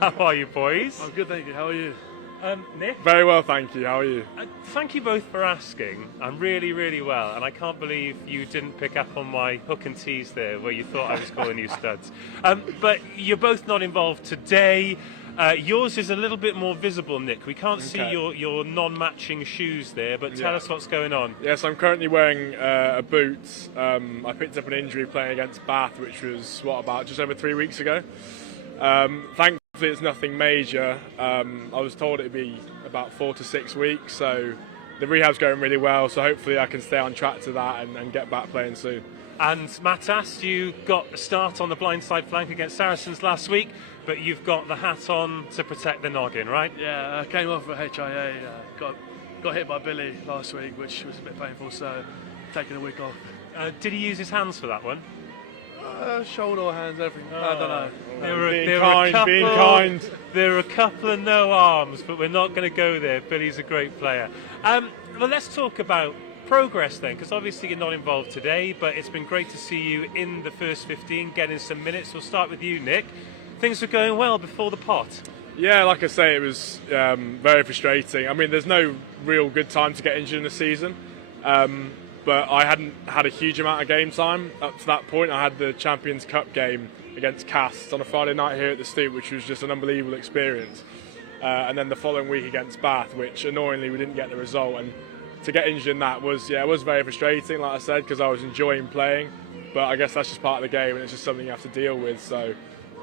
How are you, boys? I'm good, thank you. How are you? Nick? Very well, thank you. How are you? Thank you both for asking. I'm really, really well, and I can't believe you didn't pick up on my hook and tease there where you thought I was calling you studs. But you're both not involved today. Yours is a little bit more visible, Nick. We can't see your non-matching shoes there, but tell us what's going on. Yes, I'm currently wearing a boot. I picked up an injury playing against Bath, which was, about just over 3 weeks ago. Thankfully, it's nothing major. I was told it'd be about 4 to 6 weeks, so the rehab's going really well, so hopefully I can stay on track to that and get back playing soon. And Matas, you got a start on the blindside flank against Saracens last week, but you've got the hat on to protect the noggin, right? Yeah, I came off with HIA, got hit by Billy last week, which was a bit painful, so taking a week off. Did he use his hands for that one? Shoulder, hands, everything. I don't know. Being kind. There are a couple of no arms, but we're not going to go there. Billy's a great player. Well, let's talk about progress then, because obviously you're not involved today, but it's been great to see you in the first 15, getting some minutes. We'll start with you, Nick. Things were going well before the pot. Yeah, like I say, it was very frustrating. I mean, there's no real good time to get injured in the season, but I hadn't had a huge amount of game time up to that point. I had the Champions Cup game against Cast on a Friday night here at the Stoop, which was just an unbelievable experience. And then the following week against Bath, which annoyingly we didn't get the result. And to get injured in that was very frustrating, like I said, because I was enjoying playing. But I guess that's just part of the game, and it's just something you have to deal with. So,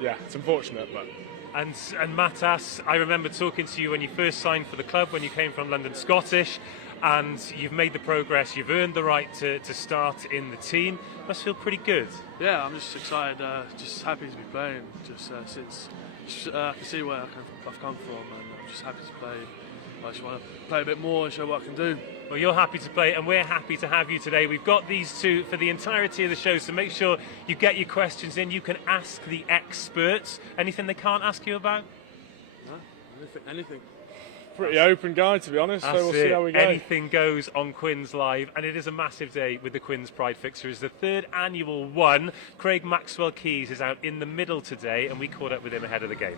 yeah, it's unfortunate, but. And Matas, I remember talking to you when you first signed for the club, when you came from London Scottish, and you've made the progress, you've earned the right to start in the team. Must feel pretty good. Yeah, I'm just excited, just happy to be playing, since I can see where I've come from, and I'm just happy to play. I just want to play a bit more and show what I can do. Well, you're happy to play, and we're happy to have you today. We've got these two for the entirety of the show, so make sure you get your questions in. You can ask the experts. Anything they can't ask you about? No, anything. Pretty open guy, to be honest, so we'll see how we go. Anything goes on Quinn's Live, and it is a massive day with the Quinn's Pride fixture. It's the third annual one. Craig Maxwell-Keys is out in the middle today, and we caught up with him ahead of the game.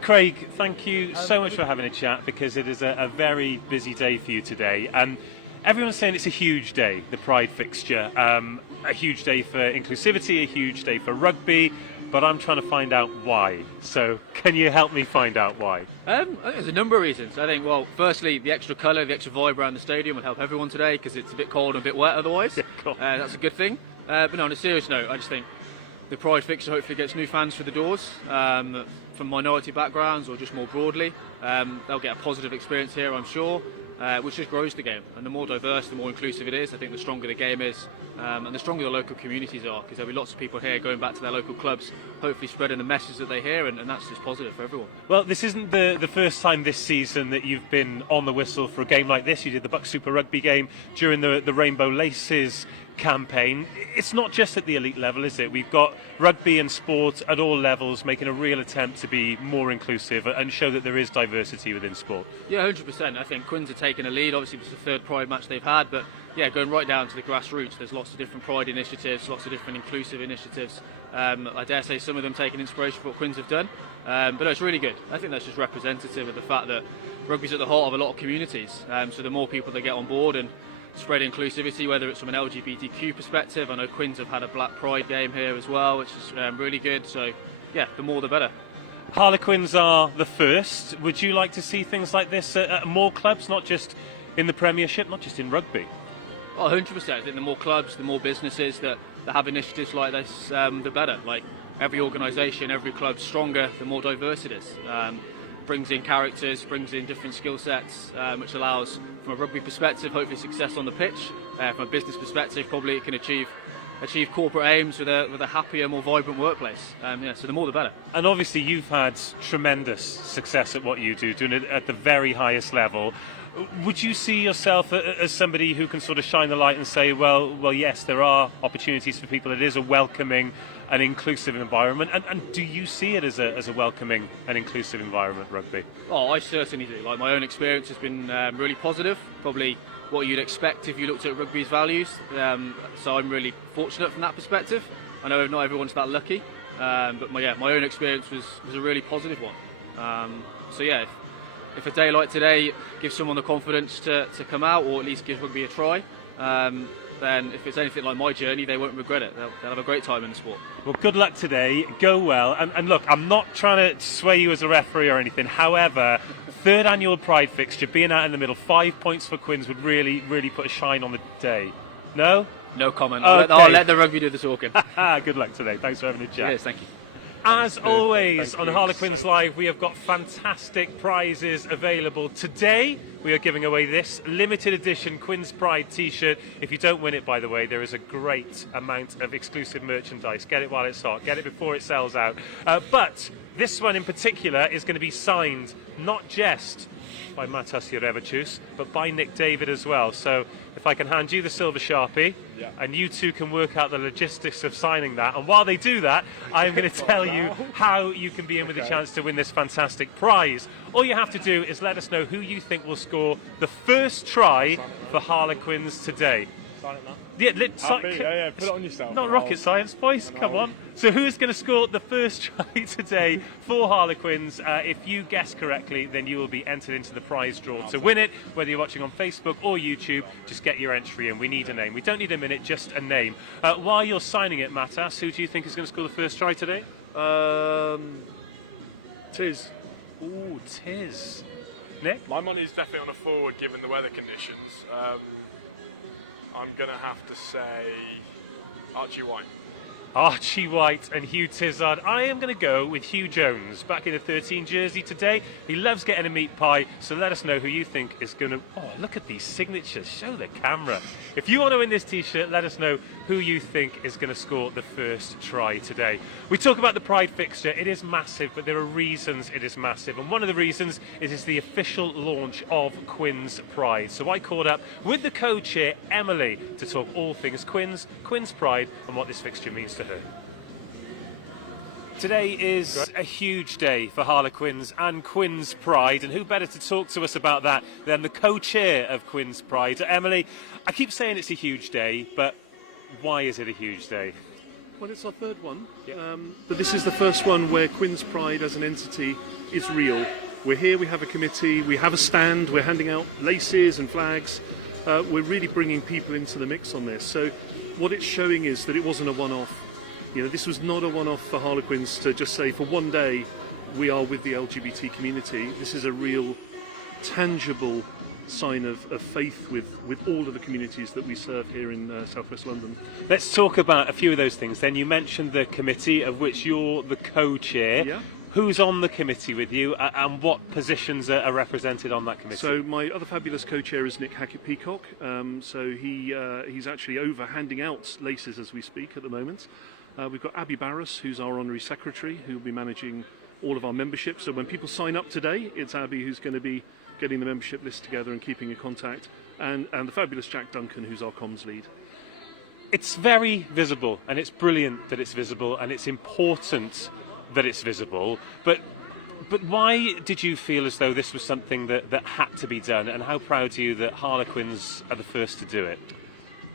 Craig, thank you so much for having a chat, because it is a very busy day for you today. And everyone's saying it's a huge day, the Pride fixture. A huge day for inclusivity, a huge day for rugby, but I'm trying to find out why. So can you help me find out why? I think there's a number of reasons. I think, well, firstly, the extra colour, the extra vibe around the stadium will help everyone today, because it's a bit cold and a bit wet otherwise. Yeah, cool. That's a good thing. But no, on a serious note, I just think the Pride fixture hopefully gets new fans through the doors, from minority backgrounds or just more broadly. They'll get a positive experience here, I'm sure, which just grows the game. And the more diverse, the more inclusive it is. I think the stronger the game is, and the stronger the local communities are, because there'll be lots of people here going back to their local clubs, hopefully spreading the message that they hear, and that's just positive for everyone. Well, this isn't the first time this season that you've been on the whistle for a game like this. You did the Buck Super Rugby game during the Rainbow Laces campaign. It's not just at the elite level, is it? We've got rugby and sport at all levels making a real attempt to be more inclusive and show that there is diversity within sport. Yeah, 100%. I think Quins are taking a lead. Obviously, it's the third Pride match they've had, but yeah, going right down to the grassroots, there's lots of different Pride initiatives, lots of different inclusive initiatives. I dare say some of them taking inspiration from what Quins have done, but no, it's really good. I think that's just representative of the fact that rugby's at the heart of a lot of communities, so the more people that get on board and spread inclusivity, whether it's from an LGBTQ perspective. I know Quins have had a Black Pride game here as well, which is really good, so yeah, the more the better. Harlequins are the first. Would you like to see things like this at more clubs, not just in the Premiership, not just in rugby? Oh, 100%. I think the more clubs, the more businesses that have initiatives like this, the better. Like, every organisation, every club stronger, the more diverse it is. Brings in characters, brings in different skill sets, which allows, from a rugby perspective, hopefully success on the pitch. From a business perspective, probably it can achieve corporate aims with a happier, more vibrant workplace. So the more the better. And obviously you've had tremendous success at what you do, doing it at the very highest level. Would you see yourself as somebody who can sort of shine the light and say, well, yes, there are opportunities for people. It is a welcoming and inclusive environment. And do you see it as a welcoming and inclusive environment, rugby? Oh, I certainly do. Like, my own experience has been really positive. Probably what you'd expect if you looked at rugby's values. So I'm really fortunate from that perspective. I know not everyone's that lucky. But my own experience was a really positive one. So yeah, if a day like today gives someone the confidence to come out, or at least give rugby a try, then if it's anything like my journey, they won't regret it. They'll have a great time in the sport. Well, good luck today. Go well. And look, I'm not trying to sway you as a referee or anything. However, third annual Pride fixture, being out in the middle, 5 points for Quins would really, really put a shine on the day. No? No comment. Okay. I'll let the rugby do the talking. Good luck today. Thanks for having a chat. Yes, thank you. As always on Harlequins Live, we have got fantastic prizes available. Today, we are giving away this limited edition Quins Pride t-shirt. If you don't win it, by the way, there is a great amount of exclusive merchandise. Get it while it's hot. Get it before it sells out. But this one in particular is going to be signed not just by Matas Jurevicius, but by Nick David as well. So if I can hand you the silver Sharpie, and you two can work out the logistics of signing that. And while they do that, I'm going to tell you how you can be in with a chance to win this fantastic prize. All you have to do is let us know who you think will score the first try for Harlequins today. Sign it now. Yeah, put it on yourself. Not rocket science, boys. Come on. So who's going to score the first try today for Harlequins? If you guess correctly, then you will be entered into the prize draw. To win it, whether you're watching on Facebook or YouTube, just get your entry in. We need a name. We don't need a minute, just a name. While you're signing it, Matas, who do you think is going to score the first try today? Tiz. Ooh, Tiz. Nick? My money is definitely on a forward given the weather conditions. I'm going to have to say Archie White. Archie White and Hugh Tizard. I am going to go with Hugh Jones, back in a 13 jersey today. He loves getting a meat pie, so let us know who you think is going to... Oh, look at these signatures. Show the camera. If you want to win this t-shirt, let us know who you think is going to score the first try today. We talk about the Pride fixture. It is massive, but there are reasons it is massive. And one of the reasons is it's the official launch of Quins Pride. So I caught up with the co-chair, Emily, to talk all things Quins, Quins Pride, and what this fixture means to her. Today is a huge day for Harlequins and Quins Pride, and who better to talk to us about that than the co-chair of Quins Pride, Emily. I keep saying it's a huge day, but why is it a huge day? Well, it's our third one, but this is the first one where Quins Pride as an entity is real. We're here, we have a committee, we have a stand, we're handing out laces and flags. We're really bringing people into the mix on this. So what it's showing is that it wasn't a one-off. You know, this was not a one-off for Harlequins to just say for one day we are with the LGBT community. This is a real, tangible sign of faith with all of the communities that we serve here in southwest London. Let's talk about a few of those things then. You mentioned the committee, of which you're the co-chair. Yeah. Who's on the committee with you, and what positions are represented on that committee? So my other fabulous co-chair is Nick Hackett-Peacock. So he's actually over handing out laces as we speak at the moment. We've got Abby Barras, who's our honorary secretary, who will be managing all of our membership. So when people sign up today, it's Abby who's going to be getting the membership list together and keeping in contact, and the fabulous Jack Duncan, who's our comms lead. It's very visible, and it's brilliant that it's visible, and it's important that it's visible. But why did you feel as though this was something that had to be done, and how proud are you that Harlequins are the first to do it?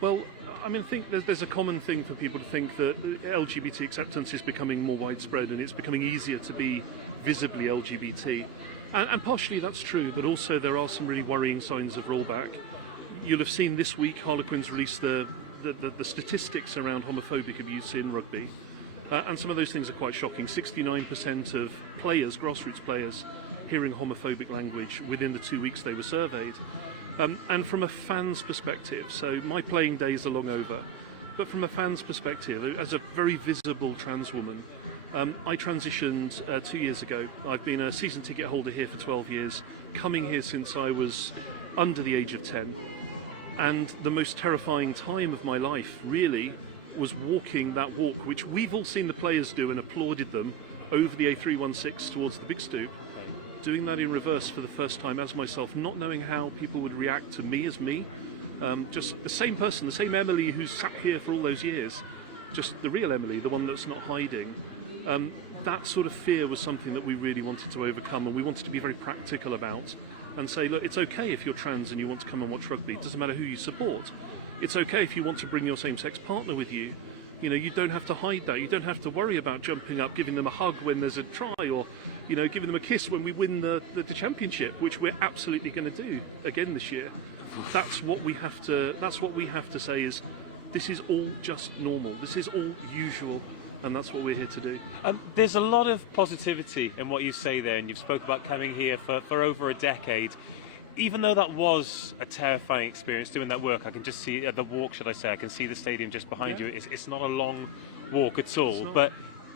Well, I mean, I think there's a common thing for people to think that LGBT acceptance is becoming more widespread and it's becoming easier to be visibly LGBT. And partially that's true, but also there are some really worrying signs of rollback. You'll have seen this week Harlequins released the statistics around homophobic abuse in rugby. And some of those things are quite shocking. 69% of players, grassroots players, hearing homophobic language within the 2 weeks they were surveyed. And from a fan's perspective, so my playing days are long over, but from a fan's perspective, as a very visible trans woman, I transitioned 2 years ago. I've been a season ticket holder here for 12 years, coming here since I was under the age of 10. And the most terrifying time of my life, really, was walking that walk, which we've all seen the players do and applauded them over the A316 towards the big Stoop. Doing that in reverse for the first time as myself, not knowing how people would react to me as me. Just the same person, the same Emily who's sat here for all those years, just the real Emily, the one that's not hiding. That sort of fear was something that we really wanted to overcome, and we wanted to be very practical about and say, look, it's okay if you're trans and you want to come and watch rugby. It doesn't matter who you support. It's okay if you want to bring your same-sex partner with you, You know, you don't have to hide that. You don't have to worry about jumping up, giving them a hug when there's a try, or, you know, giving them a kiss when we win the championship, which we're absolutely going to do again this year. That's what we have to say is, this is all just normal. This is all usual, and that's what we're here to do. There's a lot of positivity in what you say there, and you've spoke about coming here for over a decade. Even though that was a terrifying experience doing that work, I can just see the walk, should I say, I can see the stadium just behind you. It's not a long walk at all. But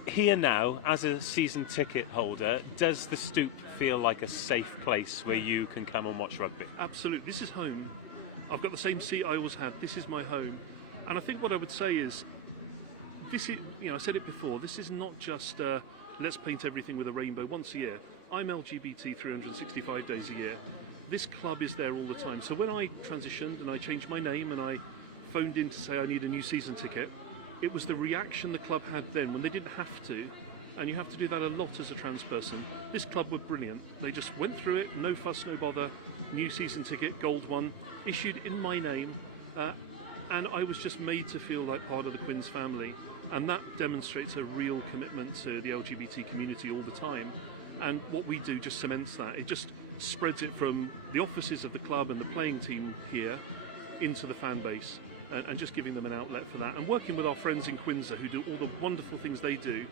here now, as a season ticket holder, does the Stoop feel like a safe place where you can come and watch rugby? Absolutely. This is home. I've got the same seat I always had. This is my home. And I think what I would say is, this is, you know, I said it before, this is not just let's paint everything with a rainbow once a year. I'm LGBT 365 days a year. This club is there all the time. So when I transitioned and I changed my name and I phoned in to say I need a new season ticket, it was the reaction the club had then when they didn't have to, and you have to do that a lot as a trans person. This club were brilliant. They just went through it, no fuss, no bother, new season ticket, gold one, issued in my name, and I was just made to feel like part of the Quinn's family. And that demonstrates a real commitment to the LGBT community all the time. And what we do just cements that. It just spreads it from the offices of the club and the playing team here into the fan base, and just giving them an outlet for that. And working with our friends in Quinza who do all the wonderful things they do,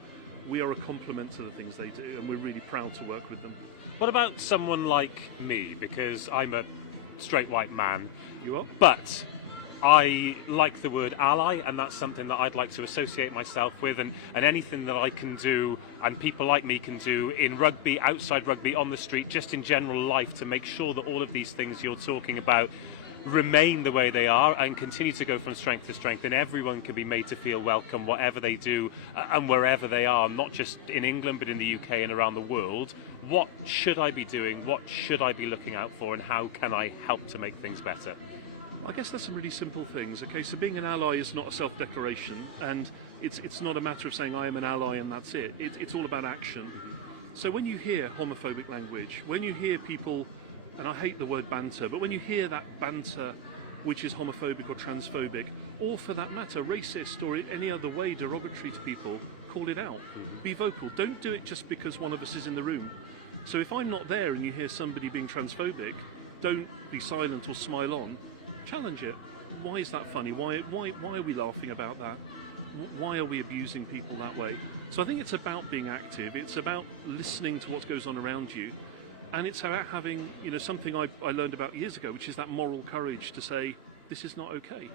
we are a complement to the things they do, and we're really proud to work with them. What about someone like me? Because I'm a straight white man. You are? But I like the word ally, and that's something that I'd like to associate myself with, and anything that I can do and people like me can do in rugby, outside rugby, on the street, just in general life, to make sure that all of these things you're talking about remain the way they are and continue to go from strength to strength, and everyone can be made to feel welcome whatever they do and wherever they are, not just in England but in the UK and around the world. What should I be doing? What should I be looking out for, and how can I help to make things better? I guess there's some really simple things. Okay, so being an ally is not a self-declaration, and it's not a matter of saying I am an ally and that's it. It's all about action. Mm-hmm. So when you hear homophobic language, when you hear people, and I hate the word banter, but when you hear that banter which is homophobic or transphobic, or for that matter racist or in any other way derogatory to people, call it out. Mm-hmm. Be vocal. Don't do it just because one of us is in the room. So if I'm not there and you hear somebody being transphobic, don't be silent or smile on. Challenge it. Why is that funny? Why are we laughing about that? Why are we abusing people that way? So I think it's about being active. It's about listening to what goes on around you, and it's about having, you know, something I learned about years ago, which is that moral courage to say this is not okay.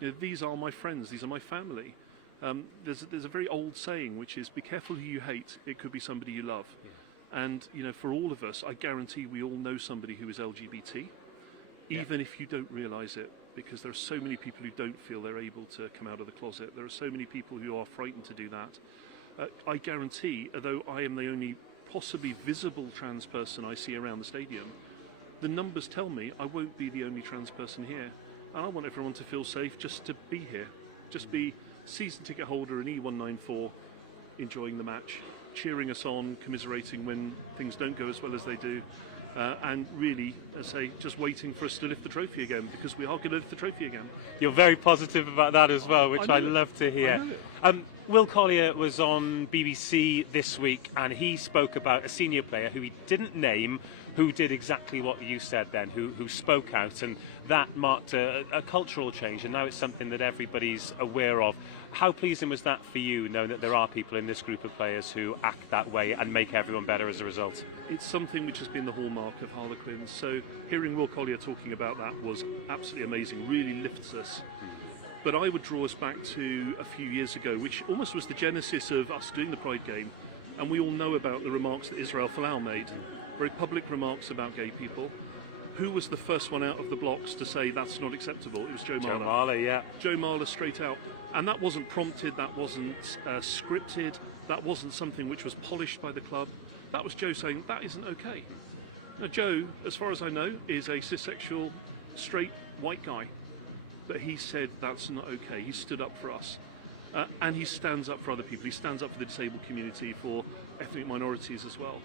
You know, these are my friends. These are my family. There's a very old saying which is, be careful who you hate. It could be somebody you love. Yeah. And you know, for all of us, I guarantee we all know somebody who is LGBT. Even if you don't realise it, because there are so many people who don't feel they're able to come out of the closet. There are so many people who are frightened to do that. I guarantee, although I am the only possibly visible trans person I see around the stadium, the numbers tell me I won't be the only trans person here. And I want everyone to feel safe just to be here. Just be season ticket holder in E194, enjoying the match, cheering us on, commiserating when things don't go as well as they do. And really, as I say, just waiting for us to lift the trophy again, because we are going to lift the trophy again. You're very positive about that as well, which I love to hear. Will Collier was on BBC this week, and he spoke about a senior player who he didn't name, who did exactly what you said then, who spoke out, and that marked a cultural change, and now it's something that everybody's aware of. How pleasing was that for you, knowing that there are people in this group of players who act that way and make everyone better as a result? It's something which has been the hallmark of Harlequins, so hearing Will Collier talking about that was absolutely amazing, really lifts us. But I would draw us back to a few years ago, which almost was the genesis of us doing the Pride game, and we all know about the remarks that Israel Folau made, very public remarks about gay people. Who was the first one out of the blocks to say that's not acceptable? It was Joe Marler. Joe Marler, yeah. Joe Marler, straight out. And that wasn't prompted, that wasn't scripted, that wasn't something which was polished by the club. That was Joe saying, that isn't okay. Now, Joe, as far as I know, is a cisexual, straight, white guy. But he said that's not okay. He stood up for us. And he stands up for other people. He stands up for the disabled community, for ethnic minorities as well.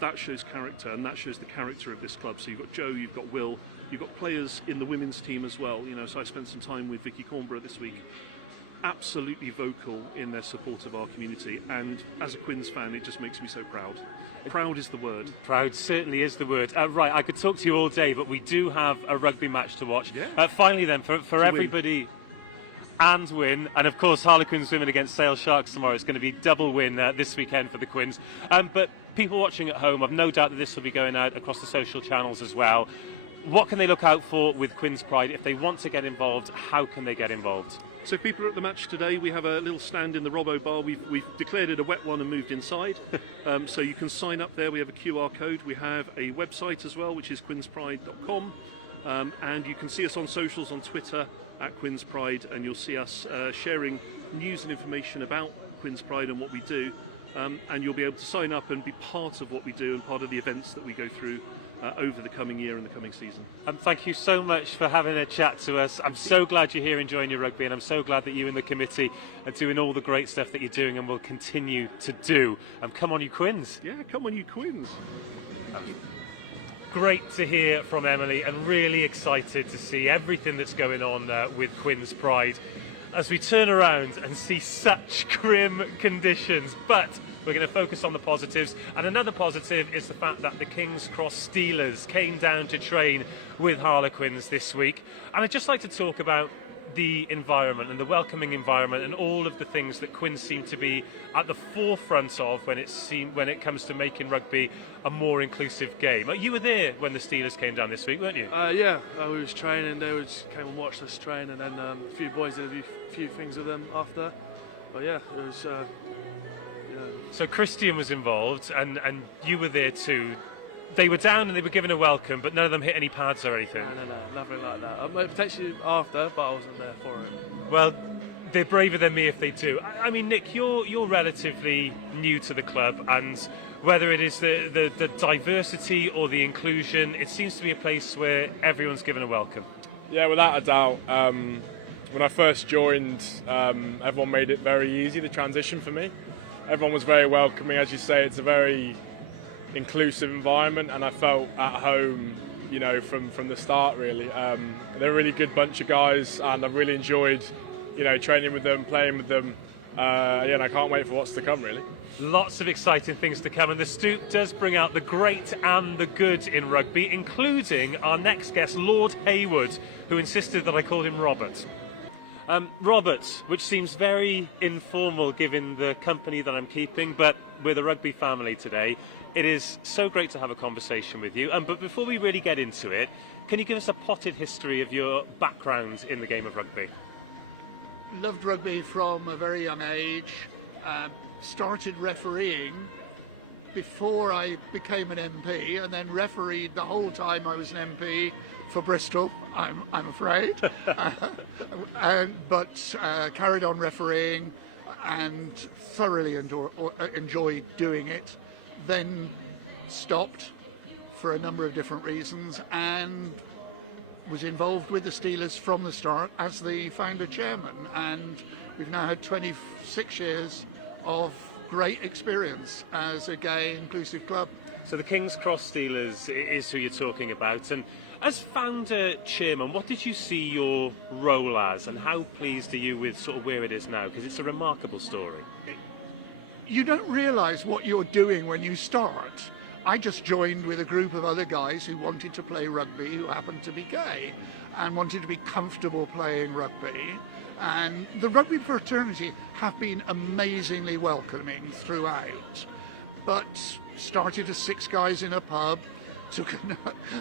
That shows character, and that shows the character of this club. So you've got Joe, you've got Will, you've got players in the women's team as well. You know, so I spent some time with Vicky Cornborough this week. absolutely vocal in their support of our community, and as a Quins fan, it just makes me so proud. Proud is the word. Proud certainly is the word. Right, I could talk to you all day, but we do have a rugby match to watch. Yeah. Finally then, for everybody... and win, and of course Harlequins women against Sale Sharks tomorrow. It's going to be double win this weekend for the Quins. But people watching at home, I've no doubt that this will be going out across the social channels as well. What can they look out for with Quins Pride? If they want to get involved, how can they get involved? So if people are at the match today, we have a little stand in the Robbo bar. We've declared it a wet one and moved inside. So you can sign up there. We have a QR code. We have a website as well, which is quinspride.com. And you can see us on socials, on Twitter, at Quins Pride, and you'll see us sharing news and information about Quins Pride and what we do. And you'll be able to sign up and be part of what we do and part of the events that we go through over the coming year and the coming season. Thank you so much for having a chat to us. I'm so glad you're here enjoying your rugby, and I'm so glad that you and the committee are doing all the great stuff that you're doing and will continue to do. Come on, you Quins. Yeah, come on, you Quins. Great to hear from Emily, and really excited to see everything that's going on with Quins Pride as we turn around and see such grim conditions. But we're going to focus on the positives, and another positive is the fact that the King's Cross Steelers came down to train with Harlequins this week. And I'd just like to talk about the environment and the welcoming environment and all of the things that Quins seem to be at the forefront of when it comes to making rugby a more inclusive game. You were there when the Steelers came down this week, weren't you? Yeah, we was training. They just came and watched us train, and then a few boys did a few things with them after. But yeah, it was. So Christian was involved, and you were there too. They were down and they were given a welcome, but none of them hit any pads or anything. No, nothing like that. Potentially after, but I wasn't there for it. Well, they're braver than me if they do. I mean, Nick, you're relatively new to the club, and whether it is the diversity or the inclusion, it seems to be a place where everyone's given a welcome. Yeah, without a doubt. When I first joined, everyone made it very easy, the transition for me. Everyone was very welcoming. As you say, it's a very inclusive environment, and I felt at home, from the start, really. They're a really good bunch of guys, and I've really enjoyed, training with them, playing with them. And I can't wait for what's to come, really. Lots of exciting things to come, and the Stoop does bring out the great and the good in rugby, including our next guest, Lord Haywood, who insisted that I called him Robert. Robert, which seems very informal given the company that I'm keeping, but we're the rugby family today. It is so great to have a conversation with you. But before we really get into it, can you give us a potted history of your background in the game of rugby? Loved rugby from a very young age. Started refereeing before I became an MP, and then refereed the whole time I was an MP for Bristol, I'm afraid. But carried on refereeing and thoroughly enjoyed doing it. Then stopped for a number of different reasons and was involved with the Steelers from the start as the founder chairman. And we've now had 26 years of great experience as a gay inclusive club. So the King's Cross Steelers is who you're talking about, and as founder chairman, what did you see your role as, and how pleased are you with sort of where it is now? Because it's a remarkable story. You don't realise what you're doing when you start. I just joined with a group of other guys who wanted to play rugby, who happened to be gay, and wanted to be comfortable playing rugby. And the rugby fraternity have been amazingly welcoming throughout. But started as 6 guys in a pub, took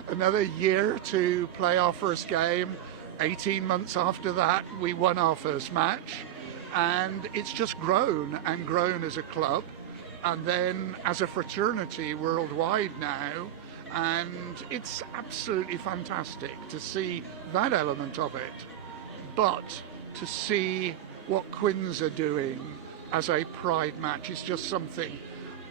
another year to play our first game. 18 months after that, we won our first match. And it's just grown and grown as a club, and then as a fraternity worldwide now. And it's absolutely fantastic to see that element of it. But to see what Quins are doing as a pride match is just something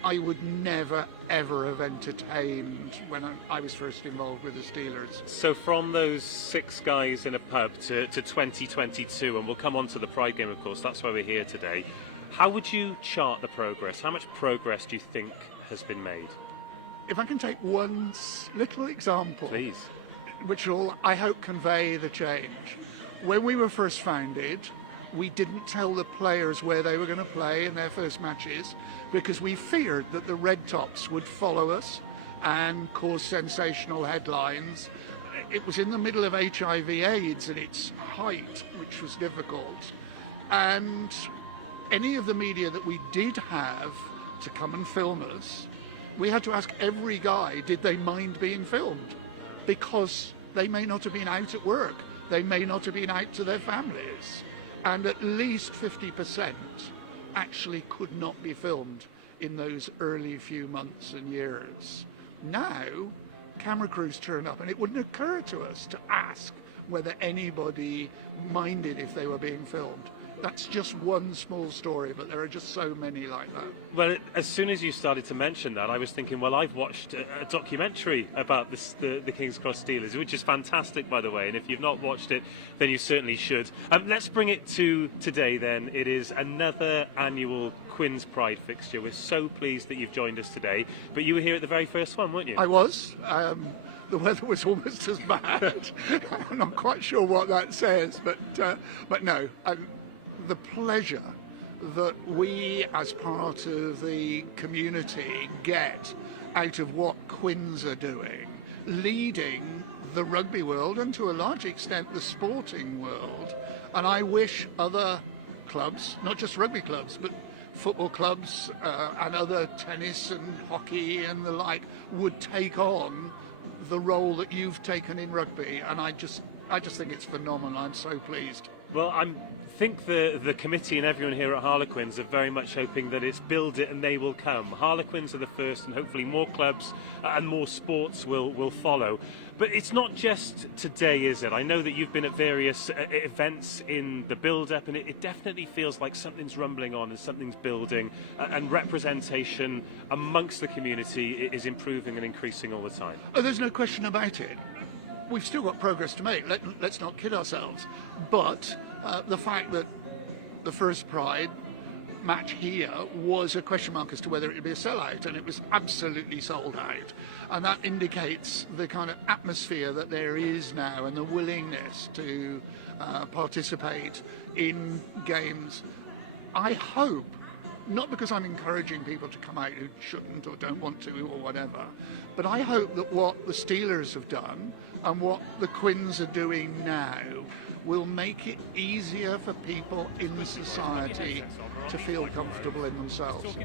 I would never, ever have entertained when I was first involved with the Steelers. So from those 6 guys in a pub to 2022, and we'll come on to the Pride game, of course, that's why we're here today. How would you chart the progress? How much progress do you think has been made? If I can take one little example, Please. which will, I hope, convey the change. When we were first founded, we didn't tell the players where they were going to play in their first matches because we feared that the Red Tops would follow us and cause sensational headlines. It was in the middle of HIV/AIDS at its height, which was difficult. And any of the media that we did have to come and film us, we had to ask every guy, did they mind being filmed? Because they may not have been out at work. They may not have been out to their families. And at least 50% actually could not be filmed in those early few months and years. Now, camera crews turn up, and it wouldn't occur to us to ask whether anybody minded if they were being filmed. That's just one small story, but there are just so many like that. Well, as soon as you started to mention that, I was thinking, well, I've watched a documentary about the King's Cross Steelers, which is fantastic, by the way, and if you've not watched it, then you certainly should. Let's bring it to today, then. It is another annual Quinn's Pride fixture. We're so pleased that you've joined us today, but you were here at the very first one, weren't you? I was. The weather was almost as bad. I'm not quite sure what that says, but no. The pleasure that we as part of the community get out of what Quinns are doing, leading the rugby world and to a large extent the sporting world. And I wish other clubs, not just rugby clubs, but football clubs and other tennis and hockey and the like, would take on the role that you've taken in rugby. And I just think it's phenomenal. I'm so pleased. Well, I think the committee and everyone here at Harlequins are very much hoping that it's build it and they will come. Harlequins are the first, and hopefully more clubs and more sports will follow. But it's not just today, is it? I know that you've been at various events in the build-up, and it definitely feels like something's rumbling on and something's building, and representation amongst the community is improving and increasing all the time. Oh, there's no question about it. We've still got progress to make, let's not kid ourselves. But the fact that the first Pride match here was a question mark as to whether it would be a sellout, and it was absolutely sold out. And that indicates the kind of atmosphere that there is now and the willingness to participate in games. I hope, not because I'm encouraging people to come out who shouldn't or don't want to or whatever, but I hope that what the Steelers have done and what the Quinns are doing now will make it easier for people in society to feel comfortable in themselves.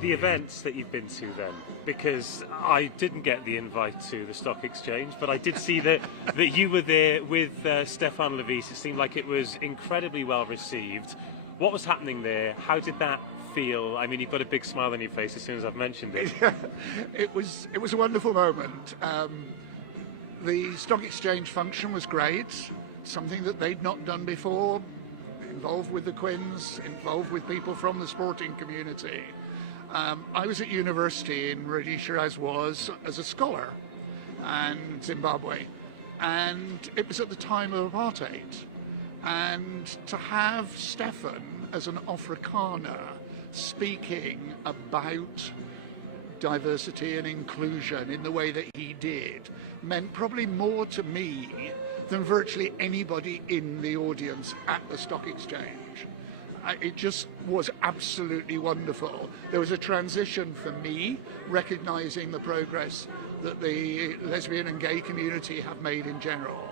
The events that you've been to then, because I didn't get the invite to the stock exchange, but I did see that you were there with Stefan Levis. It seemed like it was incredibly well received. What was happening there? How did that feel? I mean, you've got a big smile on your face as soon as I've mentioned it. It was a wonderful moment. The stock exchange function was great, something that they'd not done before, involved with the Quinns, involved with people from the sporting community. I was at university in Rhodesia, as a scholar, and Zimbabwe, and it was at the time of apartheid. And to have Stefan as an Afrikaner speaking about diversity and inclusion in the way that he did meant probably more to me than virtually anybody in the audience at the stock exchange. It just was absolutely wonderful. There was a transition for me, recognising the progress that the lesbian and gay community have made in general.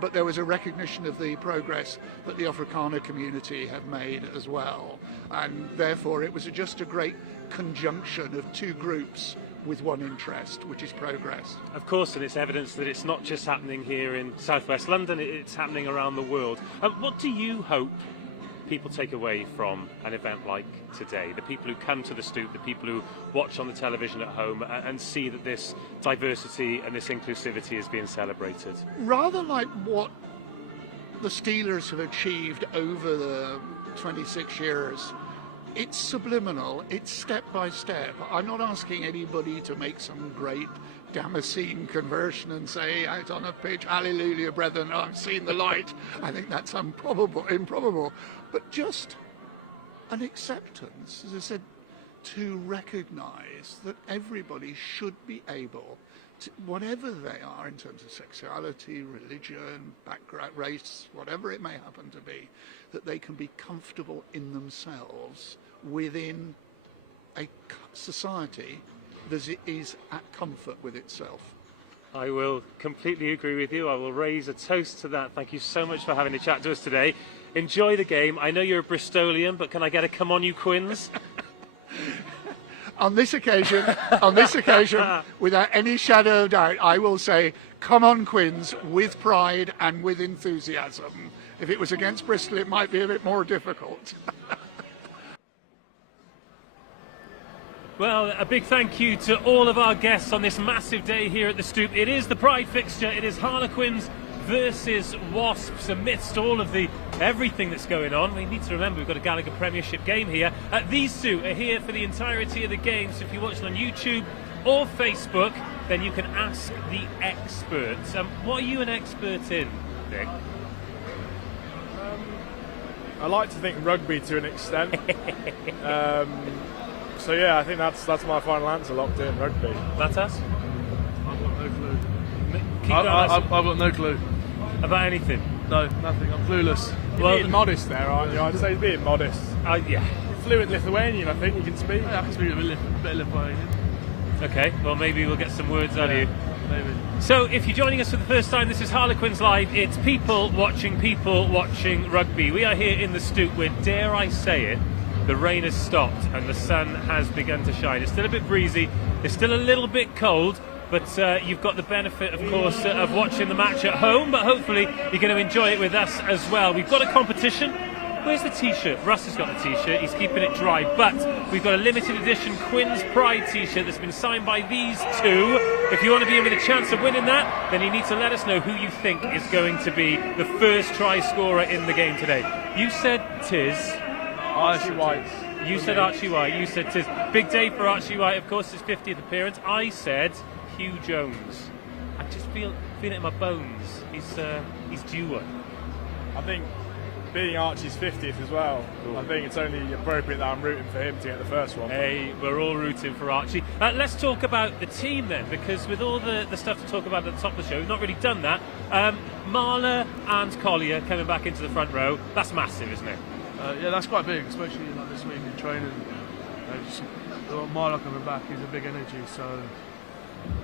But there was a recognition of the progress that the Afrikaner community have made as well. And therefore, it was just a great conjunction of two groups with one interest, which is progress. Of course, and it's evidence that it's not just happening here in southwest London, it's happening around the world. What do you hope people take away from an event like today? The people who come to the Stoop, the people who watch on the television at home and see that this diversity and this inclusivity is being celebrated? Rather like what the Steelers have achieved over the 26 years, it's subliminal, it's step by step. I'm not asking anybody to make some great Damascene conversion and say out on a pitch, hallelujah, brethren, I've seen the light. I think that's improbable. But just an acceptance. As I said, to recognise that everybody should be able to, whatever they are in terms of sexuality, religion, background, race, whatever it may happen to be, that they can be comfortable in themselves within a society that is at comfort with itself. I will completely agree with you. I will raise a toast to that. Thank you so much for having a chat to us today. Enjoy the game. I know you're a Bristolian, but can I get a come on you Quins? On this occasion, without any shadow of doubt, I will say, come on Quins, with pride and with enthusiasm. If it was against Bristol, it might be a bit more difficult. Well, a big thank you to all of our guests on this massive day here at the Stoop. It is the Pride fixture. It is Harlequins versus Wasps. Amidst all of the everything that's going on, we need to remember we've got a Gallagher Premiership game here. These two are here for the entirety of the game, so if you're watching on YouTube or Facebook, then you can ask the experts. What are you an expert in, Nick? I like to think rugby to an extent. So yeah, I think that's my final answer, locked in, rugby. Matas? I've got no clue. I've I've got no clue. about anything. No, nothing. I'm clueless. You're being modest there, aren't you? I'd say being modest. Yeah. Fluent Lithuanian, I think you can speak. I can speak a bit of Lithuanian. Okay, well maybe we'll get some words out of you. Maybe. So if you're joining us for the first time, this is Harlequins Live. It's people watching rugby. We are here in the Stoop where, dare I say it, the rain has stopped and the sun has begun to shine. It's still a bit breezy, it's still a little bit cold, but you've got the benefit, of course, of watching the match at home, but hopefully you're going to enjoy it with us as well. We've got a competition. Where's the t-shirt? Russ has got the t-shirt, he's keeping it dry, but we've got a limited edition Quinn's Pride t-shirt that's been signed by these two. If you want to be in with a chance of winning that, then you need to let us know who you think is going to be the first try scorer in the game today. You said Tiz. Archie White. You said Archie White, you said Tiz. Big day for Archie White, of course, his 50th appearance. I said Hugh Jones. I just feel it in my bones. He's due one. I think being Archie's 50th as well, I think it's only appropriate that I'm rooting for him to get the first one. Hey, we're all rooting for Archie. Let's talk about the team then, because with all the stuff to talk about at the top of the show, we've not really done that. Marla and Collier coming back into the front row, that's massive, isn't it? Yeah, that's quite big, especially like this week in training. Marla coming back is a big energy, so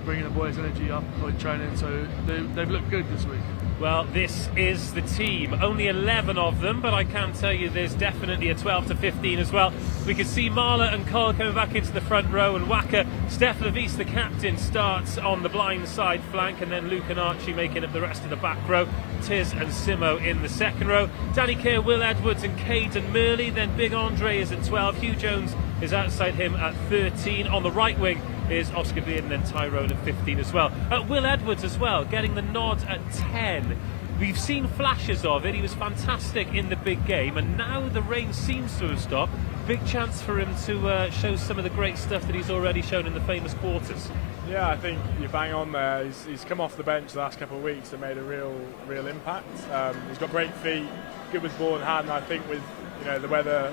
bringing the boys' energy up for training, so they've looked good this week. Well, this is the team. Only 11 of them, but I can tell you there's definitely a 12 to 15 as well. We can see Marla and Cole coming back into the front row, and Wacker, Steph Levis, the captain, starts on the blind side flank, and then Luke and Archie making up the rest of the back row. Tiz and Simo in the second row. Danny Kerr, Will Edwards and Caden Murley. Then Big Andre is at 12. Hugh Jones is outside him at 13. On the right wing is Oscar Beard, and then Tyrone at 15 as well. Will Edwards as well, getting the nod at 10. We've seen flashes of it. He was fantastic in the big game, and now the rain seems to have stopped. Big chance for him to show some of the great stuff that he's already shown in the famous quarters. Yeah, I think you're bang on there. He's come off the bench the last couple of weeks and made a real impact. He's got great feet, good with ball in hand, and I think with the weather,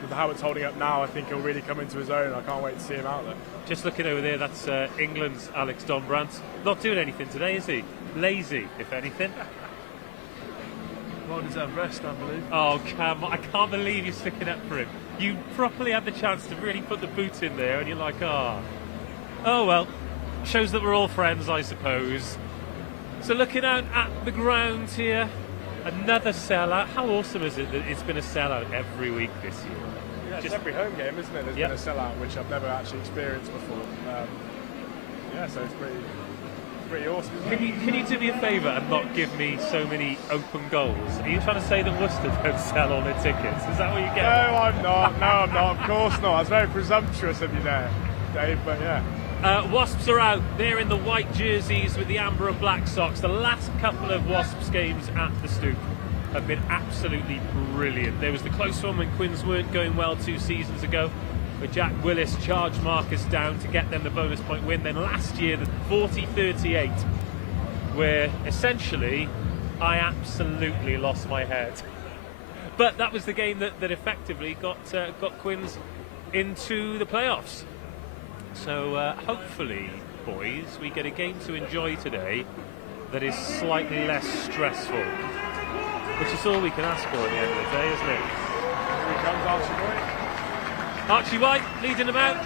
with how it's holding up now, I think he'll really come into his own. I can't wait to see him out there. Just looking over there, that's England's Alex Donbrandt. Not doing anything today, is he? Lazy, if anything. Well deserved rest, I believe. Oh, come on. I can't believe you're sticking up for him. You properly had the chance to really put the boot in there, and you're like, oh well. Shows that we're all friends, I suppose. So looking out at the ground here, another sellout. How awesome is it that it's been a sellout every week this year? Yeah, it's every home game, isn't it? There's been a sellout, which I've never actually experienced before. So it's pretty awesome. Can you do me a favour and not give me so many open goals? Are you trying to say that Worcester don't sell all their tickets? Is that what you get? No, I'm not. No, I'm not. Of course not. That's very presumptuous of you there, Dave, but yeah. Wasps are out. They're in the white jerseys with the amber and black socks. The last couple of Wasps games at the Stoop have been absolutely brilliant. There was the close one when Quinns weren't going well 2 seasons ago, where Jack Willis charged Marcus down to get them the bonus point win. Then last year, the 40-38, where essentially I absolutely lost my head. But that was the game that effectively got Quinns into the playoffs. So hopefully, boys, we get a game to enjoy today that is slightly less stressful, which is all we can ask for at the end of the day, isn't it? Here he comes, Archie White. Archie White leading them out.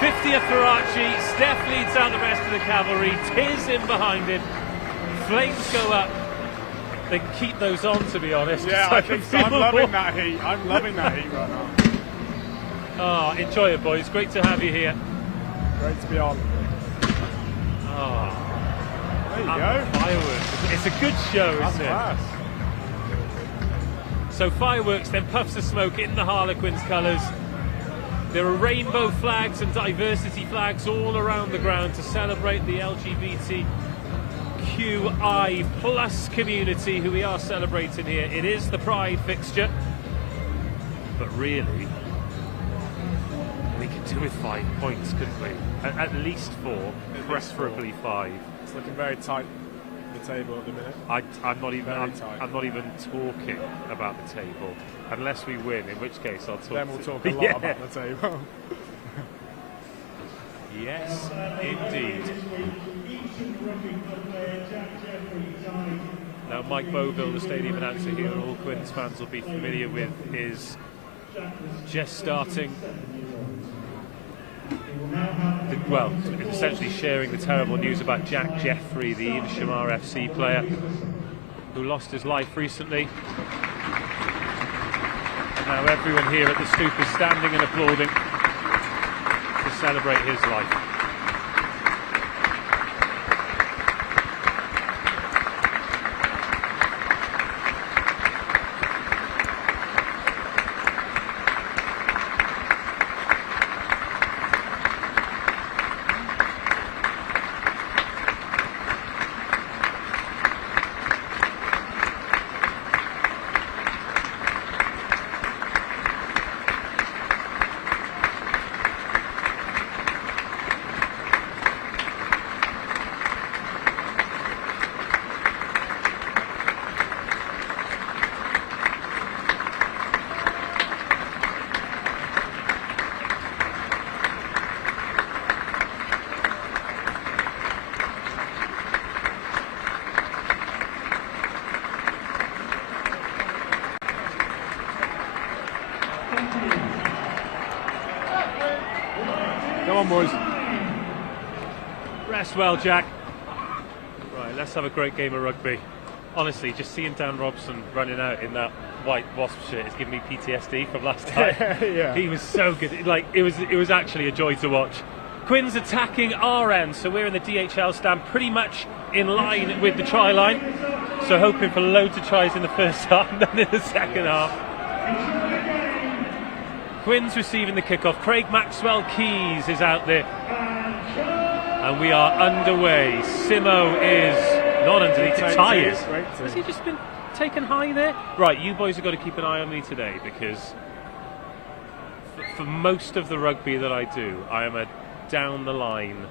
50th for Archie. Steph leads out the rest of the cavalry. Tiz in behind him. Flames go up. They can keep those on, to be honest. Yeah, I think so. I'm loving that heat. I'm loving that heat right now. Oh, enjoy it, boys. Great to have you here. Great to be on. Oh, there you go. Fireworks. It's a good show, That's isn't it? class. So fireworks, then puffs of smoke in the Harlequins colours. There are rainbow flags and diversity flags all around the ground to celebrate the LGBTQI plus community who we are celebrating here. It is the Pride fixture, but really, we could do with 5 points, couldn't we? At least 4, preferably 5. It's looking very tight at the table at the minute. I'm not even. Very tight. I'm not even talking about the table, unless we win. In which case, I'll talk. Then we'll talk a lot Yeah. about the table. Yes, indeed. Now, Mike Boville, the stadium announcer here, all Quinn's fans will be familiar with, is just starting. Well, essentially sharing the terrible news about Jack Jeffrey, the Ian Shamar FC player who lost his life recently. Now everyone here at the Stoop is standing and applauding to celebrate his life. Come on, boys. Rest well, Jack. Right, let's have a great game of rugby. Honestly, just seeing Dan Robson running out in that white Wasp shirt is giving me PTSD from last time. Yeah. He was so good. Like it was actually a joy to watch. Quinn's attacking our end, so we're in the DHL stand pretty much in line with the try line. So hoping for loads of tries in the first half and then in the second half. Quinn's receiving the kickoff. Craig Maxwell-Keys is out there. And we are underway. Simo is not underneath. The tie is. Has he just been taken high there? Right, you boys have got to keep an eye on me today because for most of the rugby that I do, I am a down the line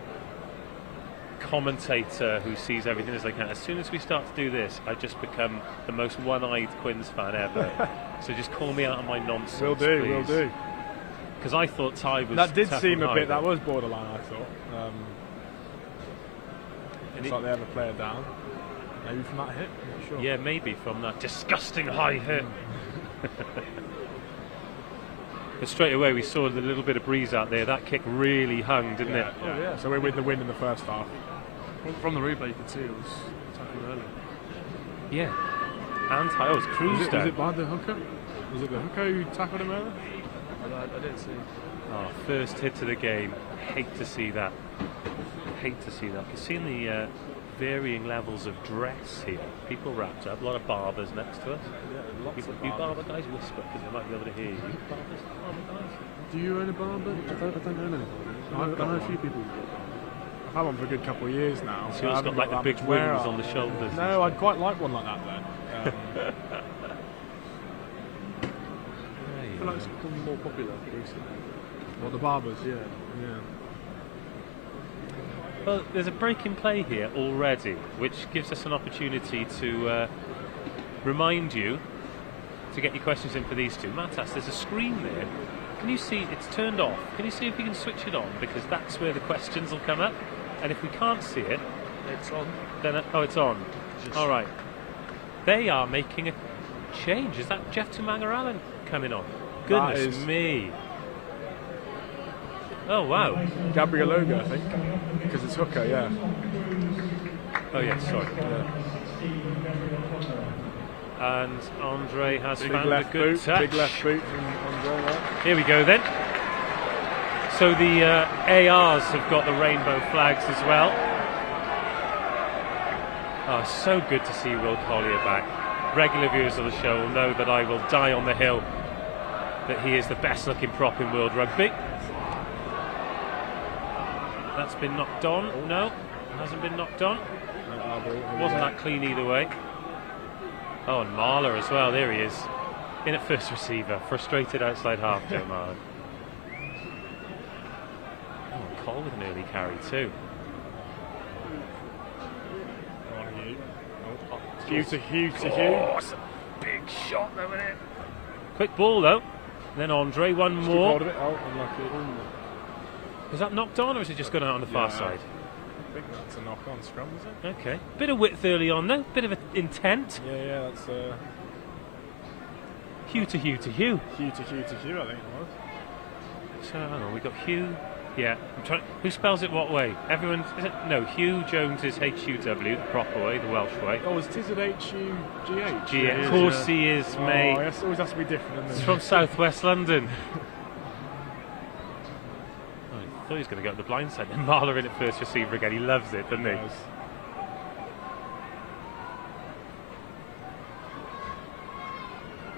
commentator who sees everything as they can. As soon as we start to do this, I just become the most one-eyed Quinn's fan ever. So just call me out on my nonsense. Will do, will do. Because I thought Ty was. That did tough seem and a bit. high, That was borderline. I thought. Looks like they have a player down. Maybe from that hit. I'm not sure. Yeah, maybe from that disgusting high hit. But straight away we saw the little bit of breeze out there. That kick really hung, didn't it? Yeah. Oh, yeah. So we're with the win in the first half. From the replay, you could see it was attacking early. Yeah. And I was cruised Was it by the hooker? Was it the hooker who tackled him earlier? I didn't see. Oh, first hit of the game. Hate to see that. Hate to see that. You've seen the varying levels of dress here. People wrapped up. A lot of barbers next to us. Yeah, lots You of barber guys whisper because they might be able to hear you. Barber guys. Do you own a barber? I don't own any. I know a few people. I've had one for a good couple of years now. So it's got like the big wings on the shoulders. No, I'd quite like one like that then. I feel like it's become more popular recently. What, the barbers? Yeah. Well, there's a break in play here already, which gives us an opportunity to remind you to get your questions in for these two. Matas, there's a screen there. Can you see it's turned off? Can you see if you can switch it on? Because that's where the questions will come up. And if we can't see it, It's on. then oh, it's on. All right. They are making a change. Is that Jeff Tumangarallen coming on? Goodness me. Oh, wow. Gabriel Loga, I think, because it's hooker, yeah. Oh, yes, sorry. And Andre has Big found left a good boot, touch. big left boot from Andre there. Here we go then. So the ARs have got the rainbow flags as well. Oh, so good to see Will Collier back. Regular viewers of the show will know that I will die on the hill that he is the best looking prop in world rugby. That's been knocked on. No, it hasn't been knocked on. Wasn't that clean either way. Oh, and Marler as well. There he is. In at first receiver. Frustrated outside half, Joe Marler. Oh, Cole with an early carry too. Hugh to Hugh to Hugh. Oh, it's a big shot though, isn't it? Quick ball though. Then Andre, one more. Oh, unlucky. Is that knocked on or is it just gone out on the far side? I think that's a knock on scrum, is it? Okay. Bit of width early on though. Bit of intent. Yeah, that's Hugh to Hugh to Hugh. Hugh to Hugh to Hugh, I think it was. So hang on, we got Hugh. Yeah, I'm trying. Who spells it what way? Everyone. Is it? No, Hugh Jones is H-U-W, the proper way, the Welsh way. Oh, is it H-U-G-H? G. Of course he is, mate. Oh, yes, it always has to be different. It's from southwest London. I thought he was going to go up the blind side. Then Marler in at first receiver again. He loves it, doesn't he? Yes.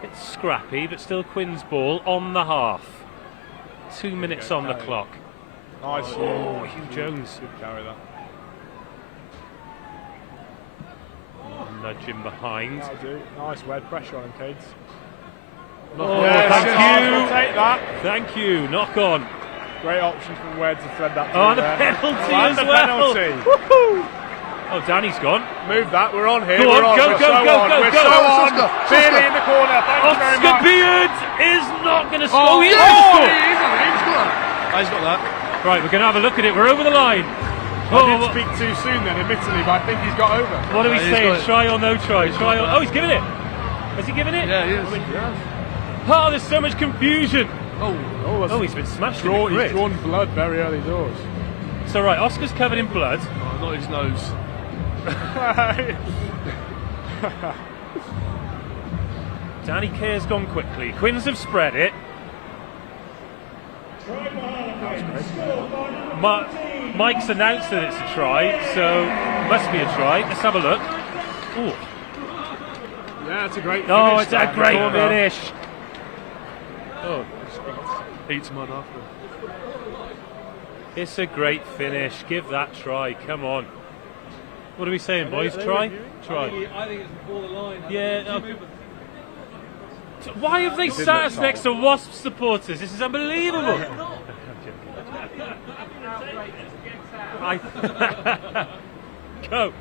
It's scrappy, but still Quinn's ball on the half. 2 minutes on the clock. Nice. Oh, Hugh Jones. Good carry that. Nudge him behind. That'll do. Nice wed pressure on him, Cades. Oh, yes, thank you. We'll take that. Thank you. Knock on. Great option from Wed to thread that. Oh, and the there. penalty and as the well. penalty. Woohoo! Oh, Danny's gone. Move that. We're on here. Go We're on, on. go, We're go, so go, on. go, We're go. so on. Oscar, Clearly in the corner. Thank you very Oscar much. Beard is not going to score. Oh, He yes, has he scored. is. He's scored. He's got that. Right, we're going to have a look at it. We're over the line. I did speak too soon then, admittedly, but I think he's got over. What are we He's saying? got it. Try or no try? Try or... Oh, he's given it. Has he given it? Yeah, he is. Oh, there's so much confusion. Oh, He's been smashed in he's the grid. drawn blood very early doors. So, right, Oscar's covered in blood. Oh, not his nose. Danny Kerr's gone quickly. Quinns have spread it. Mike's announced that it's a try, so must be a try. Let's have a look. Ooh. Yeah, it's a great finish. Oh, it's a Dan. great Corner. finish. Oh, Eats mud after. it's a great finish. Give that try. Come on. What are we saying, boys? Try? Try. I think it's borderline. Yeah. Why have they sat us next to Wasps supporters? This is unbelievable. Go.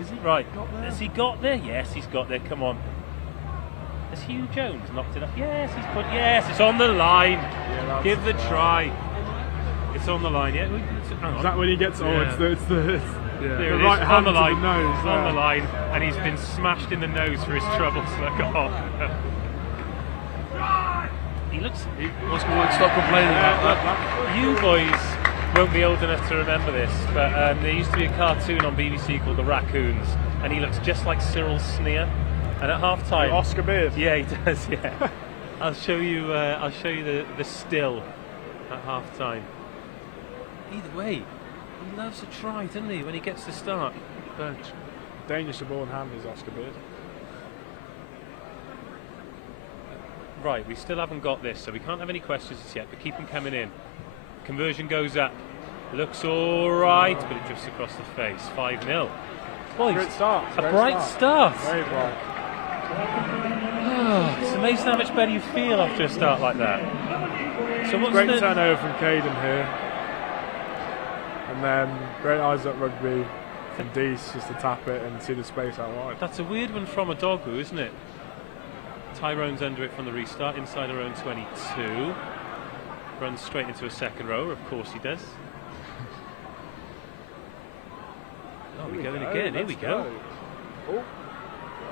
Is he right? Has he got there? Yes, he's got there. Come on. Has Hugh Jones knocked it up? Yes, he's put. Yes, it's on the line. Give the try. It's on the line. Yeah. Hang on. Is that when he gets? Oh, Yeah. it's the There the it right is, hand on the line, to the nose. on there. the line, and he's been smashed in the nose for his troubles. Look off. He looks. Oscar won't stop complaining about that. You boys won't be old enough to remember this, but there used to be a cartoon on BBC called The Raccoons, and he looks just like Cyril Sneer. And at half time, Oscar Beard. yeah, he does. Yeah, I'll show you. I'll show you the still at half time. Either way, he loves a try, doesn't he? When he gets to start. Bench. Dangerous to ball in hand is Oscar Beard. Right, we still haven't got this, so we can't have any questions as yet, but keep them coming in. Conversion goes up. Looks all right, but it drifts across the face. 5-0. Boys, Great start. a bright start. Very bright. It's amazing how much better you feel after a start like that. So what's Great the... turnover from Caden here. And then great eyes up rugby from Deese just to tap it and see the space out wide. That's a weird one from a Doggo, isn't it? Tyrone's under it from the restart, inside our own 22. Runs straight into a second row, of course he does. Oh, we're going again, here we go.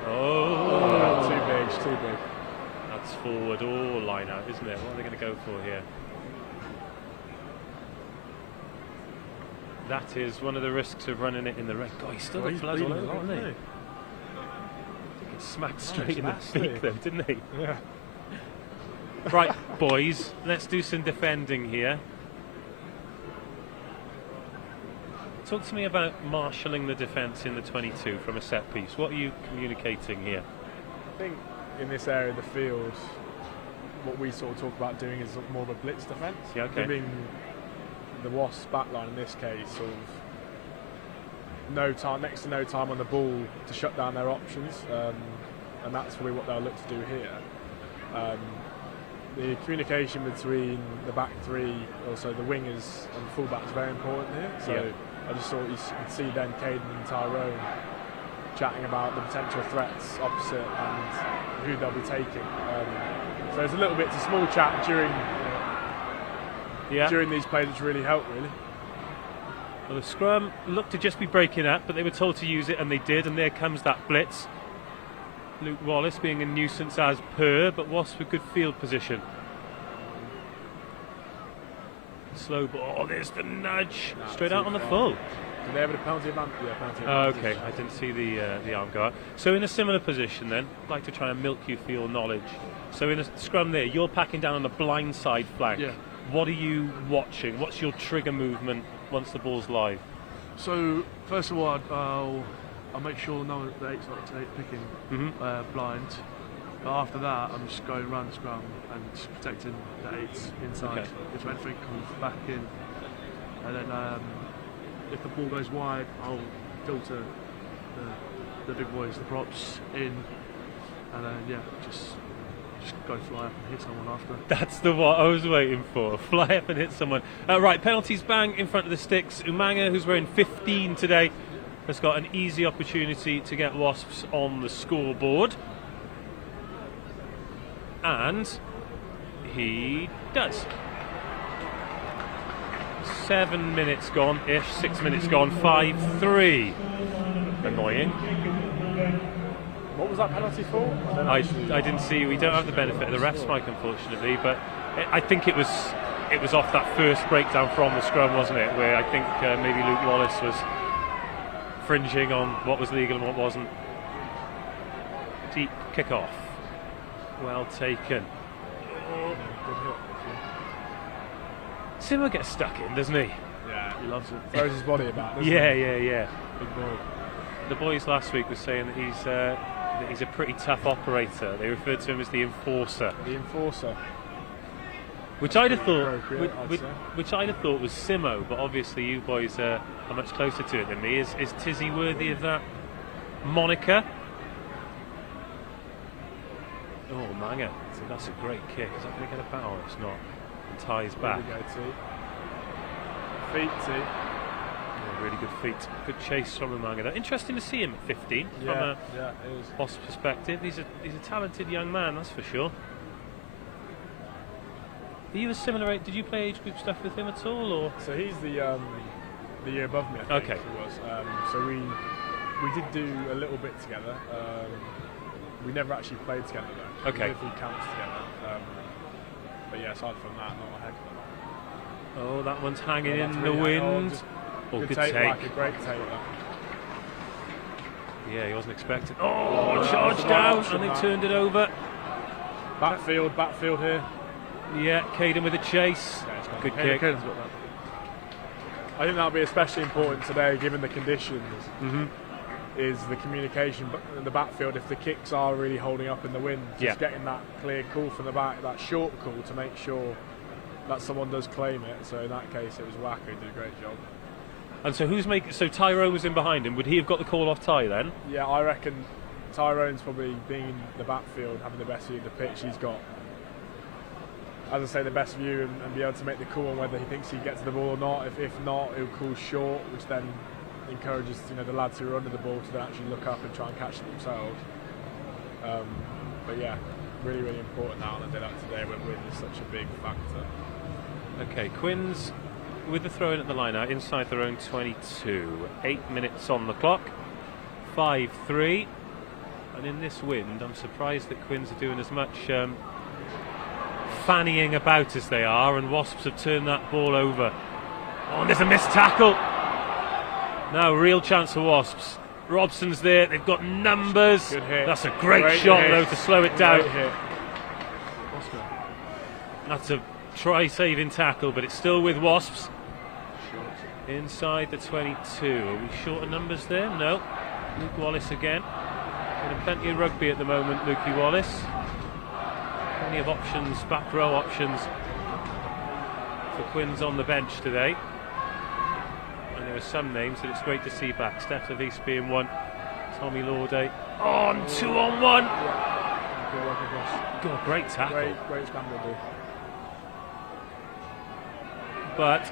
Oh, too big. That's forward or line out, isn't it? What are they going to go for here? That is one of the risks of running it in the red. God, he's still got blood all over, hasn't he? I think it smacked straight in the beak though, didn't he? Yeah. Right, boys, let's do some defending here. Talk to me about marshalling the defence in the 22 from a set piece. What are you communicating here? I think in this area of the field, what we sort of talk about doing is more of a blitz defence. Yeah, okay. Giving the Wasps backline in this case sort of next to no time on the ball to shut down their options, and that's really what they'll look to do here. The communication between the back three, also the wingers and the fullback is very important here. So I just thought you could see then Caden and Tyrone chatting about the potential threats opposite and who they'll be taking. So there's a little bit, it's a small chat during these plays which really helped, really. Well, the scrum looked to just be breaking up, but they were told to use it, and they did, and there comes that blitz. Luke Wallace being a nuisance as per, but Wasps with good field position. Slow ball, oh, there's the nudge. Straight out on the full. Did they have a penalty advantage? Yeah, penalty Okay, advantage. I didn't see the arm go out. So in a similar position then, I'd like to try and milk you for your knowledge. So in a scrum there, you're packing down on the blind side flank. Yeah. What are you watching? What's your trigger movement once the ball's live? So first of all, I'll make sure no one, the eight's not picking blind. But after that, I'm just going around the scrum and just protecting the eights inside. Okay. If anything comes back in, and then if the ball goes wide, I'll filter the big boys, the props in, and then just go fly up and hit someone after. That's the what I was waiting for. Fly up and hit someone. Right, penalties bang in front of the sticks. Umanga, who's wearing 15 today, has got an easy opportunity to get Wasps on the scoreboard. And he does. 7 minutes gone-ish, 6 minutes gone, 5-3. Annoying. What was that penalty for? I didn't see. We don't have the benefit of the ref's mic, unfortunately, but I think it was off that first breakdown from the scrum, wasn't it? Where I think maybe Luke Wallace was fringing on what was legal and what wasn't. Deep kick-off. Well taken. Simo gets stuck in, doesn't he? Yeah, he loves it. Throws his body about, doesn't he? Yeah. Big boy. The boys last week were saying that he's a pretty tough operator. They referred to him as the enforcer. The enforcer. Which I'd have thought, I'd I'd have thought was Simo, but obviously you boys are much closer to it than me. Is Tizzy worthy of that moniker? Oh, Manga. So that's a great kick. Is that going to get a power? It's not. And ties back. There we go, T. Feet, T. Yeah, really good feet. Good chase from Umanga. Interesting to see him at 15 from a Wasps perspective. He's a talented young man, that's for sure. Are you a similar age? Did you play age group stuff with him at all, or? So he's the year above me, I think. Okay. He was. So we did do a little bit together. We never actually played together though. Okay. We did a few camps together. But yeah, aside from that, not a heck of a lot. Oh, that one's hanging in the really wind. Good good take. take. Like a great take. Yeah, he wasn't expecting. Oh, charge down, and they turned it over. Backfield here. Yeah, Caden with a chase. Good kick. Caden's got that. I think that'll be especially important today, given the conditions. Is the communication in the backfield. If the kicks are really holding up in the wind, just getting that clear call from the back, that short call to make sure that someone does claim it. So in that case, it was Wacko who did a great job. And so who's making? So Tyrone was in behind him. Would he have got the call off Ty then? Yeah, I reckon Tyrone's probably being in the backfield, having the best view of the pitch. He's got, as I say, the best view and be able to make the call on whether he thinks he gets to the ball or not. If not, he'll call short, which then encourages the lads who are under the ball to then actually look up and try and catch it themselves. But yeah, really, really important now on a day like today when wind is such a big factor. Okay, Quinn's with the throw in at the line out inside their own 22. 8 minutes on the clock. 5-3. And in this wind, I'm surprised that Quinn's are doing as much fannying about as they are, and Wasps have turned that ball over. Oh, and there's a missed tackle. Now, real chance for Wasps. Robson's there, they've got numbers. Good hit. That's a great shot, though, to slow it down. Great hit. That's a try-saving tackle, but it's still with Wasps. Inside the 22. Are we short of numbers there? No. Luke Wallace again. Getting plenty of rugby at the moment, Lukey Wallace. Plenty of options, back row options for Quinn's on the bench today. And there are some names that it's great to see back. Steph Levis being one. Tommy Lauday on 2-on-1. God, great tackle. Great scramble, dude. But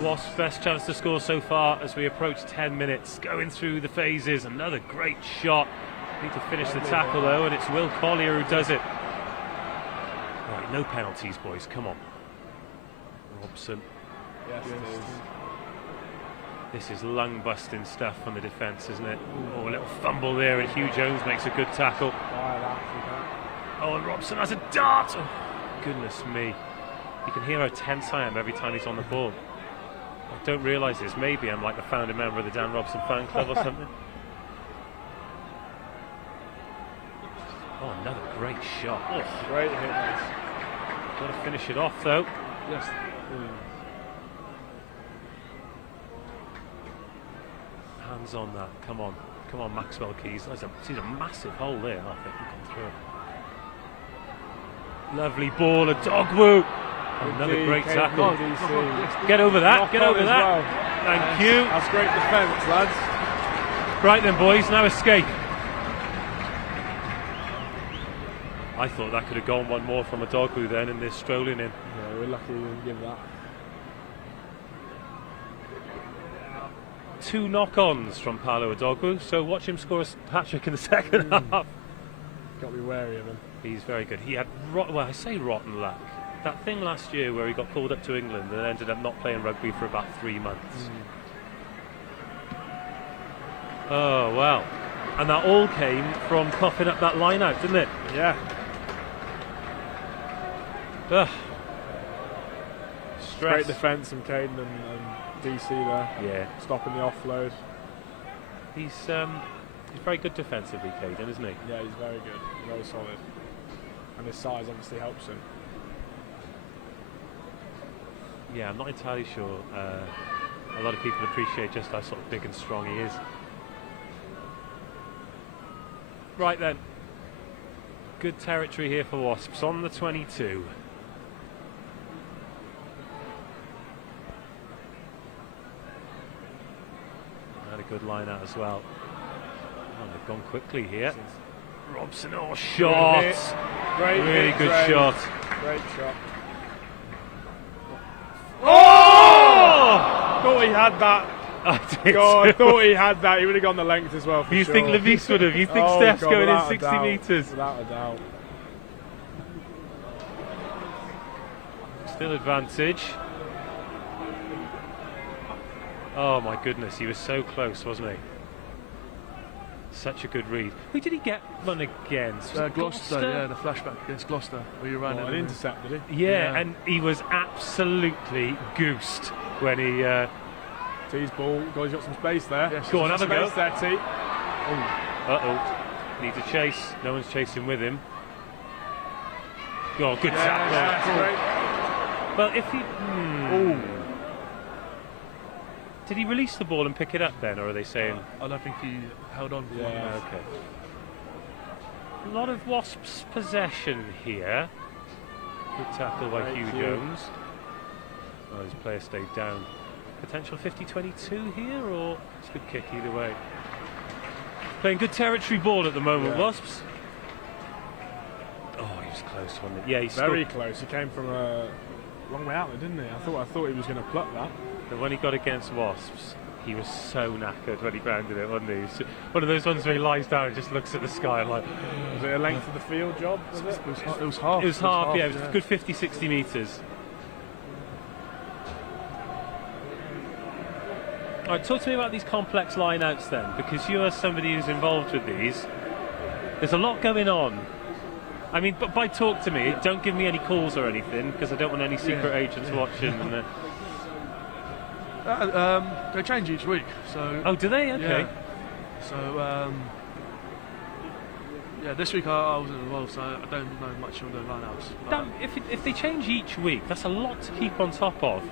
Wasps' best chance to score so far as we approach 10 minutes. Going through the phases, another great shot. Need to finish the tackle though, and it's Will Collier who does it. Right, no penalties, boys, come on. Robson. Yes, it is. This is lung-busting stuff from the defence, isn't it? Oh, a little fumble there, and Hugh Jones makes a good tackle. Oh, and Robson has a dart! Oh, goodness me. You can hear how tense I am every time he's on the ball. I don't realise this. Maybe I'm like the founding member of the Dan Robson fan club or something. Oh, another great shot. Oh, Great hit, mate. got to finish it off, though. Yes. Hands on that. Come on. Come on, Maxwell-Keys. There's a massive hole there. I think we've gone through it. Lovely ball, a dog woo. Another great tackle. Get over that, get over that. Well. Thank you. That's great defence, lads. Right then, boys, now escape. I thought that could have gone one more from a dog woo then, and they're strolling in. Yeah, we're lucky we didn't give that. 2 knock-ons from Paolo Adogwu, so watch him score a hat-trick in the second half. Got to be wary of him. He's very good. He had, well, I say rotten luck. That thing last year where he got called up to England and ended up not playing rugby for about 3 months. Oh, well. And that all came from coughing up that line out, didn't it? Yeah. Ugh. Great defence from Caden and DC there. Yeah. Stopping the offload. He's very good defensively, Caden, isn't he? Yeah, he's very good. Very solid. And his size obviously helps him. Yeah, I'm not entirely sure. A lot of people appreciate just how sort of big and strong he is. Right then. Good territory here for Wasps on the 22. Had a good line out as well. Oh, they've gone quickly here. Robson, oh, shot! Great really hit, good Craig. shot. Great shot. Oh! Thought he had that. I did God, I too. thought he had that. He would have gone the length as well. For You sure. think Levis would have? You think Oh, Steph's God, going in without a 60 doubt. metres? Without a doubt. Still advantage. Oh my goodness, he was so close, wasn't he? Such a good read. Who did he get one against? Gloucester, yeah, the flashback against Gloucester, where you ran An in. intercept, did he? Yeah, and he was absolutely goosed when he... T's ball. God, he's got some space there. Yes, Go on, have a go. Space there, T. Uh-oh. Needs a chase. No one's chasing with him. Oh, good tackle. Yeah, Well, if he... Did he release the ball and pick it up then, or are they saying... I don't think he held on for Yeah. long enough. Okay. A lot of Wasps possession here. Good tackle by Thank Hugh you. Jones. Oh, his player stayed down. Potential 50-22 here, or it's a good kick either way. Playing good territory ball at the moment, Yeah. Wasps. Oh, he was close, wasn't he? Yeah, he Very scored. close. He came from a long way out there, didn't he? I thought he was going to pluck that. The one he got against Wasps, He was so knackered when he grounded it, wasn't he? It's one of those ones where he lies down and just looks at the sky and like... Was it a length of the field job, was it? It was half. It was half, yeah. It was a good 50, 60 metres. All right, talk to me about these complex line-outs then, because you are somebody who's involved with these. There's a lot going on. I mean, but by talk to me, don't give me any calls or anything, because I don't want any secret agents watching. And, they change each week, so... oh, do they? Okay. Yeah. So, yeah, this week I wasn't involved, so I don't know much on the line-outs. If they change each week, that's a lot to keep on top of.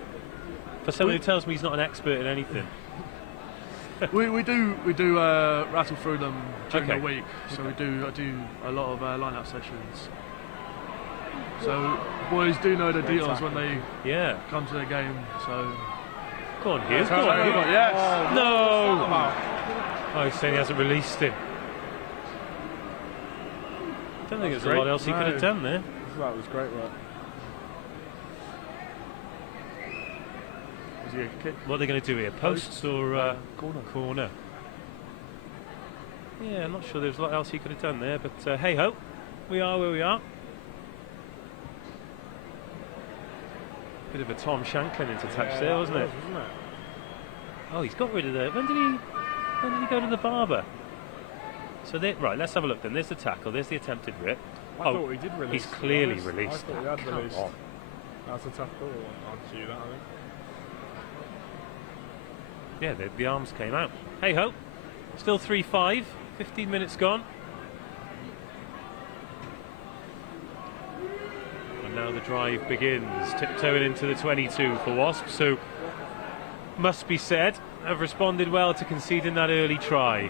For someone who tells me he's not an expert in anything. we do rattle through them during the week, so I do a lot of line-out sessions. So boys do know the details when they come to the game. So go on, Hugh. Go on, Hugh. Yes. No. Oh, he's saying he hasn't released him. I don't think there's a lot else he could have done there. That was great work. What are they going to do here? Posts or corner? Yeah, I'm not sure there's a lot else he could have done there, but hey ho, we are where we are. Bit of a Tom Shanklin into touch there, wasn't it? Oh, he's got rid of the... When did he go to the barber? So right, let's have a look then. There's the tackle, there's the attempted rip. I thought he did release. He's clearly released. I thought he had released. That's a tough ball. I'll cue that, I think. Yeah, the arms came out. Hey ho, still 3-5, 15 minutes gone. And now the drive begins, tiptoeing into the 22 for Wasps, who, must be said, have responded well to conceding that early try.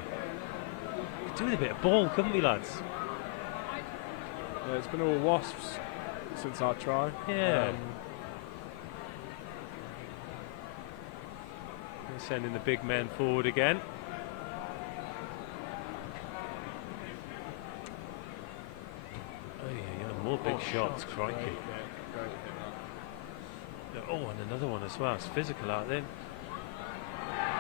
Could do with a bit of ball, couldn't we, lads? Yeah, it's been all Wasps since our try. Yeah. Sending the big men forward again. Oh yeah, more big shots, crikey. Oh, and another one as well. It's physical out there.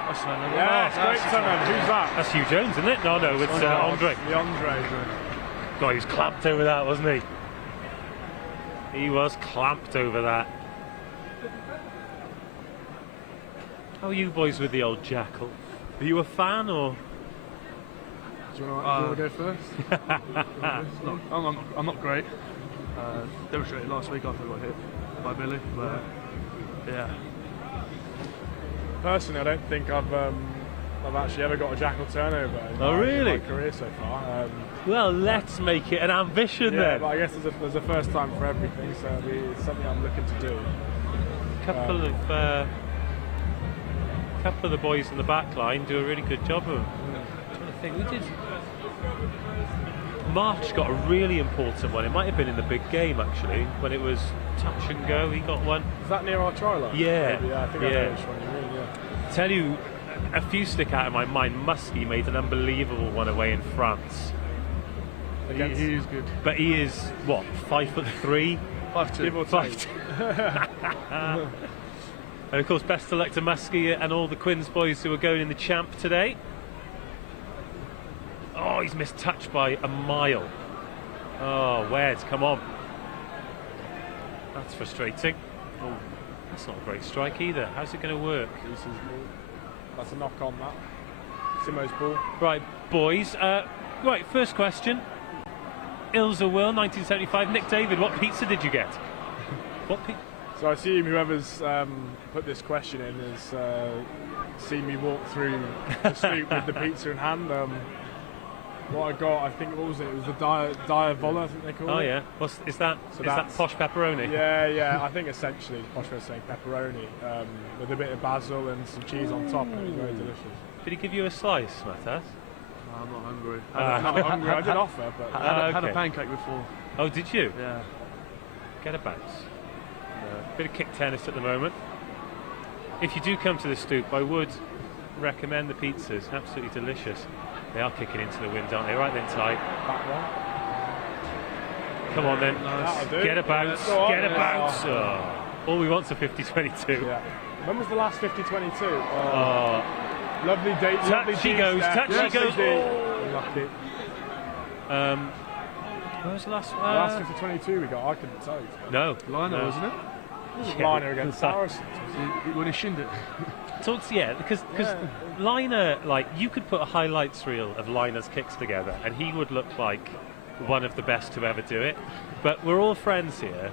That's great, who's that? That's Hugh Jones, isn't it? No, it's Andre. The Andre. God, he was clamped over that, wasn't he? He was clamped over that. How are you boys with the old jackal? Are you a fan or? Do you want to go first? I'm not great. Demonstrated last week after I got hit by Billy, but yeah. Personally, I don't think I've actually ever got a jackal turnover in my career so far. Well, let's make it an ambition then. But I guess there's a first time for everything, so it's something I'm looking to do. Couple of the boys in the back line do a really good job of it. I'm trying to think, we did. March got a really important one. It might have been in the big game actually, when it was touch and go. He got one. Is that near our try line? Yeah. I think I know which one you mean, yeah. Tell you, a few stick out of my mind. Muskie made an unbelievable one away in France. He is good. But he is, what, 5'3"? 5'2". Give or take. And of course, best of luck to Muskie and all the Quinn's boys who are going in the champ today. Oh, he's missed touch by a mile. Oh, Wed, come on. That's frustrating. Oh, that's not a great strike either. How's it going to work? That's a knock on that. Simo's ball. Right, boys. Right, first question. Ilza Will, 1975. Nick David, what pizza did you get? What pizza? So I assume whoever's put this question in has seen me walk through the Stoop with the pizza in hand. What I got, I think, what was it? It was the Diavola, I think they call it. Oh yeah. Is that posh pepperoni? Yeah. I think essentially posh was saying pepperoni with a bit of basil and some cheese on top, and it was very delicious. Did he give you a slice, Matas? I'm not hungry. I'm not hungry. I did offer, but I had a pancake before. Oh, did you? Yeah. Get a bounce. Bit of kick tennis at the moment. If you do come to the Stoop, I would recommend the pizzas. Absolutely delicious. They are kicking into the wind, aren't they? Right then, Ty. Back one. Come on then. Nice. Get a bounce. Get a bounce. Oh. All we want's a 50-22. Yeah. When was the last 50-22? Lovely date. Touch she goes. Touch she goes. Lucky. Where was the last one? Last 50-22 we got. I couldn't tell you. No. Liner, No. wasn't it? Yeah, Liner against Saracens. When he shinned it. Because Liner, like, you could put a highlights reel of Liner's kicks together and he would look like one of the best to ever do it. But we're all friends here.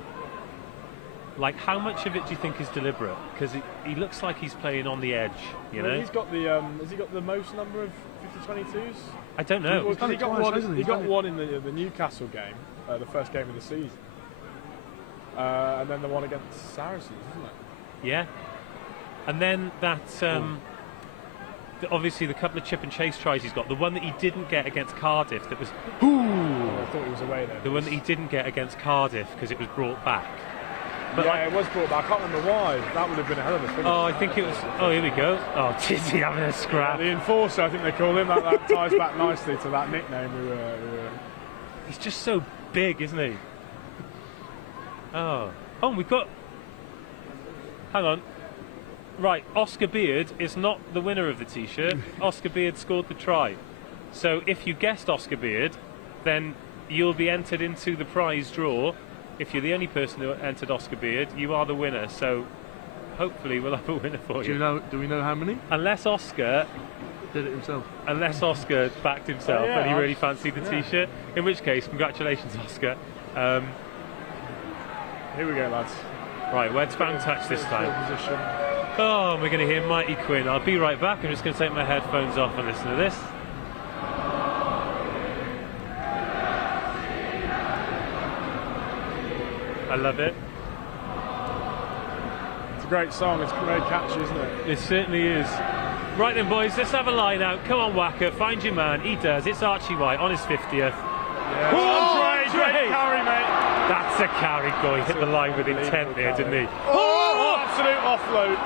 Like, how much of it do you think is deliberate? Because he looks like he's playing on the edge, you know? He's got the. Has he got the most number of 50-22s? I don't know. Well, done he it got twice, one. hasn't he? He got He's done one in the Newcastle game, the first game of the season, and then the one against Saracens, isn't it? Yeah. And then that, obviously the couple of chip and chase tries he's got. The one that he didn't get against Cardiff that was, I thought he was away there. the one that he didn't get against Cardiff because it was brought back. But yeah, it was brought back. I can't remember why. That would have been a hell of a finish. I think it was, here we go. Oh, Tizzy having a scrap. The enforcer, I think they call him. That ties back nicely to that nickname we were. He's just so big, isn't he? Oh, we've got, hang on. Right, Oscar Beard is not the winner of the t-shirt. Oscar Beard scored the try. So if you guessed Oscar Beard, then you'll be entered into the prize draw. If you're the only person who entered Oscar Beard, you are the winner. So hopefully we'll have a winner for you. Do we know how many? Unless Oscar Did it himself. backed himself yeah, and he really fancied the t-shirt. In which case, congratulations, Oscar. Here we go, lads. Right, where's Fan Touch this time? Position. Oh, we're going to hear Mighty Quinn. I'll be right back. I'm just going to take my headphones off and listen to this. I love it. It's a great song. It's very catchy, isn't it? It certainly is. Right then, boys, let's have a line out. Come on, Wacker, find your man. He does. It's Archie White on his 50th. Yeah. Oh, Great carry, mate. That's a carry goal. He hit the line with intent there, didn't he? Oh, absolute offload.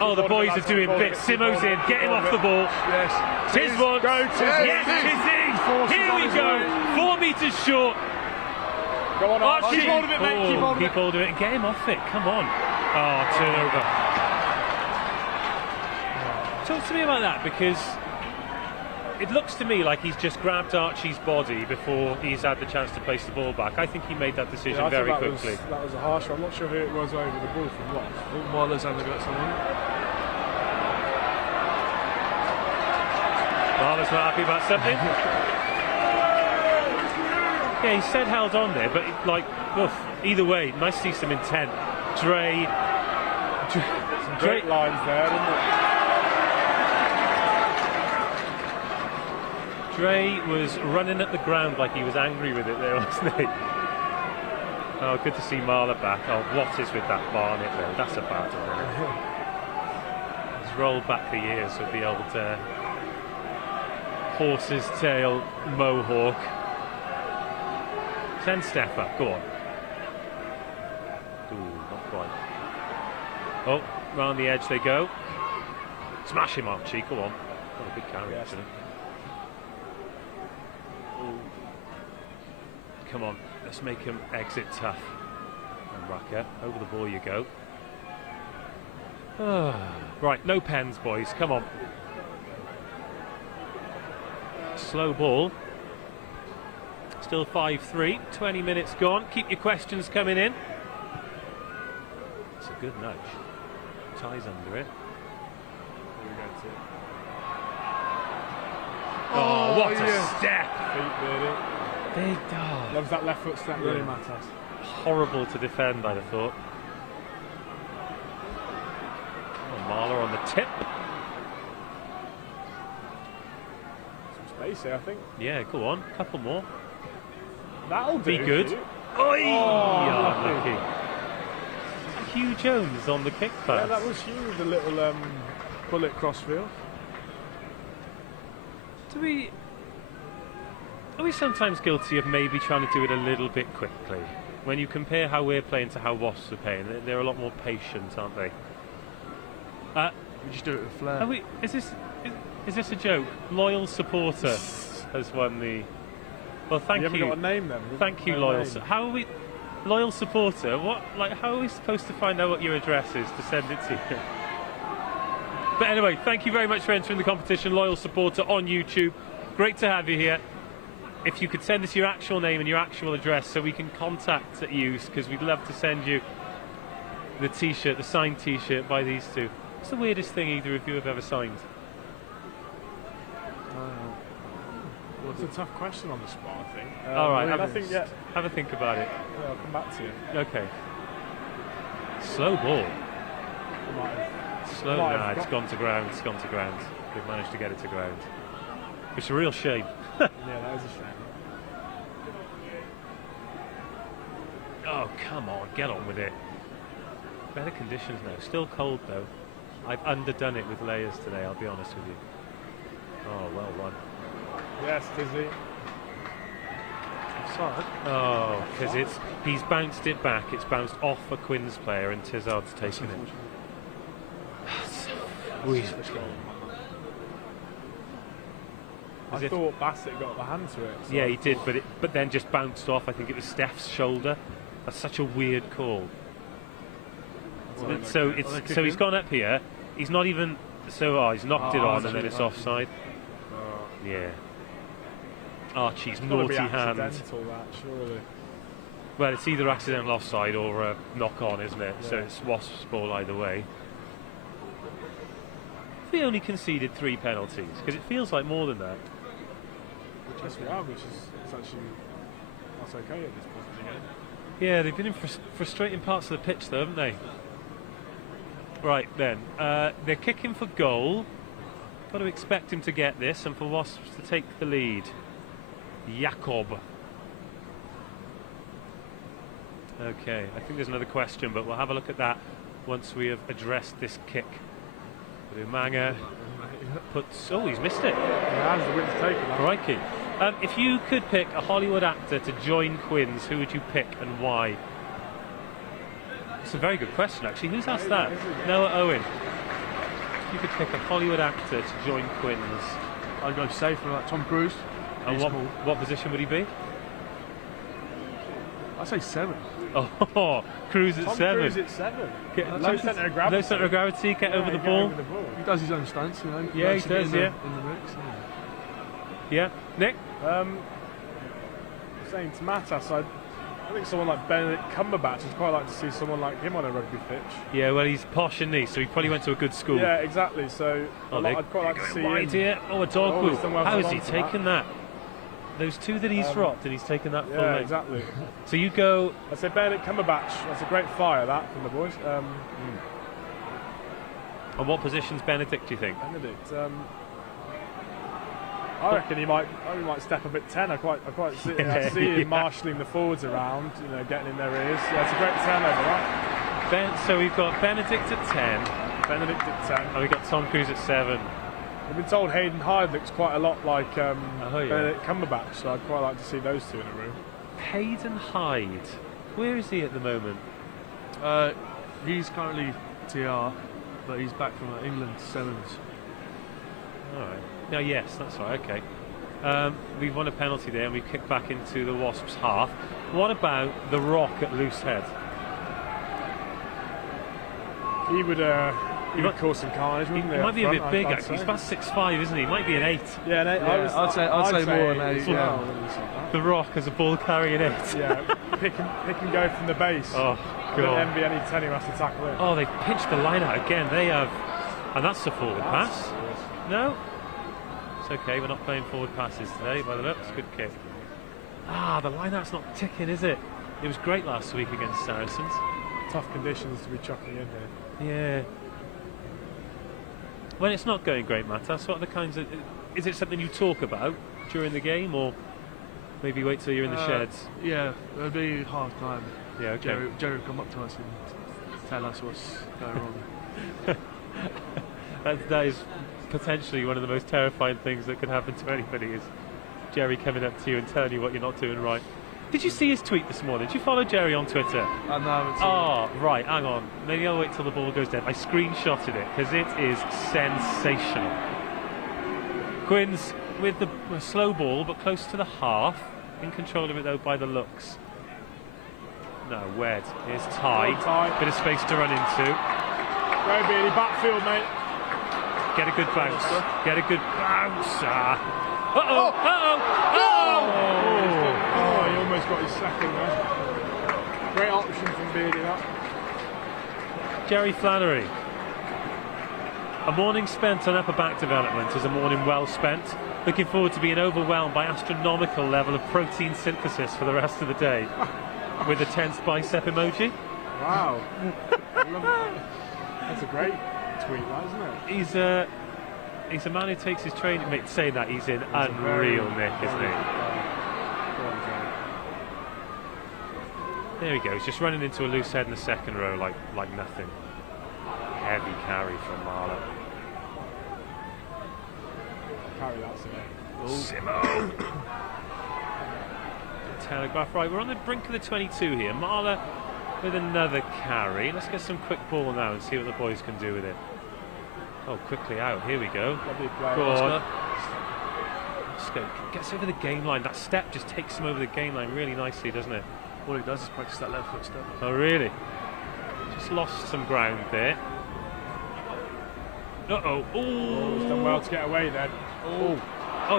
Oh, the boys are doing bits. Simo's in. Get him off the ball. Yes. Tiz one. Go, Tiz. Yes, Tizzy. Here we go. 4 metres short. Go on, Archie. Keep hold of it, mate. Keep hold of it. Keep hold of it. Get him off it. Come on. Oh, turnover. Talk to me about that, because it looks to me like he's just grabbed Archie's body before he's had the chance to place the ball back. I think he made that decision I very thought quickly. That was a harsh one. I'm not sure who it was over the ball from Wasps. I think Marlo's having a go at someone. Marlo's not happy about something. Yeah, he said held on there, but either way, nice to see some intent. Dre. Great lines there, isn't it? Dre was running at the ground like he was angry with it there, wasn't he? Oh, good to see Marla back. Oh, what is with that Barnett though? That's a bad one. He's rolled back the years with the old horse's tail mohawk. Send Steph up, go on. Ooh, not quite. Oh, round the edge they go. Smash him, Archie, go on. Oh, a good carry, actually. Come on, let's make him exit tough. And Rucker, over the ball you go. Right, no pens, boys, come on. Slow ball. Still 5-3, 20 minutes gone. Keep your questions coming in. It's a good nudge. Ties under it. Here we go, Tim. Oh, what a step! Feet, really. Big dog. Loves that left foot step, really, Matas. Horrible to defend, I'd have thought. Oh, Marler on the tip. Some space here, I think. Yeah, go on. Couple more. That'll Be do. good. Oi! Oh, Lucky. Hugh Jones on the kick pass. Yeah, that was huge, the little bullet crossfield. Are we sometimes guilty of maybe trying to do it a little bit quickly? When you compare how we're playing to how Wasps are playing, they're a lot more patient, aren't they? We just do it with flair. Is this a joke? Loyal supporter has won the. Well, thank you. You haven't got a name then. Thank you, No loyal. name. How are we? Loyal supporter. What? Like, how are we supposed to find out what your address is to send it to you? But anyway, thank you very much for entering the competition, loyal supporter on YouTube. Great to have you here. If you could send us your actual name and your actual address so we can contact you, because we'd love to send you the T-shirt, the signed T-shirt by these two. What's the weirdest thing either of you have ever signed? Well, it's a tough question on the spot, I think. All right, I think, yeah. Have a think about it. Yeah, I'll come back to you. Okay. Slow ball. I might have- Slow. Might have Nah, it's got- gone to ground. It's gone to ground. We've managed to get it to ground. It's a real shame. Yeah, that is a shame. Oh, come on, get on with it. Better conditions now. Still cold though. I've underdone it with layers today, I'll be honest with you. Oh, well run. Yes, Dizzy. Offside. Oh, because he's bounced it back. It's bounced off a Quinn's player and Tizard's taken it. I thought Bassett got the hand to it. So Yeah, he did, but then just bounced off. I think it was Steph's shoulder. That's such a weird call. So he's gone up here. He's not even. He's knocked it on, and then it's offside. Yeah. Archie's naughty hand. Accidental, that, surely. Well, it's either accidental offside or a knock on, isn't it? Yeah. So it's Wasps' ball either way. We only conceded 3 penalties because it feels like more than that. Yes, we are, which is that's okay at this point in the game. Yeah, they've been in frustrating parts of the pitch, though, haven't they? Right then, they're kicking for goal. Got to expect him to get this, and for Wasps to take the lead. Jakob. Okay, I think there's another question, but we'll have a look at that once we have addressed this kick. Umanga puts. Oh, he's missed it. Yeah, the wind's taken that. Crikey. If you could pick a Hollywood actor to join Quinn's, who would you pick and why? It's a very good question, actually. Who's asked that? Noah Owen. If you could pick a Hollywood actor to join Quinn's, I'd go safer, like Tom Cruise. and what position would he be? I'd say 7. Oh, Cruise at Tom 7. Cruise at 7. Get Low centre of gravity. Low centre of gravity, get over the ball. He does his own stunts, you know. Yeah, he likes to get does, in yeah. In the mix, Yeah, Nick? Saying to Matas, I think someone like Benedict Cumberbatch, I'd quite like to see someone like him on a rugby pitch. Yeah, well, he's posh, isn't he? So he probably went to a good school. Yeah, exactly. So I'd quite like to see wide him. here. Oh, a dog Oh, move. he's done well How to has he hold on to taken that? Those 2 that he's dropped, and he's taken that full Yeah, length. exactly. So you go. I'd say Benedict Cumberbatch. That's a great fire, that, from the boys. On what position's Benedict, do you think? Benedict. I reckon he might step up at 10. I quite see him marshalling the forwards around, you know, getting in their ears. Yeah, it's a great turnover, right? So we've got Benedict at 10, Benedict at 10. and we've got Tom Cruise at 7. I've been told Hayden Hyde looks quite a lot like yeah. Benedict Cumberbatch, so I'd quite like to see those two in a room. Hayden Hyde. Where is he at the moment? He's currently TR, but he's back from England 7s. All right. No, yes, that's right. Okay. We've won a penalty there, and we've kicked back into the Wasps' half. What about the Rock at loose head? He would cause some carnage, wouldn't he? He might be a bit big, I'd actually. He's say. about 6'5", isn't he? He might be an 8. Yeah, an 8. Yeah, I'd say more than 8. Yeah. The Rock as a ball carrying 8. Yeah, pick and go from the base. Oh, I God. don't envy any 10 who has to tackle it. Oh, they've pinched the line out again. They have, and that's a forward pass. No, it's okay. We're not playing forward passes today, by the looks. Good kick. Ah, the line out's not ticking, is it? It was great last week against Saracens. Tough conditions to be chucking in here. Yeah. When it's not going great, Matas, what are the kinds of? Is it something you talk about during the game, or maybe wait till you're in the sheds? Yeah, it'll be hard time. Yeah, okay. Jerry will come up to us and tell us what's going on. That is potentially one of the most terrifying things that could happen to anybody, is Jerry coming up to you and telling you what you're not doing right. Did you see his tweet this morning? Did you follow Jerry on Twitter? I know. Oh, right, hang on. Maybe I'll wait till the ball goes dead. I screenshotted it because it is sensational. Quinn's with the slow ball, but close to the half. In control of it, though, by the looks. No, Wed. Here's Ty. Bit of space to run into. Go Beardy, backfield, mate. Get a good bounce. Get a good bounce. Uh-oh. Oh, he almost got his second there. Great option from Beardy that. Jerry Flannery. A morning spent on upper back development is a morning well spent. Looking forward to being overwhelmed by astronomical level of protein synthesis for the rest of the day. With a tense bicep emoji. Wow. I love that. That's a great tweet, that, isn't it? He's a man who takes his training. Mate, saying that he's in unreal nick, isn't he? There he goes, just running into a loose head in the second row like nothing. Heavy carry from Marla. Carry that, Simo. Telegraph. Right, we're on the brink of the 22 here. Marla with another carry. Let's get some quick ball now and see what the boys can do with it. Oh, quickly out. Here we go. Go on. Gets over the game line. That step just takes him over the game line really nicely, doesn't it? All he does is practice that left foot step. Oh, really? Just lost some ground there. Uh-oh. He's done well to get away then. Oh,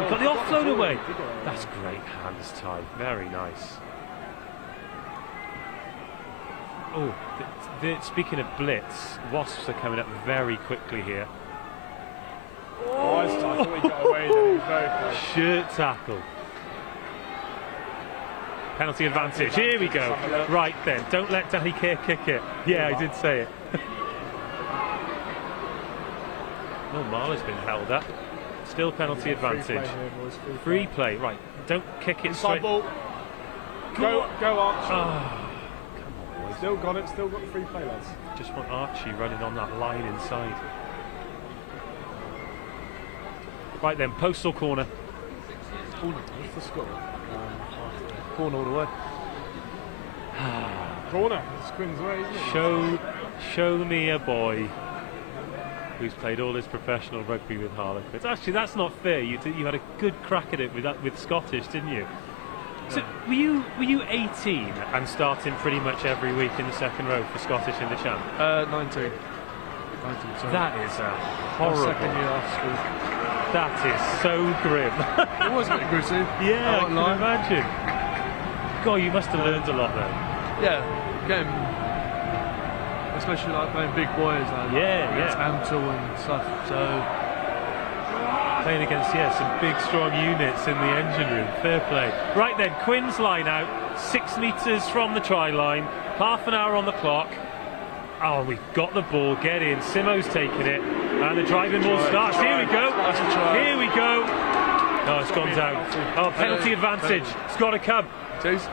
he got the offload away. That's great hands tie. Very nice. Oh, speaking of blitz, Wasps are coming up very quickly here. Oh, I thought he got away then. He was very close. Shirt tackle. Penalty advantage. Here we go. Right then. Don't let Danny Kerr kick it. Yeah, I did say it. No, Marla's been held up. Still penalty advantage. Free play. Right. Don't kick it straight. Ball. Go Archie. Come on, boys. Still got it. Still got the free play, lads. Just want Archie running on that line inside. Right then, post or corner? What's the score? Corner all the way. Corner. It's Quinn's way, isn't it? Show me a boy who's played all his professional rugby with Harlequins. Actually, that's not fair. You had a good crack at it with Scottish, didn't you? So were you 18 and starting pretty much every week in the second row for Scottish in the Champ? 19. Sorry. That is a horrible. Second year after school. That is so grim. It was a bit aggressive. Yeah, I can imagine. God, you must have learned a lot then. Yeah, getting, especially like playing big boys like against Amtel and stuff. So playing against some big strong units in the engine room. Fair play. Right then, Quinn's line out, 6 metres from the try line, half an hour on the clock. Oh, we've got the ball. Get in. Simo's taking it, and the driving ball starts. Here we go. Here we go. Oh, it's gone down. Oh, penalty advantage. It's got to come. Tiz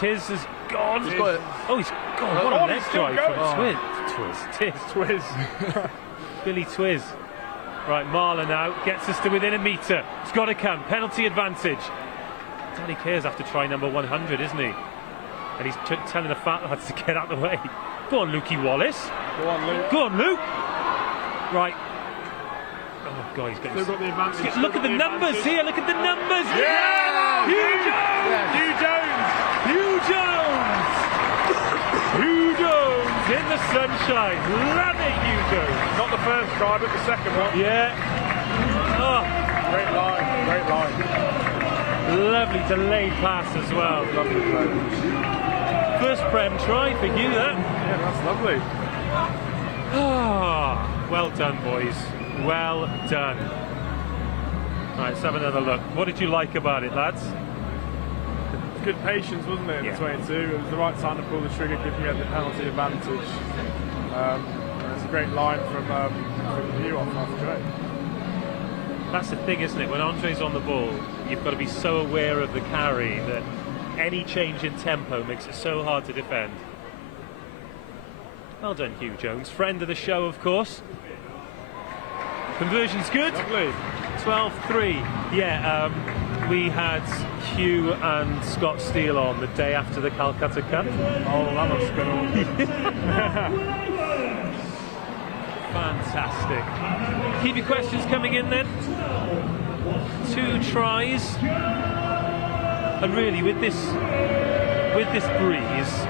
has gone. He's got it. Oh, he's gone. What a leg drive from Twiz. Billy Twiz. Right, Marla now gets us to within a metre. It's got to come. Penalty advantage. Danny Kerr's after try number 100, isn't he? And he's telling the fat lads to get out of the way. Go on, Lukey Wallace. Go on, Luke. Go on, Luke. Right. Oh, God, he's got Still got the advantage. Look at the numbers here. Look at the numbers. Yeah! Hugh Jones! Hugh Jones! Hugh Jones! Hugh Jones in the sunshine. Love it, Hugh Jones. Not the first try, but the second one. Yeah. Oh. Great line. Great line. Lovely delayed pass as well. Lovely play. First Prem try for you, that. Yeah, that's lovely. Ah, well done, boys. Well done. All right, let's have another look. What did you like about it, lads? Good patience, wasn't it, in the 22? It was the right time to pull the trigger, giving you the penalty advantage. It's a great line from you off. That's great. That's the thing, isn't it? When Andre's on the ball, you've got to be so aware of the carry that any change in tempo makes it so hard to defend. Well done, Hugh Jones. Friend of the show, of course. Conversion's good. Lovely. 12-3. Yeah, we had Hugh and Scott Steele on the day after the Calcutta Cup. Oh, that must have been all. Fantastic. Keep your questions coming in then. 2 tries. And really, with this breeze,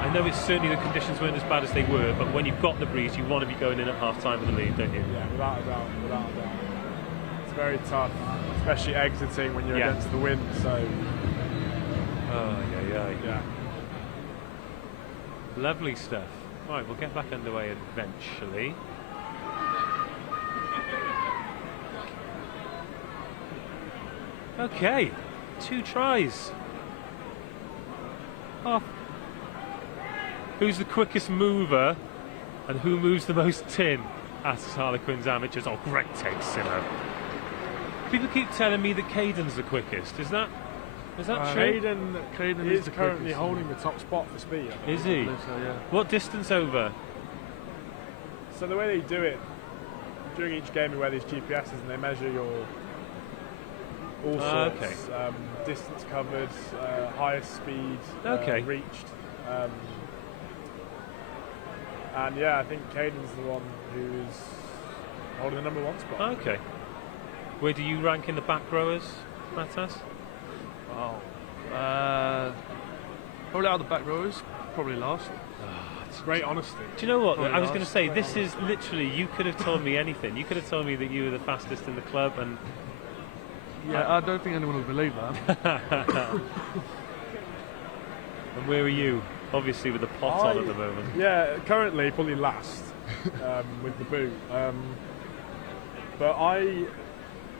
I I know it's certainly the conditions weren't as bad as they were, but when you've got the breeze, you want to be going in at half-time with the lead, don't you? Yeah, without a doubt, without a doubt. It's very tough, especially exiting when you're against the wind, so... Oh, yeah. Yeah. Lovely stuff. Right, we'll get back underway eventually. Okay, 2 tries. Oh. Who's the quickest mover and who moves the most tin? Asks Harlequins amateurs. Oh, Greg takes Simo. People keep telling me that Caden's the quickest. Is that true? Caden is currently holding the top spot for speed. Is he? So, yeah. What distance over? So the way they do it during each game, you wear these GPSs and they measure your all sorts, distance covered, highest speed reached, and yeah, I think Caden's the one who's holding the #1 spot. Okay. Where do you rank in the back rowers, Matas? Oh, probably out of the back rows, probably last. It's great honesty. Do you know what? Probably I was going to last. say, this is literally, you could have told me anything. You could have told me that you were the fastest in the club, and Yeah, I don't think anyone will believe that. and where are you? Obviously with the pot on at the moment. Yeah, currently probably last with the boot. But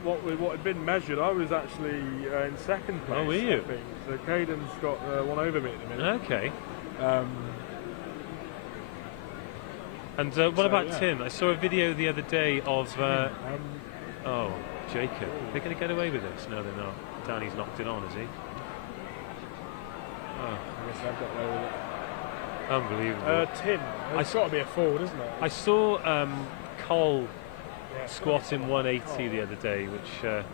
what had been measured, I was actually in second place. Oh, were you? I think. So Caden's got one over me at the minute. Okay. And what So, about yeah. Tim? I saw a video the other day of... oh, Jacob. They're going to get away with this? No, they're not. Danny's knocked it on, is he? Oh, I guess I've got away with it. unbelievable. Tim. It's got to be a forward, isn't it? I saw Cole squatting 180 the other day, which...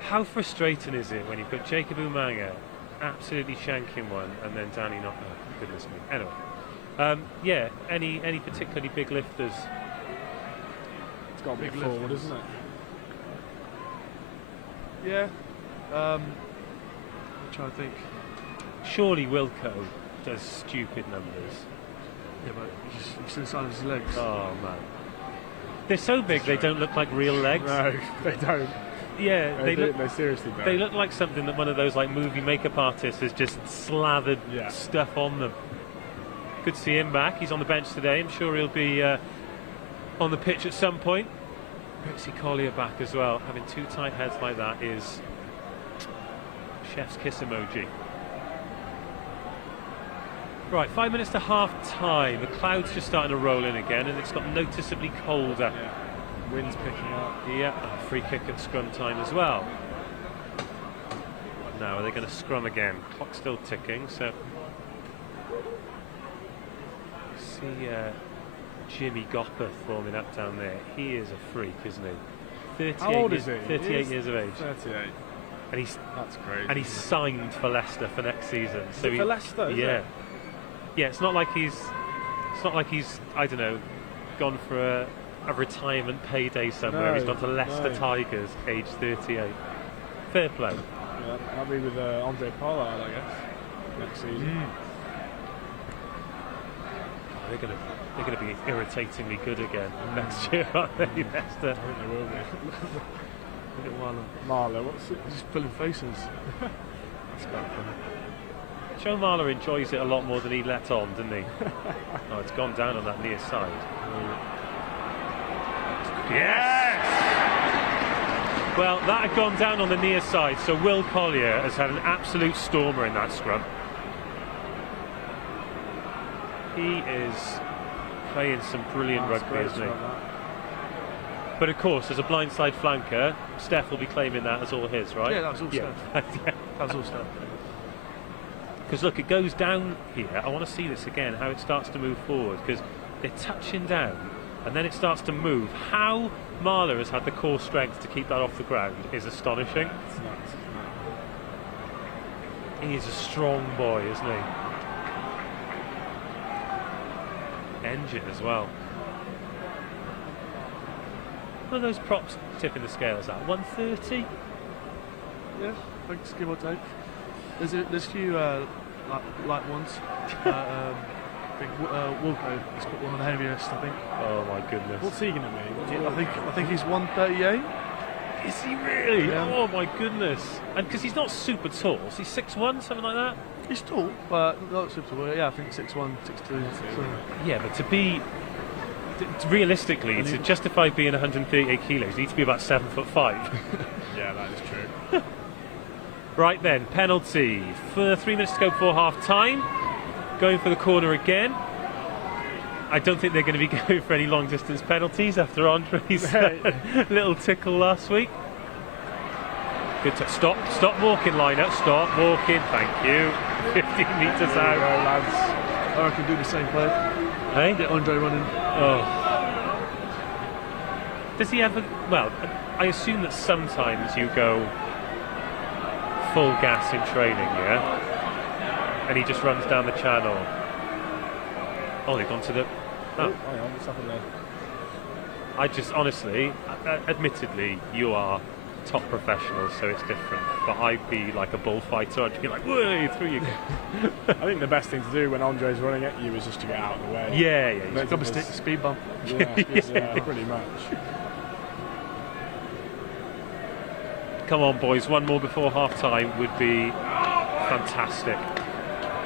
how frustrating is it when you put Jacob Umanga absolutely shanking one and then Danny not... Oh, goodness me. Anyway. Yeah, any particularly big lifters? It's got to be a forward, isn't it? Yeah. I'm trying to think. Surely Wilco does stupid numbers. Yeah, but he's inside of his legs. Oh, man. They're so big they don't look like real legs. No, they don't. Yeah, they seriously don't. They look like something that one of those like movie makeup artists has just slathered Yeah. stuff on them. Good to see him back. He's on the bench today. I'm sure he'll be on the pitch at some point. Great to see Collier back as well. Having 2 tight heads like that is chef's kiss emoji. Right, 5 minutes to half time. The clouds just starting to roll in again, and it's got noticeably colder. Yeah. Wind's picking up. Yeah, a free kick at scrum time as well. Now, are they going to scrum again? Clock's still ticking, so... See Jimmy Gopper forming up down there. He is a freak, isn't he? 38 How old is he? 38 years of age. 38. And he's That's crazy. and he's signed for Leicester for next season. So For Leicester, is yeah. it? Yeah, it's not like he's I don't know, gone for a retirement payday somewhere. No, He's gone to Leicester no. Tigers, age 38. Fair play. Yeah, that'll be with Andre Pollard, I guess, next season. They're gonna be irritatingly good again next year, aren't they, Leicester? I think they will be. Look at Marlon. Marlow, what's it? Just pulling faces. That's quite funny. Joe Marler enjoys it a lot more than he let on, didn't he? Oh, it's gone down on that near side. Yes! Well, that had gone down on the near side, so Will Collier has had an absolute stormer in that scrum. He is playing some brilliant rugby, isn't he? But of course, as a blindside flanker, Steph will be claiming that as all his, right? Yeah, that was all Yeah. Steph. That was all Steph. Because look, it goes down here. I want to see this again, how it starts to move forward, because they're touching down and then it starts to move. How Marler has had the core strength to keep that off the ground is astonishing. It's nuts. He is a strong boy, isn't he? Engine as well. What are those props tipping the scales at? 130? Yeah, thanks, give or take. There's a few light ones. I think Wilco has got one of the heaviest, I think. Oh my goodness. What's he going to be? I think he's 138. Is he really? Yeah. Oh my goodness. And because he's not super tall, is he 6'1", something like that? He's tall, but not super tall. Yeah, I think 6'1", 6'2". So. Yeah, but to be realistically, to justify being 138 kilos, you need to be about 7'5". Yeah, that is true. Right then, penalty for 3 minutes to go before half time. Going for the corner again. I don't think they're going to be going for any long distance penalties after Andre's little tickle last week. Good to stop walking, lineup, stop walking, thank you. 15 metres out. Lads. I reckon do the same play. Hey? Get Andre running. Oh. Does he ever? Well, I assume that sometimes you go full gas in training, yeah? And he just runs down the channel. Oh, they've gone to the... Oh, hang on, what's happened there? I just, honestly, admittedly, you are top professionals, so it's different. But I'd be like a bullfighter. I'd be like, whoa, through you go. I think the best thing to do when Andre's running at you is just to get out of the way. Yeah. Got a stick, speed bump. Yeah, pretty much. Come on, boys, one more before half-time would be fantastic.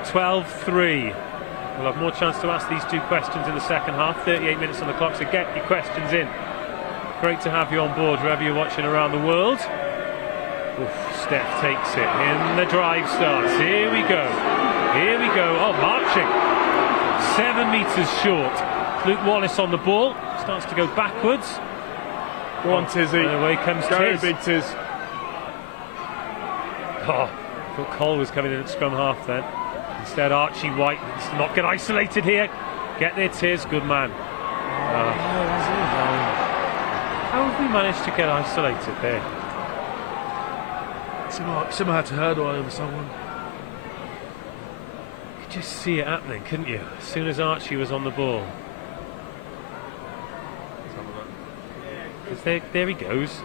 12-3. We'll have more chance to ask these two questions in the second half. 38 minutes on the clock, so get your questions in. Great to have you on board wherever you're watching around the world. Oof, Steph takes it, and the drive starts. Here we go. Oh, marching. 7 metres short. Luke Wallace on the ball. Starts to go backwards. Go on, Tizzy. And away comes Go, Tiz. big Tiz. Oh, I thought Cole was coming in at scrum half then. Instead, Archie White does not get isolated here. Get there, Tiz. Good man. How have we managed to get isolated there? Someone had to hurdle over someone. You could just see it happening, couldn't you? As soon as Archie was on the ball. There he goes.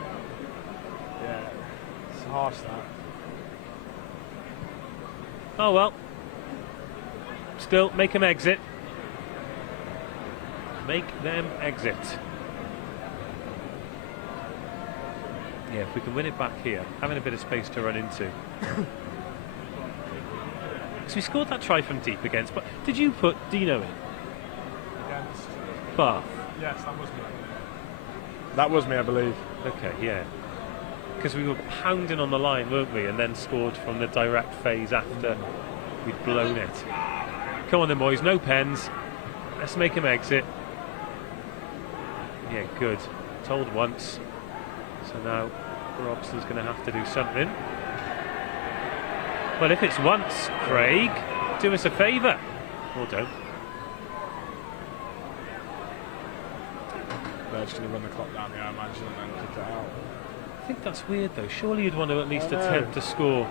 Yeah, it's harsh that. Oh well. Still, make them exit. Make them exit. Yeah, if we can win it back here, having a bit of space to run into. So we scored that try from deep against, but did you put Dino in? Against Bath? Yes, that was me. That was me, I believe. Okay, yeah. Because we were pounding on the line, weren't we? And then scored from the direct phase after we'd blown it. Come on then, boys, no pens. Let's make him exit. Yeah, good. Told once. So now Robson's going to have to do something. Well, if it's once, Craig, do us a favour. Or don't. They're just going to run the clock down here, I imagine, and then kick it out. I think that's weird, though. Surely you'd want to at least attempt to score.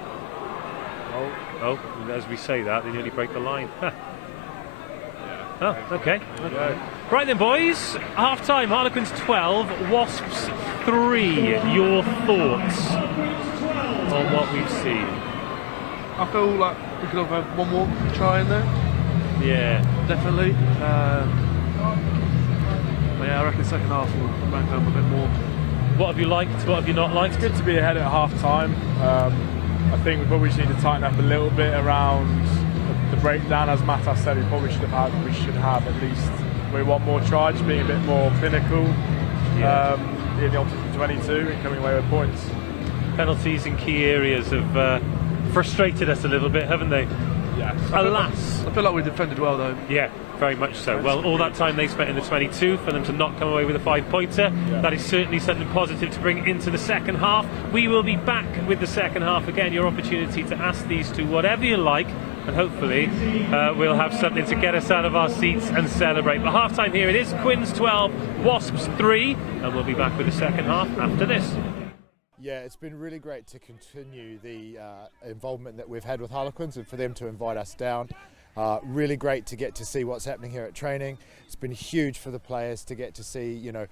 Oh, as we say that, they nearly break the line. Oh, okay. Right then, boys. Half-time, Harlequins 12, Wasps 3. Your thoughts on what we've seen? I feel like we could have had one more try in there. Yeah. Definitely. But yeah, I reckon second half will rank up a bit more. What have you liked? What have you not liked? It's good to be ahead at half-time. I think we probably just need to tighten up a little bit around the breakdown. As Matas said, we should have at least. We want more tries, being a bit more clinical in the opposition 22 and coming away with points. Penalties in key areas have frustrated us a little bit, haven't they? Yeah. Alas. I feel like we defended well though. Yeah, very much so. Well, all that time they spent in the 22 for them to not come away with a 5-pointer, that is certainly something positive to bring into the second half. We will be back with the second half again. Your opportunity to ask these two whatever you like, and hopefully we'll have something to get us out of our seats and celebrate. But half time here it is, Quinn's 12, Wasps 3, and we'll be back with the second half after this. Yeah, it's been really great to continue the involvement that we've had with Harlequins and for them to invite us down. Really great to get to see what's happening here at training. It's been huge for the players to get to see, you know,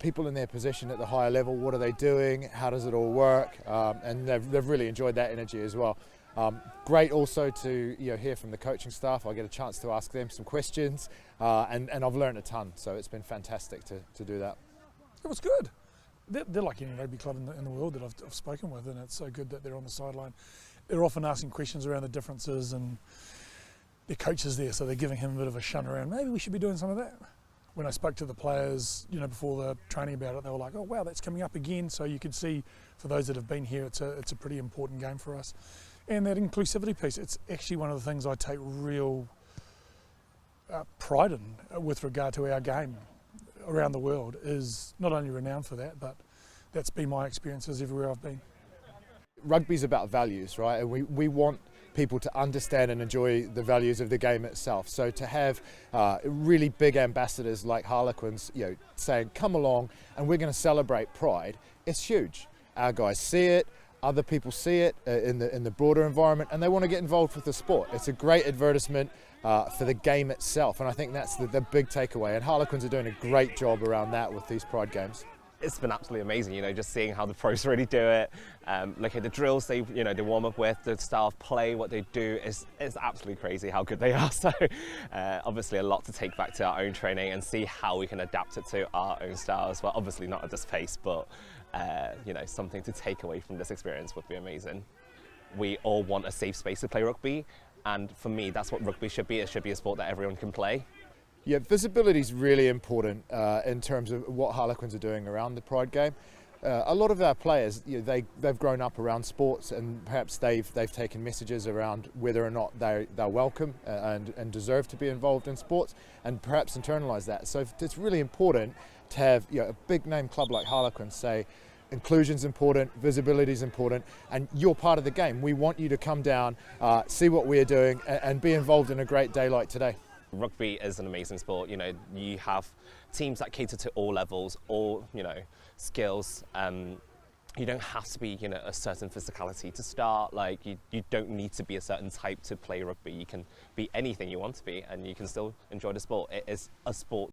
people in their position at the higher level. What are they doing? How does it all work? And they've really enjoyed that energy as well. Great also to hear from the coaching staff. I get a chance to ask them some questions, and I've learned a ton. So it's been fantastic to do that. It was good. They're like any rugby club in the world that I've spoken with, and it's so good that they're on the sideline. They're often asking questions around the differences, and their coach is there, so they're giving him a bit of a shunt around. Maybe we should be doing some of that. When I spoke to the players, before the training about it, they were like, "Oh wow, that's coming up again." So you could see, for those that have been here, it's a pretty important game for us. And that inclusivity piece, it's actually one of the things I take real pride in with regard to our game around the world. Is not only renowned for that, but that's been my experiences everywhere I've been. Rugby's about values, right? And we want people to understand and enjoy the values of the game itself. So to have really big ambassadors like Harlequins, saying, "Come along, and we're going to celebrate Pride," it's huge. Our guys see it. Other people see it in the broader environment, and they want to get involved with the sport. It's a great advertisement for the game itself, and I think that's the big takeaway. And Harlequins are doing a great job around that with these Pride games. It's been absolutely amazing, just seeing how the pros really do it. Look at the drills they warm up with, the style of play, what they do is absolutely crazy how good they are. So obviously a lot to take back to our own training and see how we can adapt it to our own styles. Well, obviously not at this pace, but something to take away from this experience would be amazing. We all want a safe space to play rugby, and for me, that's what rugby should be. It should be a sport that everyone can play. Yeah, visibility is really important in terms of what Harlequins are doing around the Pride game. A lot of our players, they've grown up around sports, and perhaps they've taken messages around whether or not they're welcome and deserve to be involved in sports, and perhaps internalise that. So it's really important to have a big name club like Harlequins say, inclusion's important, visibility is important, and you're part of the game. We want you to come down, see what we're doing, and be involved in a great day like today. Rugby is an amazing sport. You have teams that cater to all levels, all skills. You don't have to be a certain physicality to start. Like you don't need to be a certain type to play rugby. You can be anything you want to be, and you can still enjoy the sport. It is a sport.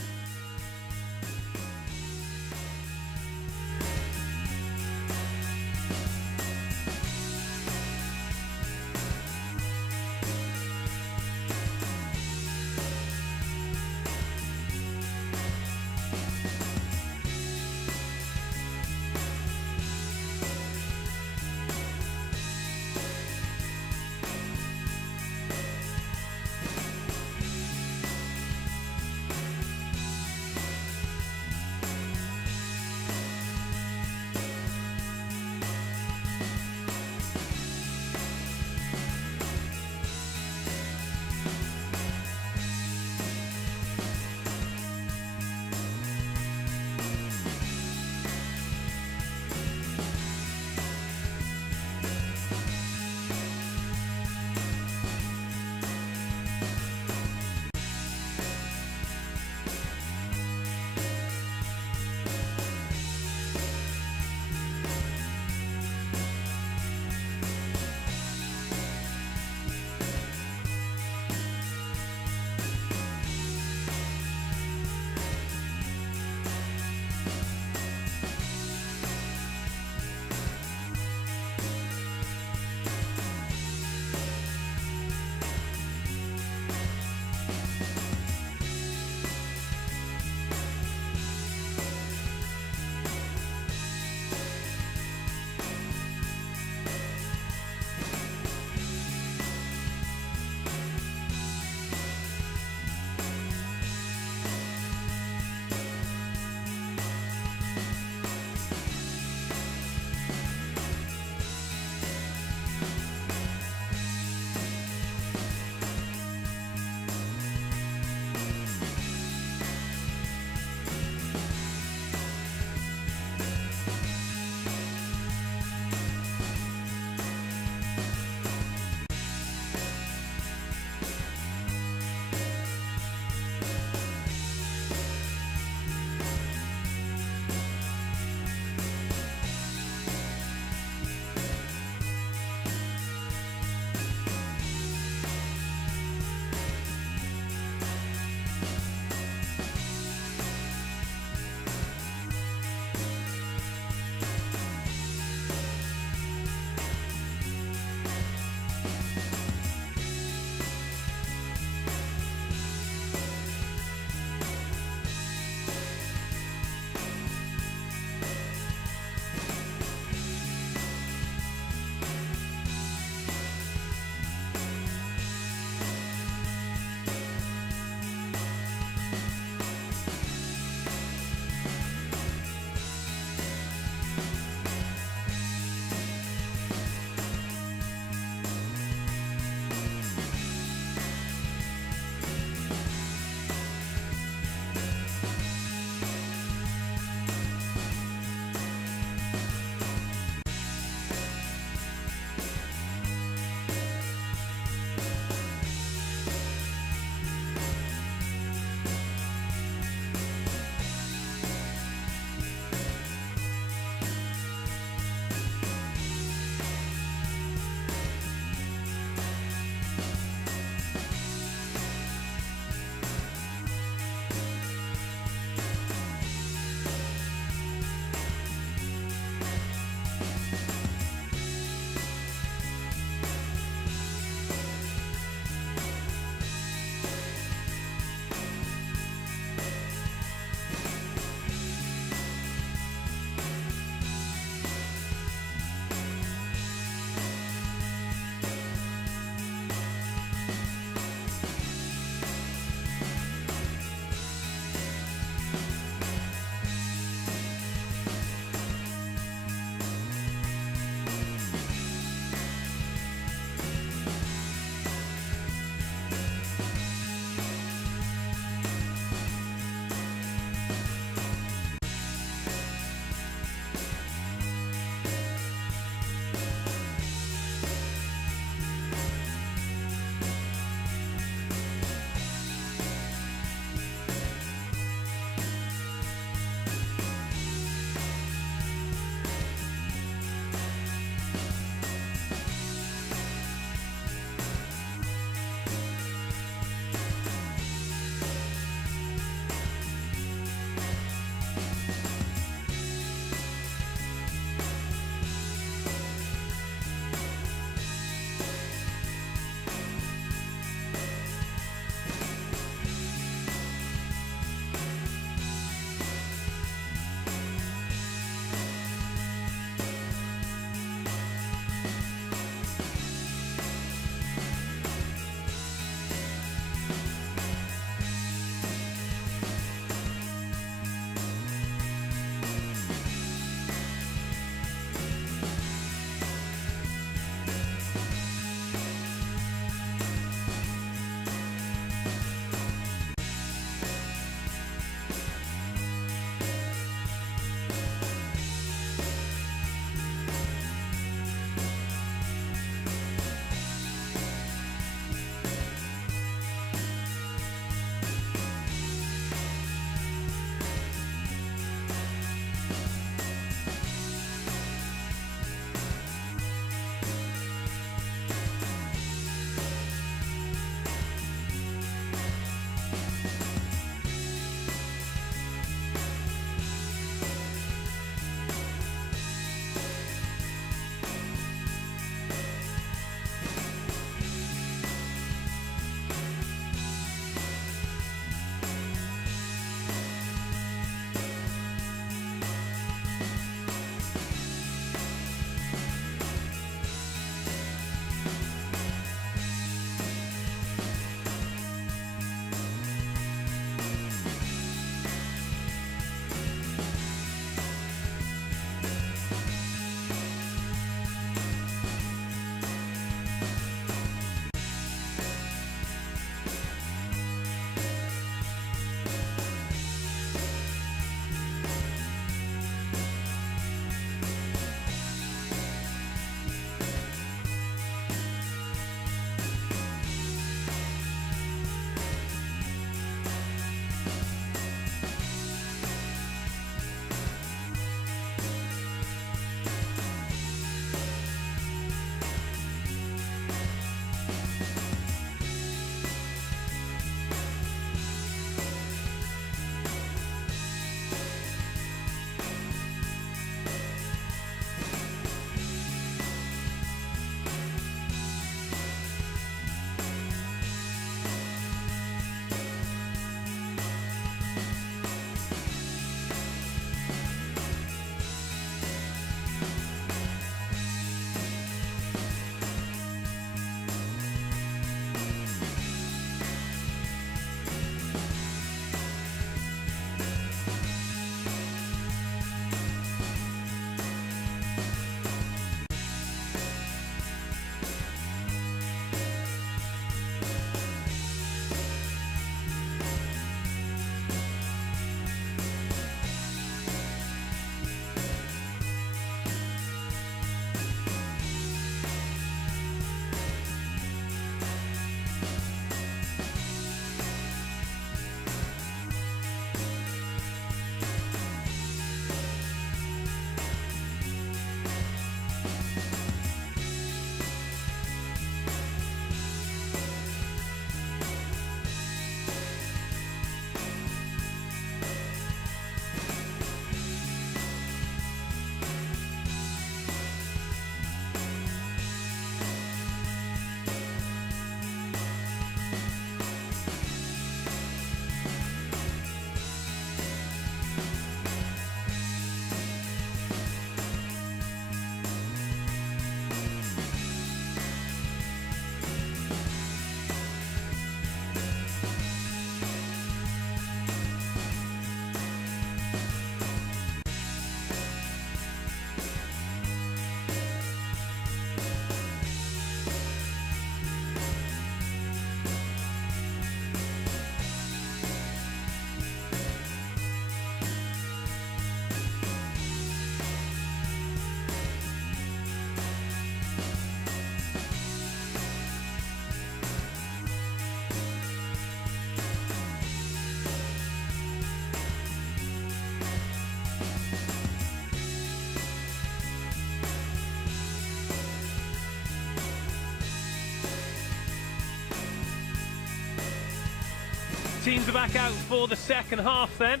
Teams are back out for the second half then.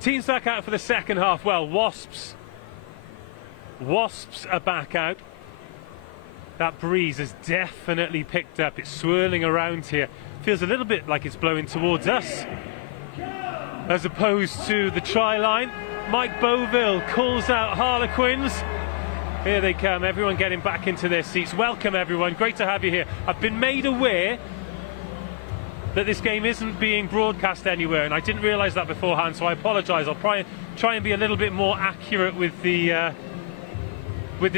Teams back out for the second half. Well, Wasps are back out. That breeze has definitely picked up. It's swirling around here. Feels a little bit like it's blowing towards us, as opposed to the try line. Mike Boville calls out Harlequins. Here they come, everyone getting back into their seats. Welcome everyone, great to have you here. I've been made aware that this game isn't being broadcast anywhere, and I didn't realise that beforehand, so I apologise. I'll try and be a little bit more accurate with the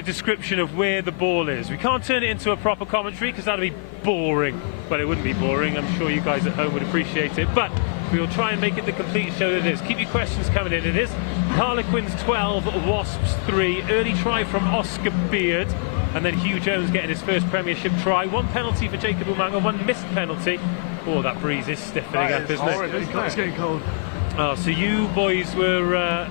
description of where the ball is. We can't turn it into a proper commentary because that'd be boring. Well, it wouldn't be boring. I'm sure you guys at home would appreciate it, but we will try and make it the complete show that it is. Keep your questions coming in. It is Harlequins 12, Wasps 3. Early try from Oscar Beard, and then Hugh Jones getting his first Premiership try. One penalty for Jacob Umanga, one missed penalty. Oh, that breeze is stiffening up, isn't it? It's getting cold. Oh, so you boys were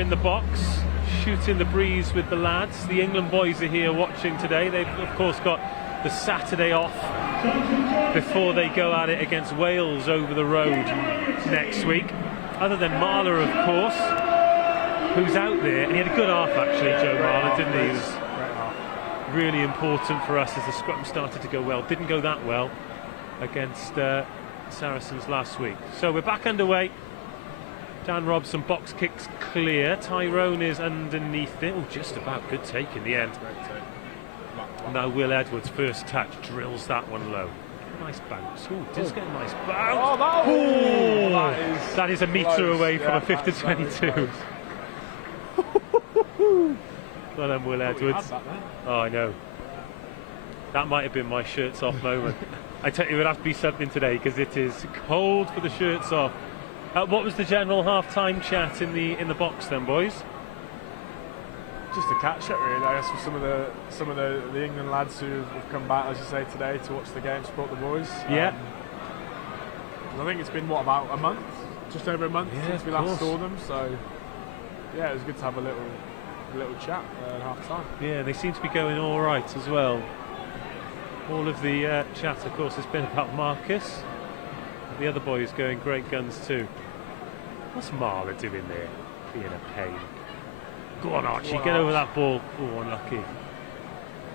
in the box, shooting the breeze with the lads. The England boys are here watching today. They've of course got the Saturday off before they go at it against Wales over the road next week. Other than Marler, of course, who's out there, and he had a good half actually, Joe Marler, didn't he? He was really important for us as the scrum started to go well. Didn't go that well against Saracens last week. So we're back underway. Dan Robson, box kicks clear. Tyrone is underneath it. Oh, just about. Good take in the end. Now Will Edwards, first touch, drills that one low. Nice bounce. Oh, does get a nice bounce. That is a metre away from a 5 to 22. Well done, Will Edwards. Oh, I know. That might have been my shirts off moment. I tell you, it would have to be something today because it is cold for the shirts off. What was the general half-time chat in the box then, boys? Just a catch up really, I guess, with some of the England lads who have come back, as you say, today to watch the game, support the boys. Yeah. I think it's been about a month, just over a month since we last saw them. So yeah, it was good to have a little chat at half time. Yeah, they seem to be going all right as well. All of the chat, of course, has been about Marcus. The other boys going great guns too. What's Marler doing there? Being a pain. Go on, Archie, get over that ball. Oh, unlucky.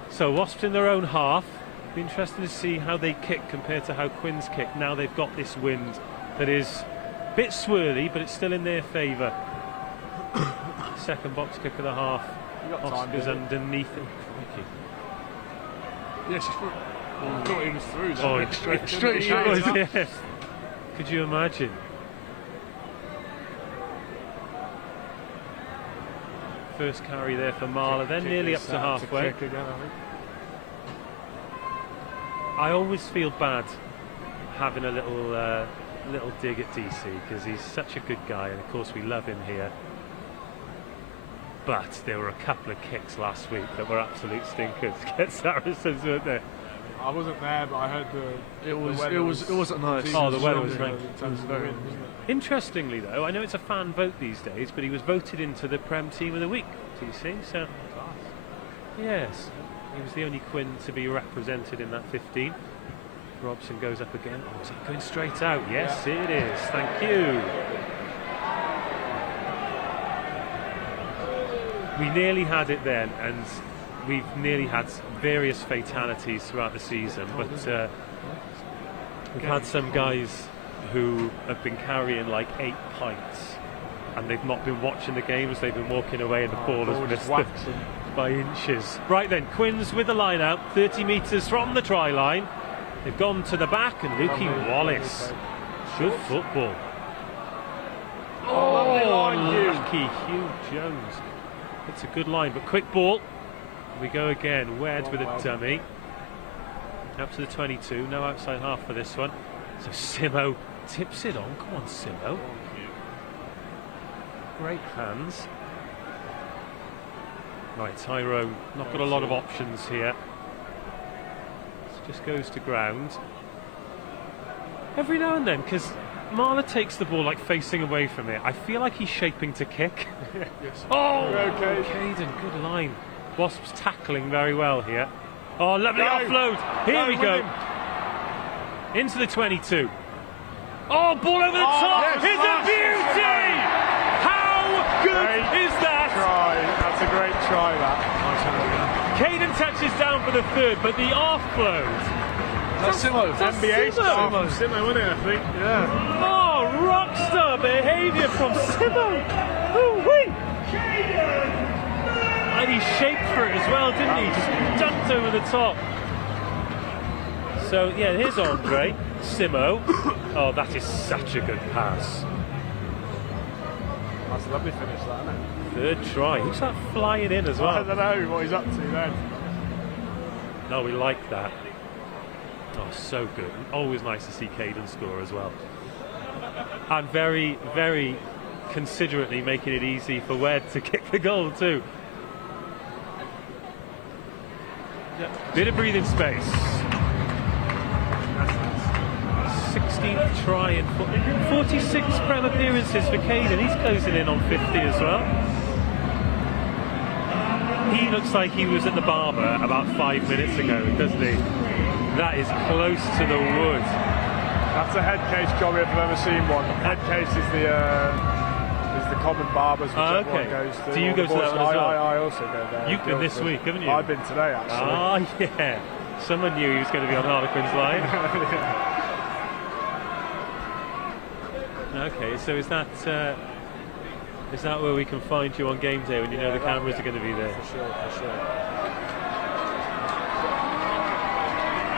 So Wasps in their own half. Be interesting to see how they kick compared to how Quinn's kick. Now they've got this wind that is a bit swirly, but it's still in their favour. Second box kick of the half. Oscar's underneath it. Crikey. Yeah, she's through. I thought he was through. Oh, straight. Yes. Could you imagine? First carry there for Marler, then nearly up to halfway. I always feel bad having a little dig at DC because he's such a good guy, and of course we love him here. But there were a couple of kicks last week that were absolute stinkers against Saracens, weren't there? I wasn't there, but I heard it wasn't nice. Oh, the weather was great. In terms of the wind, wasn't it? Interestingly, though, I know it's a fan vote these days, but he was voted into the Prem Team of the Week, TC. So, yes, he was the only Quinn to be represented in that 15. Robson goes up again. Oh, is it going straight out? Yes, it is. Thank you. We nearly had it then, and we've nearly had various fatalities throughout the season, but we've had some guys who have been carrying like 8 pints and they've not been watching the games, they've been walking away and the ball has missed them by inches. Right then, Quinn's with the line out, 30 metres from the try line. They've gone to the back, and Lukey Wallace. Good football. Oh, lucky Hugh Jones. It's a good line, but quick ball. We go again. Wed with a dummy. Up to the 22. No outside half for this one. So Simo tips it on. Come on, Simo. Great hands. Right, Tyrone. Not got a lot of options here. Just goes to ground. Every now and then, because Marler takes the ball like facing away from it. I feel like he's shaping to kick. Yes. Oh, Okay. Caden, good line. Wasps tackling very well here. Oh, lovely offload. Here we go. Into the 22. Oh, ball over the top. Yes, It's a beauty. How good is that? Try. That's a great try, that. Caden touches down for the third, but the offload. That's Simo. That's NBA Simo. star from Simo, wasn't it, I think? Yeah. Oh, rockstar behaviour from Simo. Ooh-wee. And he shaped for it as well, didn't he? Just dunked over the top. So, yeah, here's Andre. Simo. Oh, that is such a good pass. That's a lovely finish, that, isn't it? Third try. Who's that flying in as I well? don't know what he's up to then. No, we like that. Oh, so good. Always nice to see Caden score as well. And very, very considerately making it easy for Wed to kick the goal too. Bit of breathing space. 16th try in 46 Prem appearances for Caden. He's closing in on 50 as well. He looks like he was at the barber about 5 minutes ago, doesn't he? That is close to the wood. That's a head case job if I've ever seen one. Head case is the common barbers which everyone goes to. Do you go to that one as well? I also go there. You've been this week, haven't you? I've been today, actually. Ah, yeah. Someone knew he was going to be on Harlequins Live. Okay, so is that where we can find you on game day when you know the cameras are going to be there? For sure, for sure.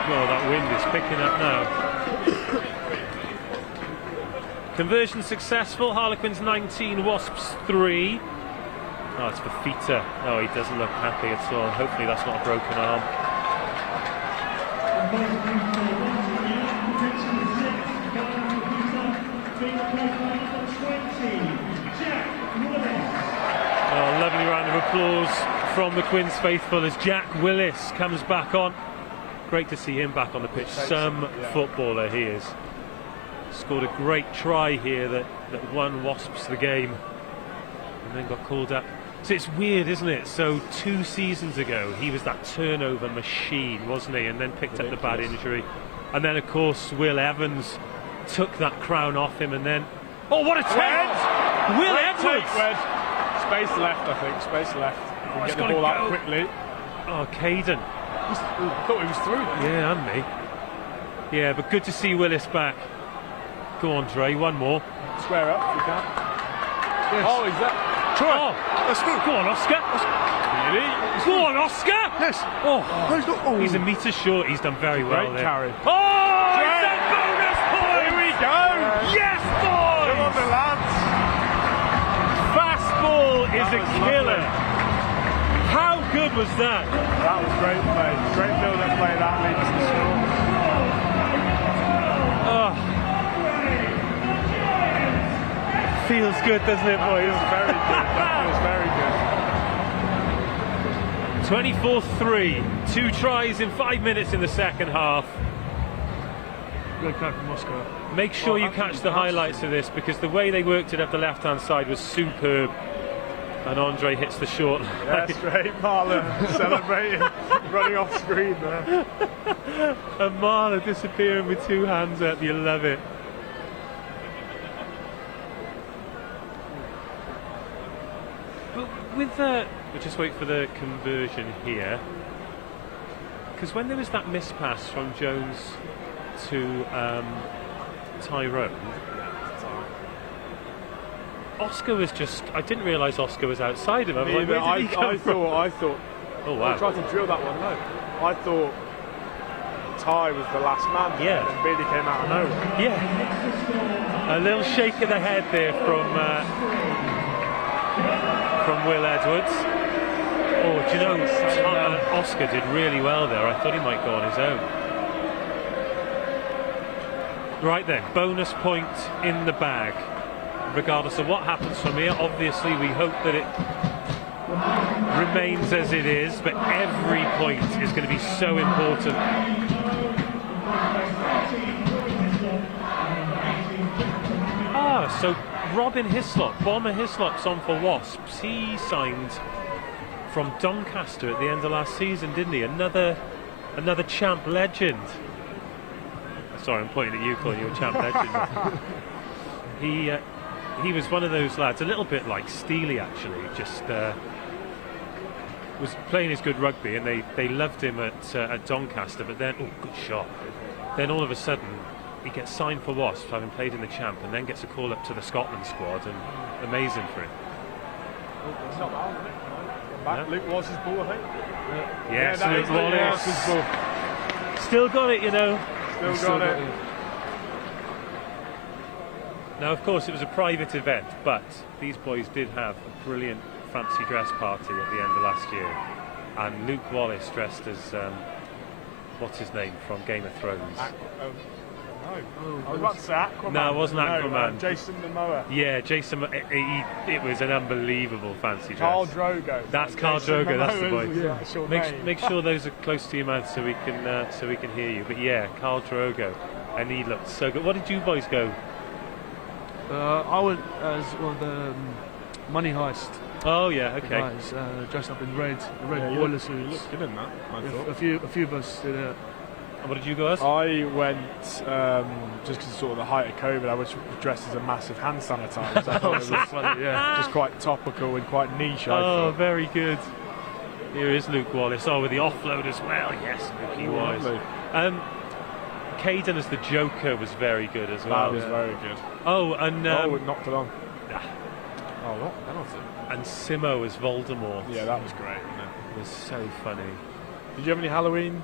Oh, that wind is picking up now. Conversion successful. Harlequins 19, Wasps 3. Oh, it's for Fita. Oh, he doesn't look happy at all. Hopefully that's not a broken arm. Oh, lovely round of applause from the Quins faithful as Jack Willis comes back on. Great to see him back on the pitch. Some footballer he is. Scored a great try here that won Wasps the game and then got called up. So it's weird, isn't it? So 2 seasons ago he was that turnover machine, wasn't he? And then picked up the bad injury. And then of course Will Evans took that crown off him and then... Oh, what a take! Will Edwards! Space left, I think. Space left. We can get the ball out quickly. Oh, Caden. I thought he was through then. Yeah, and me. Yeah, but good to see Willis back. Go on, Dre, one more. Square up if you can. Yes. Oh, he's that. Try. Oh, go on, Oscar. Really? Go on, Oscar. Yes. Oh, No, he's not. Oh. he's a metre short. He's done very well Great there. carry. Oh, it's a bonus point. Here we go. Yes, boys. Come on, the lads. Fastball is a was killer. lovely. How good was that? That was great play. Great build-up play that leads to the score. Oh. Feels good, doesn't it, boys? Feels very good. That feels very good. 24-3. 2 tries in 5 minutes in the second half. Good cut from Moscow. Make sure you catch the highlights of this because the way they worked it up the left-hand side was superb. And Andre hits the short line. Yes, great. Marler celebrating, running off screen there. And Marler disappearing with 2 hands up. You love it. But with we'll just wait for the conversion here. Because when there was that mispass from Jones to Tyrone, Oscar was just... I didn't realise Oscar was outside him. I thought... Oh, wow. I tried to drill that one, no. I thought Ty was the last man. Yeah. And Beatty came out of nowhere. Yeah. A little shake of the head there from Will Edwards. Oh, do you know, Oscar did really well there. I thought he might go on his own. Right then, bonus point in the bag. Regardless of what happens from here, obviously we hope that it remains as it is, but every point is going to be so important. So Robin Hislop, Bomber Hislop's on for Wasps. He signed from Doncaster at the end of last season, didn't he? Another champ legend. Sorry, I'm pointing at you, calling you a champ legend. He was one of those lads, a little bit like Steely actually, just was playing his good rugby, and they loved him at Doncaster. But then, oh, good shot. Then all of a sudden, he gets signed for Wasps, having played in the champ, and then gets a call up to the Scotland squad, and amazing for him. It's not bad, isn't it? Back. Luke Wallace's ball, I think. Yes, that Luke is Luke Wallace. Wallace's ball. Still got it, you know. Still got it. Now, of course, it was a private event, but these boys did have a brilliant fancy dress party at the end of last year, and Luke Wallace dressed as what's his name from Game of Thrones? I was about to say Aquaman. No, it wasn't Aquaman. Jason Momoa. Yeah, Jason. It was an unbelievable fancy dress. Khal Drogo. That's Khal Drogo. That's the boy. Yeah. Make sure those are close to your mouth so we can hear you. But yeah, Khal Drogo, and he looked so good. What did you boys go? I went as one of the Money Heist Oh yeah, okay. guys, dressed up in red You boiler look suits. good in that, I thought. A few of us did it. And what did you go as? I went, just because of sort of the height of COVID, I was dressed as a massive hand sanitizer. So I thought it was Funny, yeah. just quite topical and quite niche, I Oh, thought. very good. Here is Luke Wallace. Oh, with the offload as well. Yes, Lukey Wallace. Lovely. Caden as the Joker was very good as well. That was very good. Oh, and it knocked it on. ah, Oh, what? Penalty. and Simo as Voldemort. Yeah, that was great, wasn't it? It was so funny. Did you have any Halloween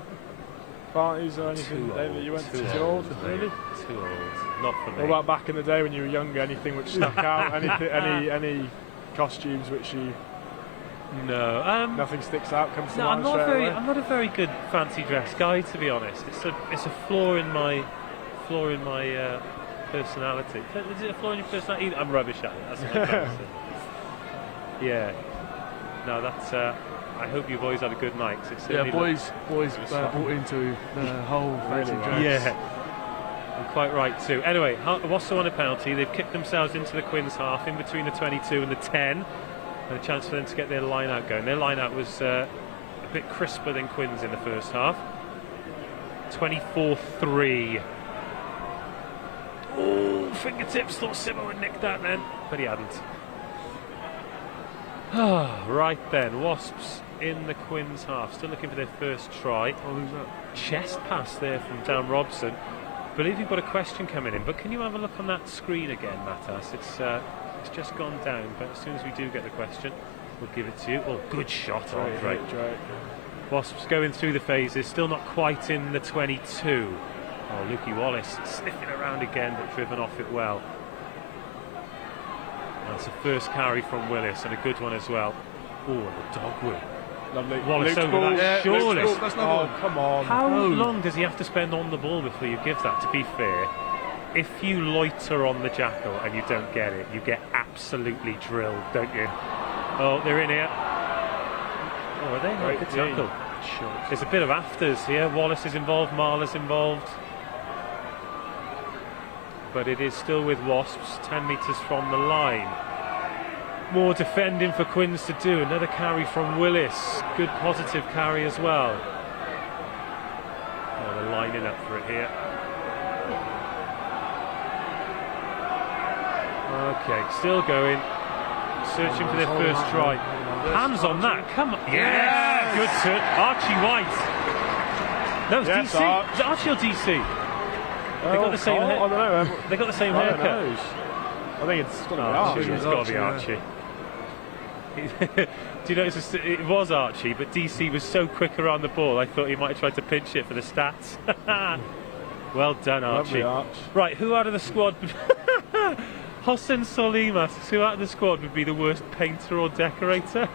parties or anything Too David, old, that you went too to? Too old, old? mate. Really? Too old. Not for me. What about back in the day when you were younger? Anything which stuck out? Any costumes which you No. nothing sticks out? Comes to No, mind straight away? I'm not a very good fancy dress guy, to be honest. It's a flaw in my personality. Is it a flaw in your personality? I'm rubbish at it. That's what I'm trying to say. Yeah. No, that's. I hope you boys had a good night. 'Cause it Yeah, certainly boys bought into the whole fancy Really dress. Yeah. And quite right too. Anyway, Wasps won a penalty. They've kicked themselves into the Quinn's half, in between the 22 and the 10, and a chance for them to get their line out going. Their line out was a bit crisper than Quinn's in the first half. 24-3. Oh, fingertips. Thought Simo would nick that then, but he hadn't. Right then, Wasps in the Quinn's half, still looking for their first try. Oh, who's that? Chest pass there from Dan Robson. I believe you've got a question coming in, but can you have a look on that screen again, Matas? It's just gone down, but as soon as we do get the question, we'll give it to you. Oh, good shot, Andre. Wasps going through the phases, still not quite in the 22. Oh, Lukey Wallace sniffing around again, but driven off it well. That's a first carry from Willis, and a good one as well. Oh, the dogwood. Lovely. Wallace Luke's over ball. that, surely. That's not Oh, come on. How long does he have to spend on the ball before you give that? To be fair, if you loiter on the jackal and you don't get it, you get absolutely drilled, don't you? Oh, they're in here. Oh, are they? Great Good team. tackle. There's a bit of afters here. Wallace is involved, Marla's involved. But it is still with Wasps, 10 metres from the line. More defending for Quinns to do. Another carry from Willis. Good positive carry as well. Oh, they're lining up for it here. Okay, still going. Searching for their first try. Hands on that, come on. Yeah, good turn. Archie White. No, it's Yes, DC. Arch. Is it Archie or DC? They got the same I don't know. They got the same I haircut. don't know. I think it's got to be Archie. Archie. It's got to be Archie, Archie. Do you notice it was Archie, but DC was so quick around the ball, I thought he might have tried to pinch it for the stats. Well done, Archie. Lovely Arch. Right, who out of the squad? Hossein Solimas. Who out of the squad would be the worst painter or decorator?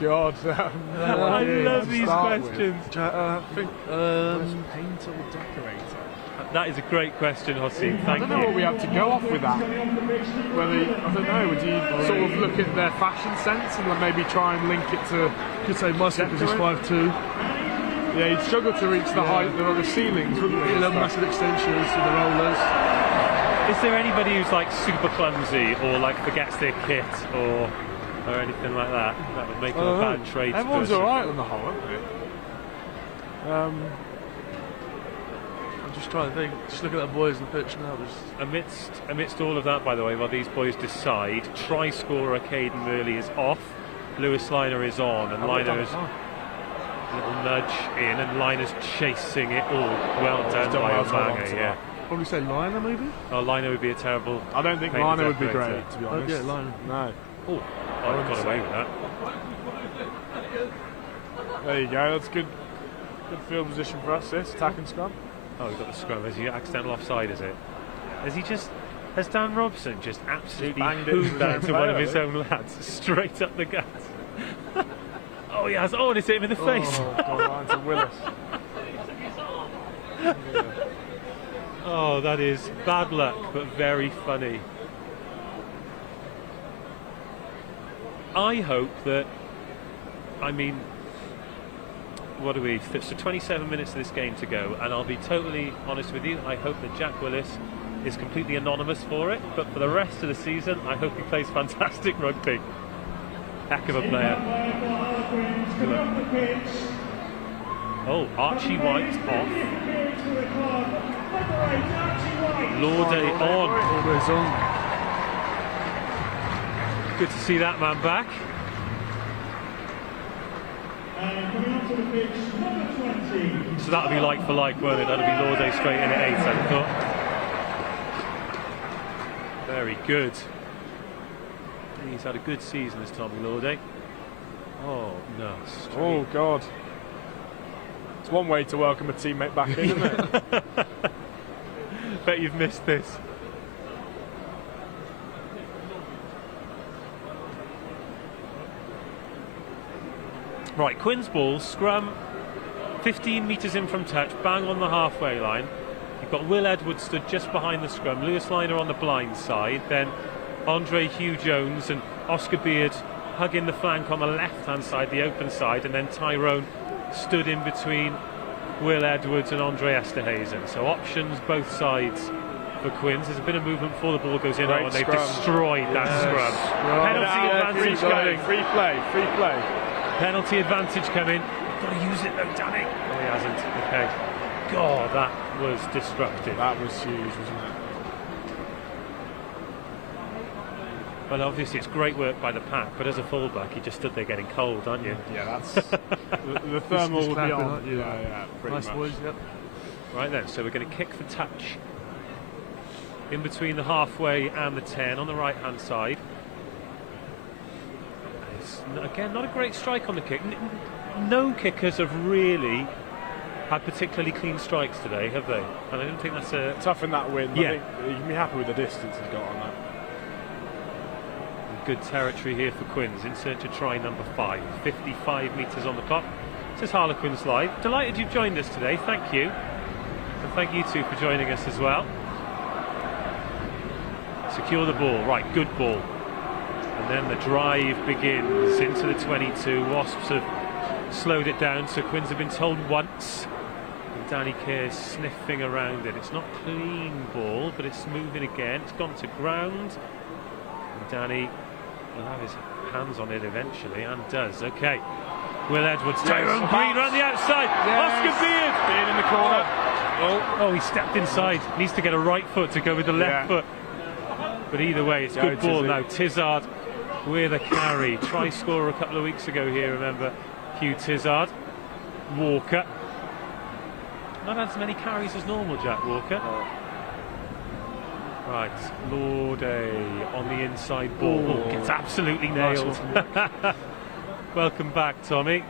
God. I love these questions. I think worst painter or decorator? That is a great question, Hossein. I Thank don't know what we you. have to go off with that. Whether I don't know. Would you sort of look at their fashion sense and then maybe try and link it to? Could say Musket because he's 5'2". Yeah, he'd struggle to reach the height of the ceilings, wouldn't he? The massive extensions and the rollers. Is there anybody who's like super clumsy or like forgets their kit or anything like that? That would make them a bad tradesperson. Everyone's alright on the whole, aren't they? I'm just trying to think. Just look at the boys on the pitch now. Amidst all of that, by the way, while these boys decide, try scorer Caden Murley is off, Lewis Liner is on, and Liner's a little nudge in, and Liner's chasing it all. Well done by Omanga, yeah. Probably say Liner, maybe? Oh, Liner would be a terrible. I don't think paint Liner would be decorator. great, to be honest. Yeah, Liner. No. Oh, I've got away with that. There you go. That's good. Good field position for us. This attacking scrum. Oh, we've got the scrum. Is he accidental offside? Is it? Has Dan Robson just absolutely hooed that to one of his own lads straight up the guts? Oh, he has. Oh, and it's hit him in the face. Oh, God, to Willis. Oh, that is bad luck, but very funny. I hope that, what are we? So 27 minutes of this game to go, and I'll be totally honest with you, I hope that Jack Willis is completely anonymous for it, but for the rest of the season, I hope he plays fantastic rugby. Heck of a player. Oh, Archie White off. Lorde on. Always on. Good to see that man back. So that'll be like for like, won't it? That'll be Lorde straight in at 8, I thought. Very good. He's had a good season, this Tommy Lorde. Oh, no. Straight. Oh, God. It's one way to welcome a teammate back in, isn't it? Bet you've missed this. Right, Quinn's ball, scrum, 15 metres in from touch, bang on the halfway line. You've got Will Edwards stood just behind the scrum, Lewis Liner on the blind side, then Andre Hugh-Jones and Oscar Beard hugging the flank on the left-hand side, the open side, and then Tyrone stood in between Will Edwards and Andre Esterhazen. So options both sides for Quins. There's a bit of movement before the ball goes in, and they've destroyed that scrum. Penalty advantage coming. Free play. Penalty advantage coming. Got to use it though, Danny. Oh, he hasn't. Okay. God, that was destructive. That was huge, wasn't it? Well, obviously it's great work by the pack, but as a fullback, you just stood there getting cold, aren't you? Yeah, that's the thermal would be on. Yeah, pretty nice much. boys, yep. Right then, so we're going to kick for touch in between the halfway and the 10 on the right-hand side. It's, again, not a great strike on the kick. No kickers have really had particularly clean strikes today, have they? And I don't think that's a... Tough in that wind. Yeah. I think you can be happy with the distance he's got on that. Good territory here for Quins in search of try number 5. 55 metres on the clock. This is Harlequins Live. Delighted you've joined us today. Thank you. And thank you two for joining us as well. Secure the ball. Right, good ball. And then the drive begins into the 22. Wasps have slowed it down, so Quins have been told once. And Danny Kerr's sniffing around it. It's not clean ball, but it's moving again. It's gone to ground. And Danny will have his hands on it eventually, and does. Okay. Will Edwards, Tyrone Green around the outside. Oscar Beard. Beard in the corner. Oh, he stepped inside. Needs to get a right foot to go with the left foot. But either way, it's good ball now. Tizard with a carry. Try scorer a couple of weeks ago here, remember? Hugh Tizard. Walker. Not had as many carries as normal, Jack Walker. Right, Lorde on the inside ball. Oh, gets absolutely nailed. Welcome back, Tommy.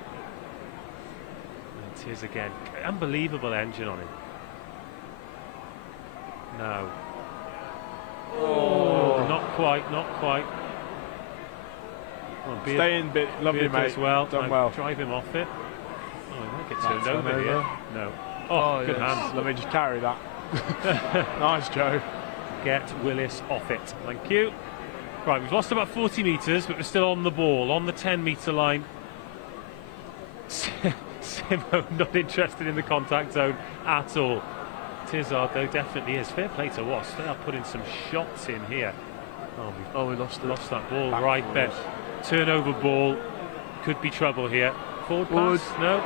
And Tiz again. Unbelievable engine on him. No. Oh, not quite. Oh, Stay in bit, lovely mate. As well. Done well. Drive him off it. Oh, I might get turned over here. No. Oh, good hands. Let me just carry that. Nice, Joe. Get Willis off it. Thank you. Right, we've lost about 40 metres, but we're still on the ball, on the 10-metre line. Simo not interested in the contact zone at all. is odd, though, definitely is. Fair play to Wasps. They are putting some shots in here. Oh, we lost that ball right there. Turnover ball. Could be trouble here. Forward pass? No.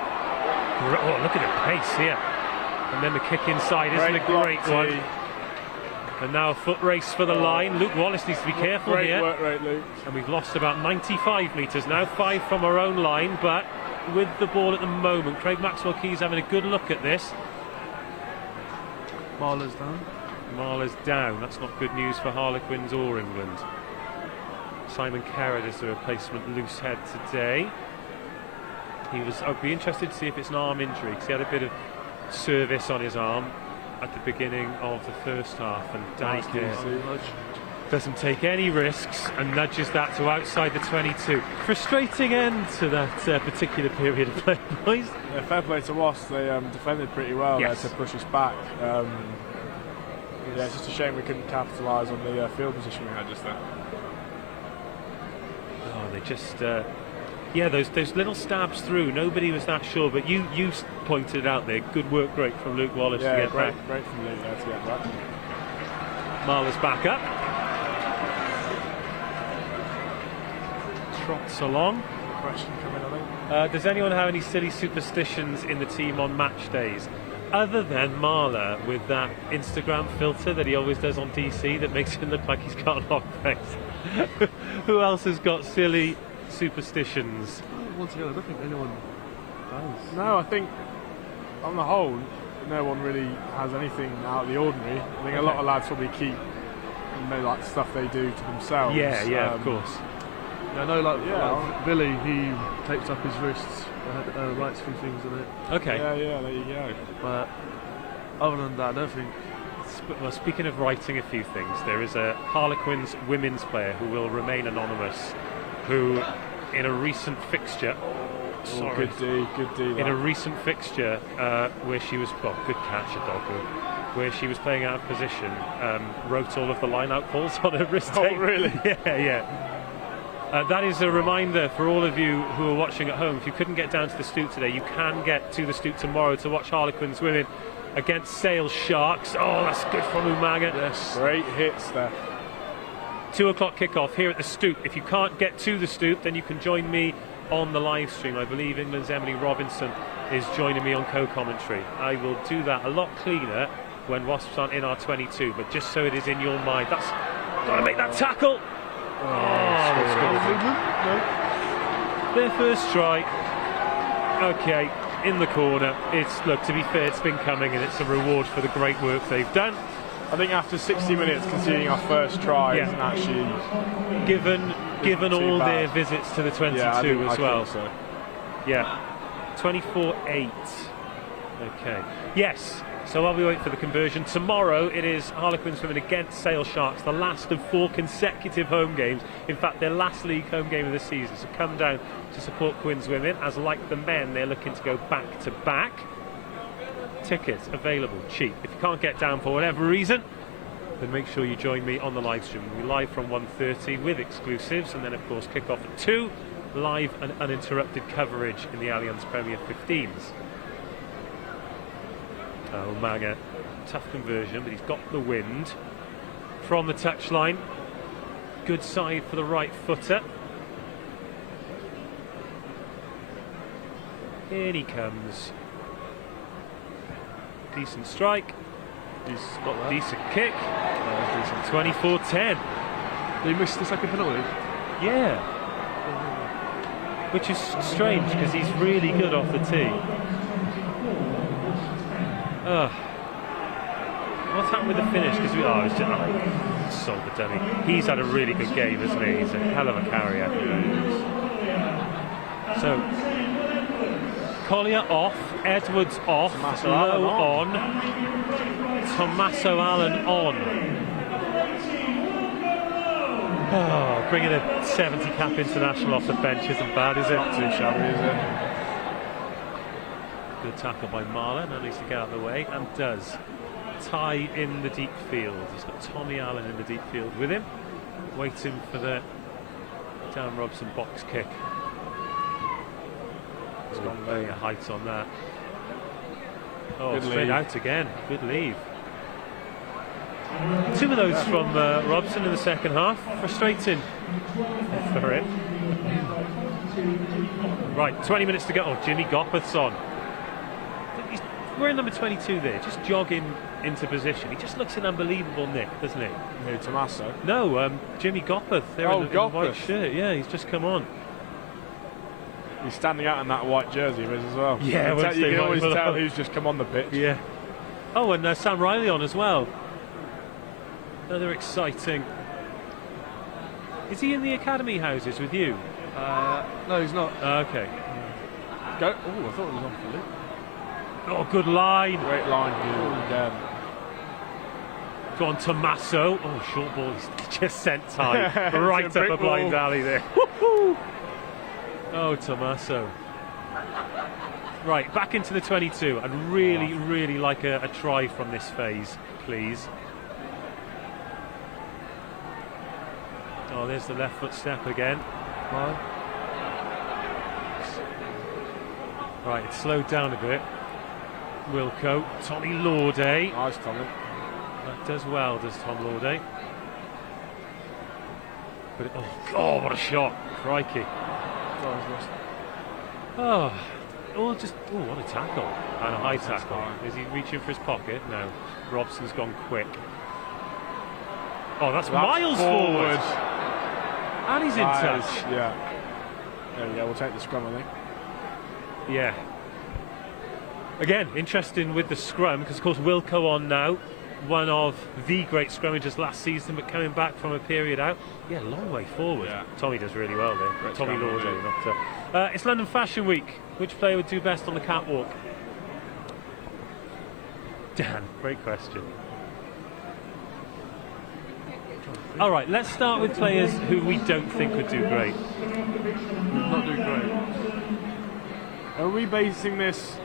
Oh, look at the pace here. And then the kick inside isn't a great one. And now a foot race for the line. Luke Wallace needs to be careful here. Great work rate, Luke. And we've lost about 95 metres now, 5 from our own line, but with the ball at the moment, Craig Maxwell-Keys having a good look at this. Marler's down. Marler's down. That's not good news for Harlequins or England. Simon Carrot is the replacement loose head today. I'd be interested to see if it's an arm injury, because he had a bit of service on his arm at the beginning of the first half, and Dyke doesn't take any risks and nudges that to outside the 22. Frustrating end to that particular period of play, boys. Yeah, fair play to Wasps. They defended pretty well there to push us back. Yeah, it's just a shame we couldn't capitalise on the field position we had just then. Oh, they just... yeah, those little stabs through, nobody was that sure, but you pointed it out there. Good work rate from Luke Wallace to get back. Great from Luke there to get back. Marler's back up. Trots along. Question coming, I think. Does anyone have any silly superstitions in the team on match days? Other than Marler with that Instagram filter that he always does on DC that makes him look like he's got a long face. Who else has got silly superstitions? Once again, I don't think anyone does. No, I think on the whole, no one really has anything out of the ordinary. I think a lot of lads probably keep like stuff they do to themselves. Yeah, of course. Yeah, I know, like Billy, he tapes up his wrists, writes a few things on it. Okay. Yeah, there you go. But other than that, I don't think. Well, speaking of writing a few things, there is a Harlequins women's player who will remain anonymous, who in a recent fixture, good D. In a recent fixture where she was, good catch, a dog, where she was playing out of position, wrote all of the line-out calls on her wrist tape. Oh, really? Yeah. That is a reminder for all of you who are watching at home. If you couldn't get down to the Stoop today, you can get to the Stoop tomorrow to watch Harlequins women against Sale Sharks. Oh, that's good from Umaga. Yes, great hits there. 2 o'clock kickoff here at the Stoop. If you can't get to the Stoop, then you can join me on the live stream. I believe England's Emily Robinson is joining me on co-commentary. I will do that a lot cleaner when Wasps aren't in our 22, but just so it is in your mind. That's got to make that tackle. Their first strike. Okay, in the corner. Look, to be fair, it's been coming, and it's a reward for the great work they've done. I think after 60 minutes conceding our first try isn't actually given all their visits to the 22 as well. So. Yeah, 24-8. Okay. Yes. So while we wait for the conversion, tomorrow it is Harlequins women against Sale Sharks, the last of 4 consecutive home games. In fact, their last league home game of the season. So come down to support Quinn's women, as like the men, they're looking to go back to back. Tickets available, cheap. If you can't get down for whatever reason, then make sure you join me on the live stream. We'll be live from 1:30 with exclusives, and then of course kick off at 2, live and uninterrupted coverage in the Allianz Premier 15s. Umaga, tough conversion, but he's got the wind from the touchline. Good side for the right footer. In he comes. Decent strike. He's got that. Decent kick. 24-10. They missed the second penalty. Yeah. Which is strange because he's really good off the tee. What's happened with the finish? Because it's sold the dummy. He's had a really good game, hasn't he? He's a hell of a carrier. So Collier off, Edwards off, Lowe on, Tommaso Allen on. Bringing a 70 cap international off the bench isn't bad, is it? Not too shabby, is it? Good tackle by Marler, now needs to get out of the way, and does. Ty in the deep field. He's got Tommy Allen in the deep field with him, waiting for the Dan Robson box kick. He's got very height on that. Oh, straight out again. Good leave. Two of those from Robson in the second half. Frustrating for him. Right, 20 minutes to go. Oh, Jimmy Gopperth's on. We're in number 22 there, just jogging into position. He just looks in unbelievable nick, doesn't he? No, Tommaso. No, Jimmy Gopperth. There in the white Gopperth. shirt. Yeah, he's just come on. He's standing out in that white jersey of his as well. Yeah, you can always tell who's just come on the pitch. Yeah. Oh, and Sam Riley on as well. Another exciting. Is he in the academy houses with you? No, he's not. Okay. Go. Oh, I thought it was on for Luke. Oh, good line. Great line here again. Go on, Tommaso. Oh, short ball. He's just sent time right up a blind alley there. Oh, Tommaso. Right, back into the 22. I'd really, really like a try from this phase, please. Oh, there's the left foot step again. Right, it's slowed down a bit. Wilco, Tommy Lauday. Nice, Tommy. That does well, does Tom Lauday. But oh, what a shot! Crikey! Oh, what a tackle and a high tackle. Is he reaching for his pocket? No. Robson's gone quick. Oh, that's miles forward. And he's in touch. Yeah. There we go. We'll take the scrum, I think. Yeah. Again, interesting with the scrum, because of course Wilco on now, one of the great scrummagers last season, but coming back from a period out. Yeah, long way forward. Yeah. Tommy does really well there. Great Tommy scrum, Lauday. Not, it's London Fashion Week. Which player would do best on the catwalk? Dan, great question. All right, let's start with players who we don't think would do great. Not do great. Are we basing this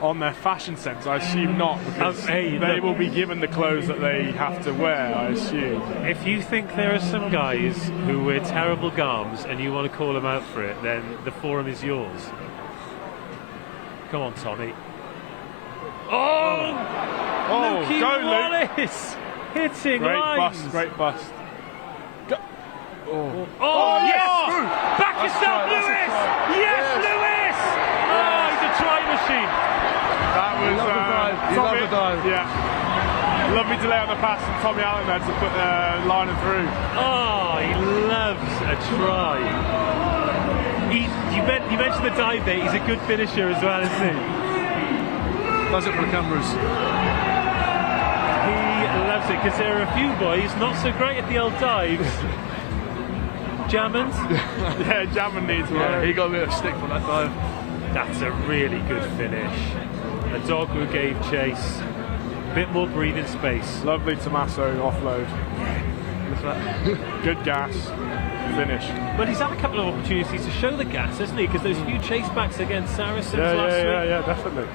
on their fashion sense? I assume not, because they will be given the clothes that they have to wear, I assume. If you think there are some guys who wear terrible garms and you want to call them out for it, then the forum is yours. Come on, Tommy. Oh! Lukey go, Wallace! Hitting lines! Great bust. Go. Oh, yes! Back yourself, Lewis! Yes, Lewis! Oh, he's a try machine. That was Tommy. Yeah. Lovely delay on the pass from Tommy Allen there to put liner through. Oh, he loves a try. You mentioned the dive there. He's a good finisher as well, isn't he? Does it for the cameras. He loves it, because there are a few boys not so great at the old dives. Jammond? Yeah, Jammond needs work. Yeah, he got a bit of stick for that dive. That's a really good finish. A dog who gave chase. A bit more breathing space. Lovely Tommaso offload. Good gas. Finish. But he's had a couple of opportunities to show the gas, hasn't he? Because those few chase backs against Saracens last week. Yeah, definitely.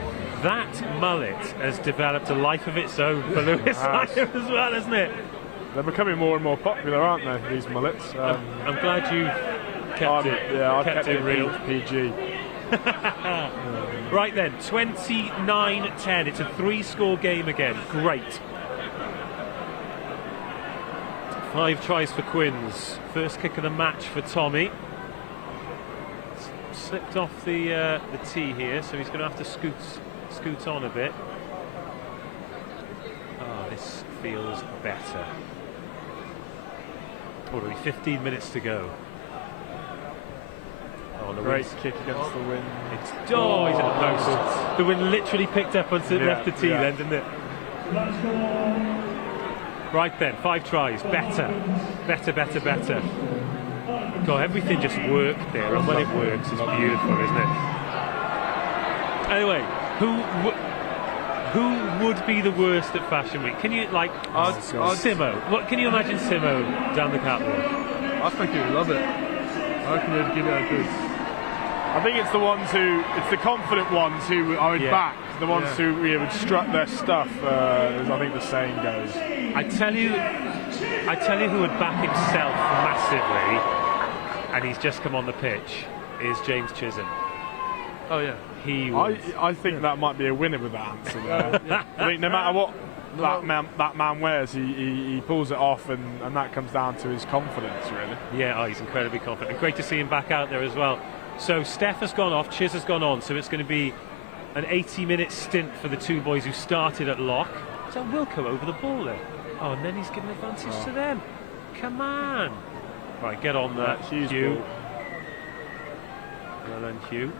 That mullet has developed a life of its own for Lewis Liner as well, hasn't it? They're becoming more and more popular, aren't they, these mullets? I'm glad you kept it real. PG. Right then, 29-10. It's a 3-score game again. Great. 5 tries for Quinn's. First kick of the match for Tommy. Slipped off the tee here, so he's going to have to scoot on a bit. Oh, this feels better. Probably 15 minutes to go. Oh, the great kick against the wind. He's at the post. The wind literally picked up onto left the tee then, didn't it? Right then, 5 tries. Better. God, everything just worked there, and when it works, it's beautiful, isn't it? Anyway, who would be the worst at Fashion Week? Can you, Simo? What can you imagine Simo down the catwalk? I think he would love it. I reckon he'd give it a good. I think it's the confident ones who are back, the ones who would strut their stuff, as I think the saying goes. I tell you who would back himself massively, and he's just come on the pitch, is James Chisholm. Oh yeah. I think that might be a winner with that answer there. I think no matter that man wears, he pulls it off, and that comes down to his confidence, really. Yeah, he's incredibly confident. Great to see him back out there as well. So Steph has gone off, Chiz has gone on, so it's going to be an 80-minute stint for the two boys who started at lock. Is that Wilco over the ball there? Oh, and then he's giving advantage to them. Come on. Right, get on there, Hugh. Well done, Hugh.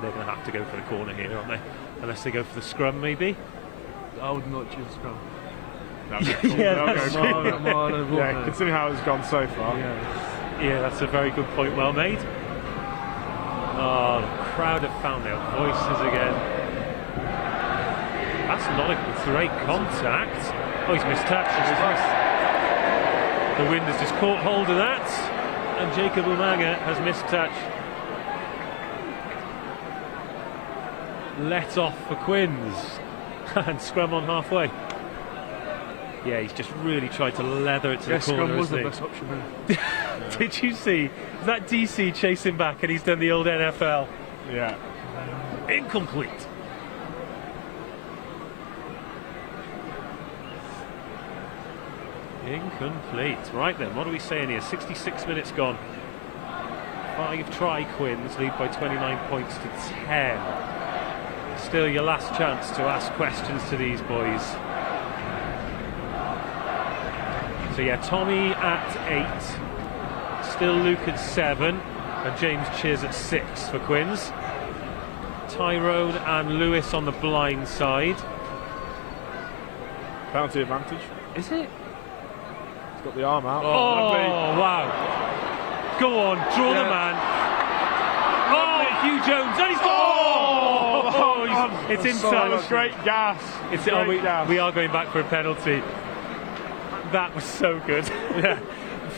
They're going to have to go for the corner here, aren't they? Unless they go for the scrum, maybe. I would not choose scrum. Considering how it's gone so far. Yeah, that's a very good point, well made. Oh, the crowd have found their voices again. That's not a great contact. Oh, he's missed touch. The wind has just caught hold of that, and Jacob Umaga has missed touch. Let off for Quins, and scrum on halfway. Yeah, he's just really tried to leather it to the corner. Scrum was the best option there. Did you see? Is that DC chasing back, and he's done the old NFL? Yeah. Incomplete. Incomplete. Right then, what are we saying here? 66 minutes gone. 5 try Quins, lead by 29 points to 10. Still your last chance to ask questions to these boys. So yeah, Tommy at 8, still Luke at 7, and James Chiz at 6 for Quins. Tyrone and Lewis on the blind side. Penalty advantage. Is it? He's got the arm out. Oh, wow. Go on, draw the man. Oh, Hugh Jones, and he's got... it's inside. Great gas. We are going back for a penalty. That was so good. Yeah.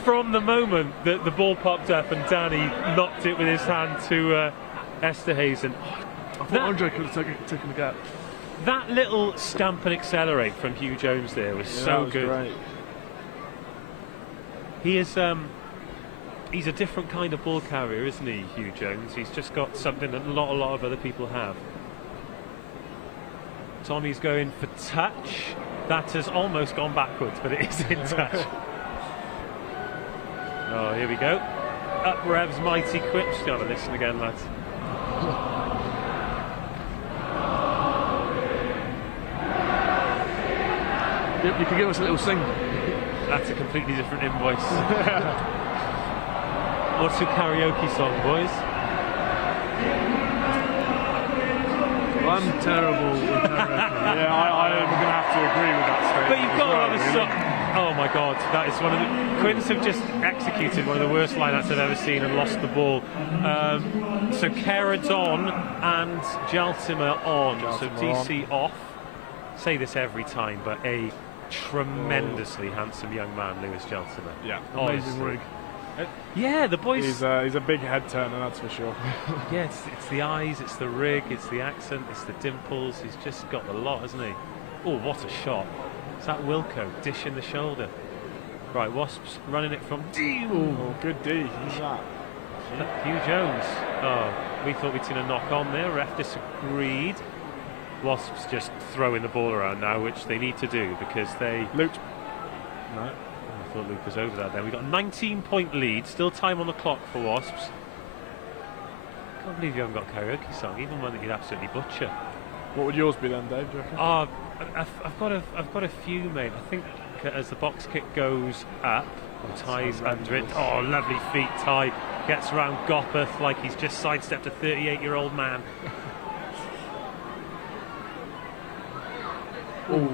From the moment that the ball popped up and Danny knocked it with his hand to Esterhazen. I thought Andre could have taken the gap. That little stamp and accelerate from Hugh Jones there was so good. Great. He is he's a different kind of ball carrier, isn't he, Hugh Jones? He's just got something that a lot of other people have. Tommy's going for touch. That has almost gone backwards, but it is in touch. Oh, here we go. Up Rev's mighty quips. Gotta listen again, lads. You can give us a little sing. That's a completely different invoice. What's your karaoke song, boys? I'm terrible with karaoke. Yeah, I'm going to have to agree with that statement. But you've got well, another song. Oh my God, that is one of the... Quins have just executed one of the worst lineups I've ever seen and lost the ball. So Kerrod on and Jaltimer on. So DC off. Say this every time, but a tremendously handsome young man, Lewis Jaltimer. Yeah, amazing rig. Yeah, the boys... He's a big head turner, that's for sure. Yeah, it's the eyes, it's the rig, it's the accent, it's the dimples. He's just got the lot, hasn't he? Oh, what a shot. Is that Wilco dishing the shoulder? Right, Wasps running it from D. Oh, good D. Who's that? Hugh Jones. Oh, we thought we'd seen a knock on there. Ref disagreed. Wasps just throwing the ball around now, which they need to do because they... Luke. No. I thought Luke was over that then. We've got a 19-point lead. Still time on the clock for Wasps. Can't believe you haven't got a karaoke song, even one that you'd absolutely butcher. What would yours be then, Dave? Do you reckon? I've got a few, mate. I think as the box kick goes up, Ty's under it. Oh, lovely feet. Ty gets around Gopeth like he's just sidestepped a 38-year-old man. Oh,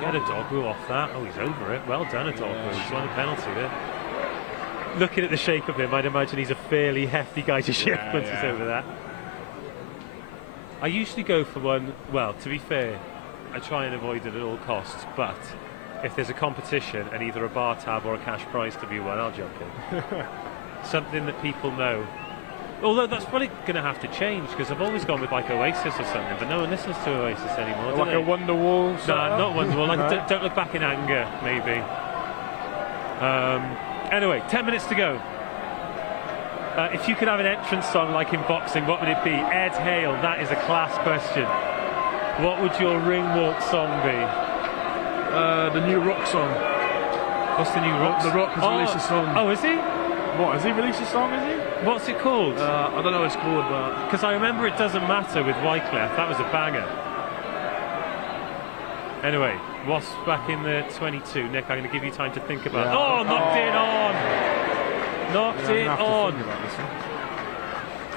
get a doggo off that. Oh, he's over it. Well done, a doggo. He's won a penalty there. Looking at the shape of him, I'd imagine he's a fairly hefty guy to shift once he's over that. I usually go for one, well, to be fair, I try and avoid it at all costs, but if there's a competition and either a bar tab or a cash prize to be won, I'll jump in. Something that people know. Although that's probably going to have to change, because I've always gone with like Oasis or something, but no one listens to Oasis anymore. Like a Wonderwall? No, not Wonderwall, like Don't Look Back in Anger, maybe. Anyway, 10 minutes to go. If you could have an entrance song like in boxing, what would it be? Ed Hale, that is a class question. What would your ring walk song be? The new Rock song. What's the new Rock? The Rock has released a song. Oh, is he? What, has he released a song, is he? What's it called? I don't know what it's called, but... Because I remember It Doesn't Matter with Wyclef. That was a banger. Anyway, Wasps back in the 22. Nick, I'm going to give you time to think about it. Oh, knocked it on! Knocked it on!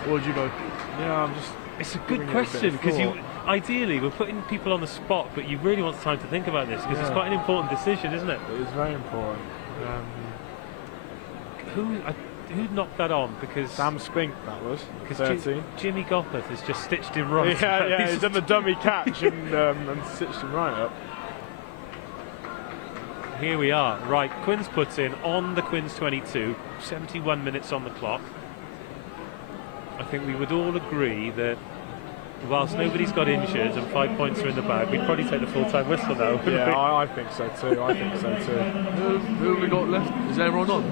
What would you go? Yeah, I'm just... It's a good question, because ideally we're putting people on the spot, but you really want time to think about this, because it's quite an important decision, isn't it? It is very important. Who knocked that on? Because Sam Spink, that was. Because Jimmy Gopperth has just stitched him right. Yeah, he's done the dummy catch and stitched him right up. Here we are. Right, Quinn's put in on the Quinn's 22, 71 minutes on the clock. I think we would all agree that whilst nobody's got injured and 5 points are in the bag, we'd probably take the full-time whistle now. Yeah, I think so too. I think so too. Who have we got left? Is everyone on?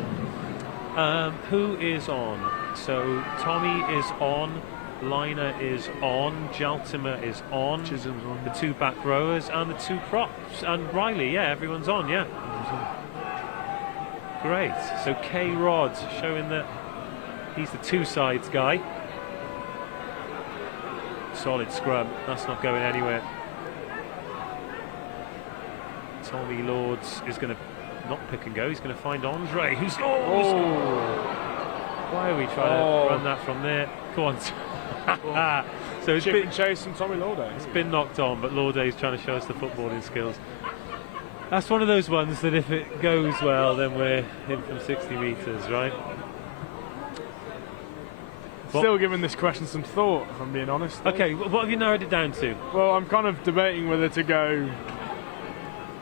Who is on? So Tommy is on, Liner is on, Jaltimer is on, Chisholm's on. the two back rowers and the two props, and Riley, yeah, everyone's on, yeah. Great. So K Rod showing that he's the two sides guy. Solid scrum, that's not going anywhere. Tommy Lords is going to not pick and go, he's going to find Andre, who's... Why are we trying to run that from there? Go on. So it's been chasing Tommy Lauday. It's been knocked on, but Lauday's trying to show us the footballing skills. That's one of those ones that if it goes well, then we're in from 60 metres, right? Still giving this question some thought, if I'm being honest. Okay, what have you narrowed it down to? Well, I'm kind of debating whether to go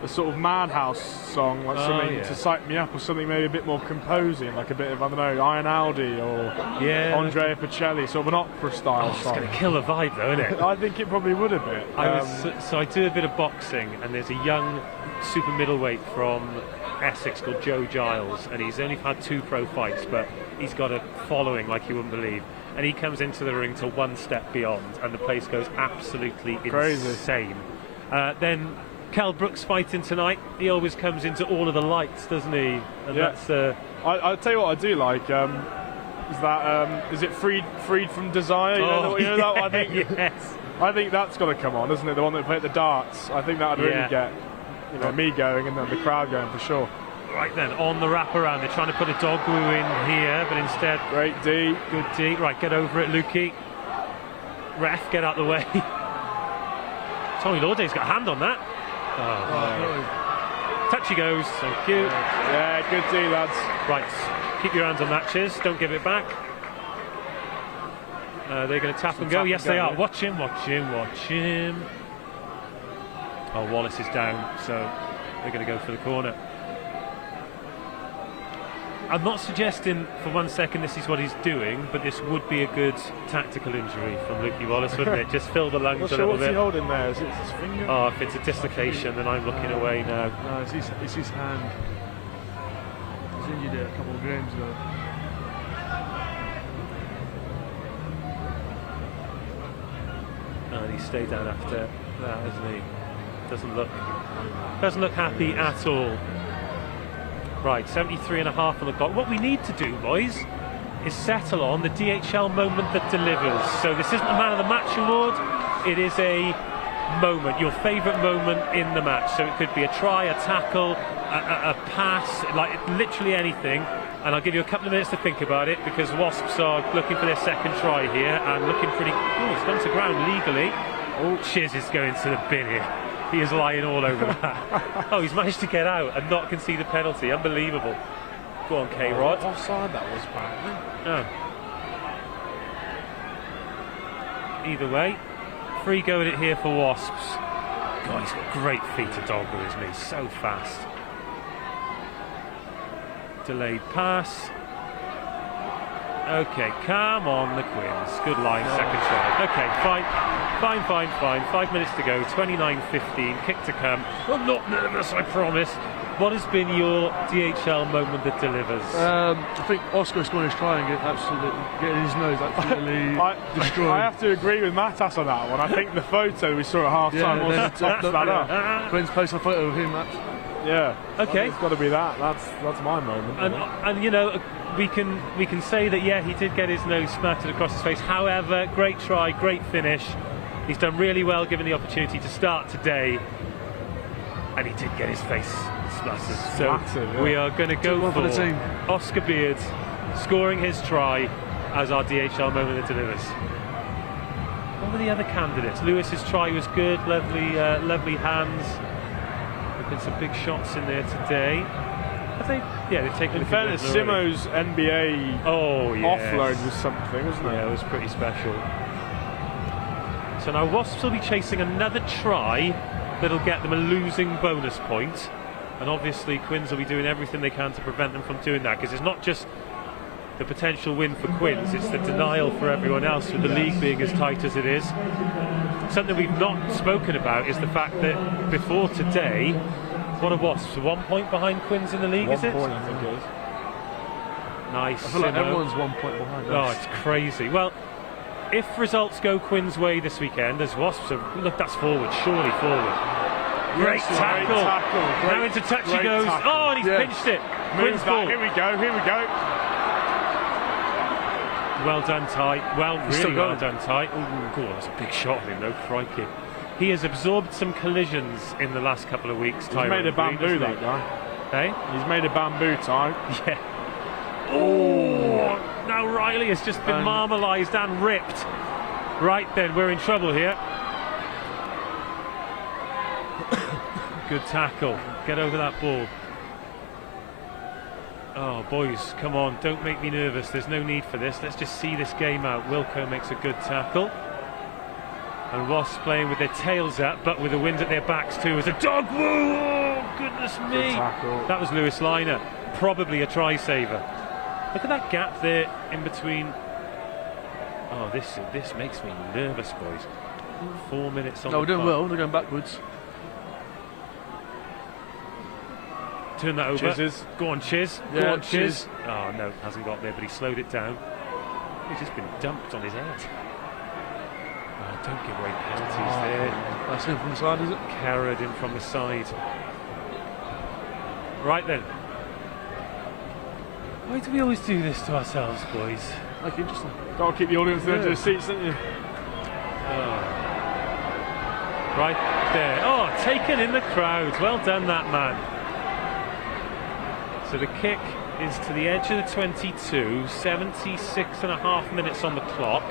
a sort of Madhouse song, like something to psych me up, or something maybe a bit more composing, like a bit of, I don't know, Iron Audi or Andrea Bocelli, sort of an opera style song. It's going to kill the vibe though, isn't it? I think it probably would a bit. So I do a bit of boxing, and there's a young super middleweight from Essex called Joe Giles, and he's only had 2 pro fights, but he's got a following like you wouldn't believe. And he comes into the ring to one step beyond, and the place goes absolutely insane. Then Kel Brooks fighting tonight. He always comes into all of the lights, doesn't he? And that's. I'll tell you what I do like. Is that is it freed from desire? You know that one? I think. Yes. I think that's got to come on, isn't it? The one that played the darts. I think that would really get me going, and then the crowd going for sure. Right then, on the wraparound, they're trying to put a dog woo in here, but instead... Great D. Good D. Right, get over it, Lukey. Ref, get out the way. Tommy Lauday's got a hand on that. Touch he goes, thank you. Yeah, good D, lads. Right, keep your hands on matches, don't give it back. They're going to tap and go. Yes, they are. Watch him, watch him, watch him. Oh, Wallace is down, so they're going to go for the corner. I'm not suggesting for 1 second this is what he's doing, but this would be a good tactical injury from Lukey Wallace, wouldn't it? Just fill the lungs a little bit. What's he holding there? Is it his finger? Oh, if it's a dislocation, then I'm looking away now. No, it's his hand. He's injured it a couple of games ago. And he stayed down after that, hasn't he? Doesn't look happy at all. Right, 73.5 on the clock. What we need to do, boys, is settle on the DHL moment that delivers. So this isn't a Man of the Match award, it is a moment, your favourite moment in the match. So it could be a try, a tackle, a pass, like literally anything. And I'll give you a couple of minutes to think about it, because Wasps are looking for their second try here and looking pretty... Oh, it's gone to ground legally. Oh, Chiz is going to the bin here. He is lying all over that. Oh, he's managed to get out and not concede a penalty. Unbelievable. Go on, K-Rod. Offside that was bad. Oh. Either way, free go at it here for Wasps. God, he's got great feet to dogger, isn't he? So fast. Delayed pass. Okay, come on, the Quins. Good line, second try. Okay, fine. Fine. 5 minutes to go, 29:15, kick to come. I'm not nervous, I promise. What has been your DHL moment that delivers? I think Oscar scoring his try and getting his nose absolutely destroyed. I have to agree with Matas on that one. I think the photo we saw at half time also tops that up. Quinn's posted a photo of him. Yeah. Okay. It's got to be that. That's my moment. And you know, we can say that, yeah, he did get his nose splattered across his face. However, great try, great finish. He's done really well given the opportunity to start today, and he did get his face splattered. So we are going to go for the team. Oscar Beard scoring his try as our DHL moment that delivers. What were the other candidates? Lewis's try was good, lovely hands. There've been some big shots in there today. Have they? Yeah, they've taken. In fairness, Simo's NBA offload was something, wasn't it? Yeah, it was pretty special. So now Wasps will be chasing another try that'll get them a losing bonus point, and obviously Quins will be doing everything they can to prevent them from doing that, because it's not just the potential win for Quins, it's the denial for everyone else, with the league being as tight as it is. Something we've not spoken about is the fact that before today, what are Wasps? 1 point behind Quins in the league, is it? 1 point, I think it is. Nice. I feel like everyone's 1 point behind us. Oh, it's crazy. Well, if results go Quinn's way this weekend, as Wasps are, look, that's forward, surely forward. Great tackle. Now into touch he goes. Tackle. Oh, and he's pinched it. Quinn's ball. Here we go. Well done, Ty. Really well done, Ty. Oh, that's a big shot of him, though. Crikey. He has absorbed some collisions in the last couple of weeks. He's made a bamboo, that guy. Hey? He's made a bamboo, Ty. Yeah. Oh, now Riley has just been marmalised and ripped. Right then, we're in trouble here. Good tackle. Get over that ball. Oh, boys, come on. Don't make me nervous. There's no need for this. Let's just see this game out. Wilco makes a good tackle. And Wasps playing with their tails up, but with the wind at their backs too. As a dog woo! Oh, goodness me. That was Lewis Liner. Probably a try saver. Look at that gap there in between. Oh, this makes me nervous, boys. 4 minutes on the we're doing clock. well. We're going backwards. Turn that over. Chizzes. Go on, Chiz. Yeah, Go on, Chiz. Chiz. Oh, no, hasn't got there, but he slowed it down. He's just been dumped on his head. Oh, don't give away penalties there. That's in from the side, is it? Carried in from the side. Right then. Why do we always do this to ourselves, boys? Like interesting. Got to keep the audience in the seats, don't you? Oh. Right there. Oh, taken in the crowd. Well done, that man. So the kick is to the edge of the 22. 76.5 minutes on the clock.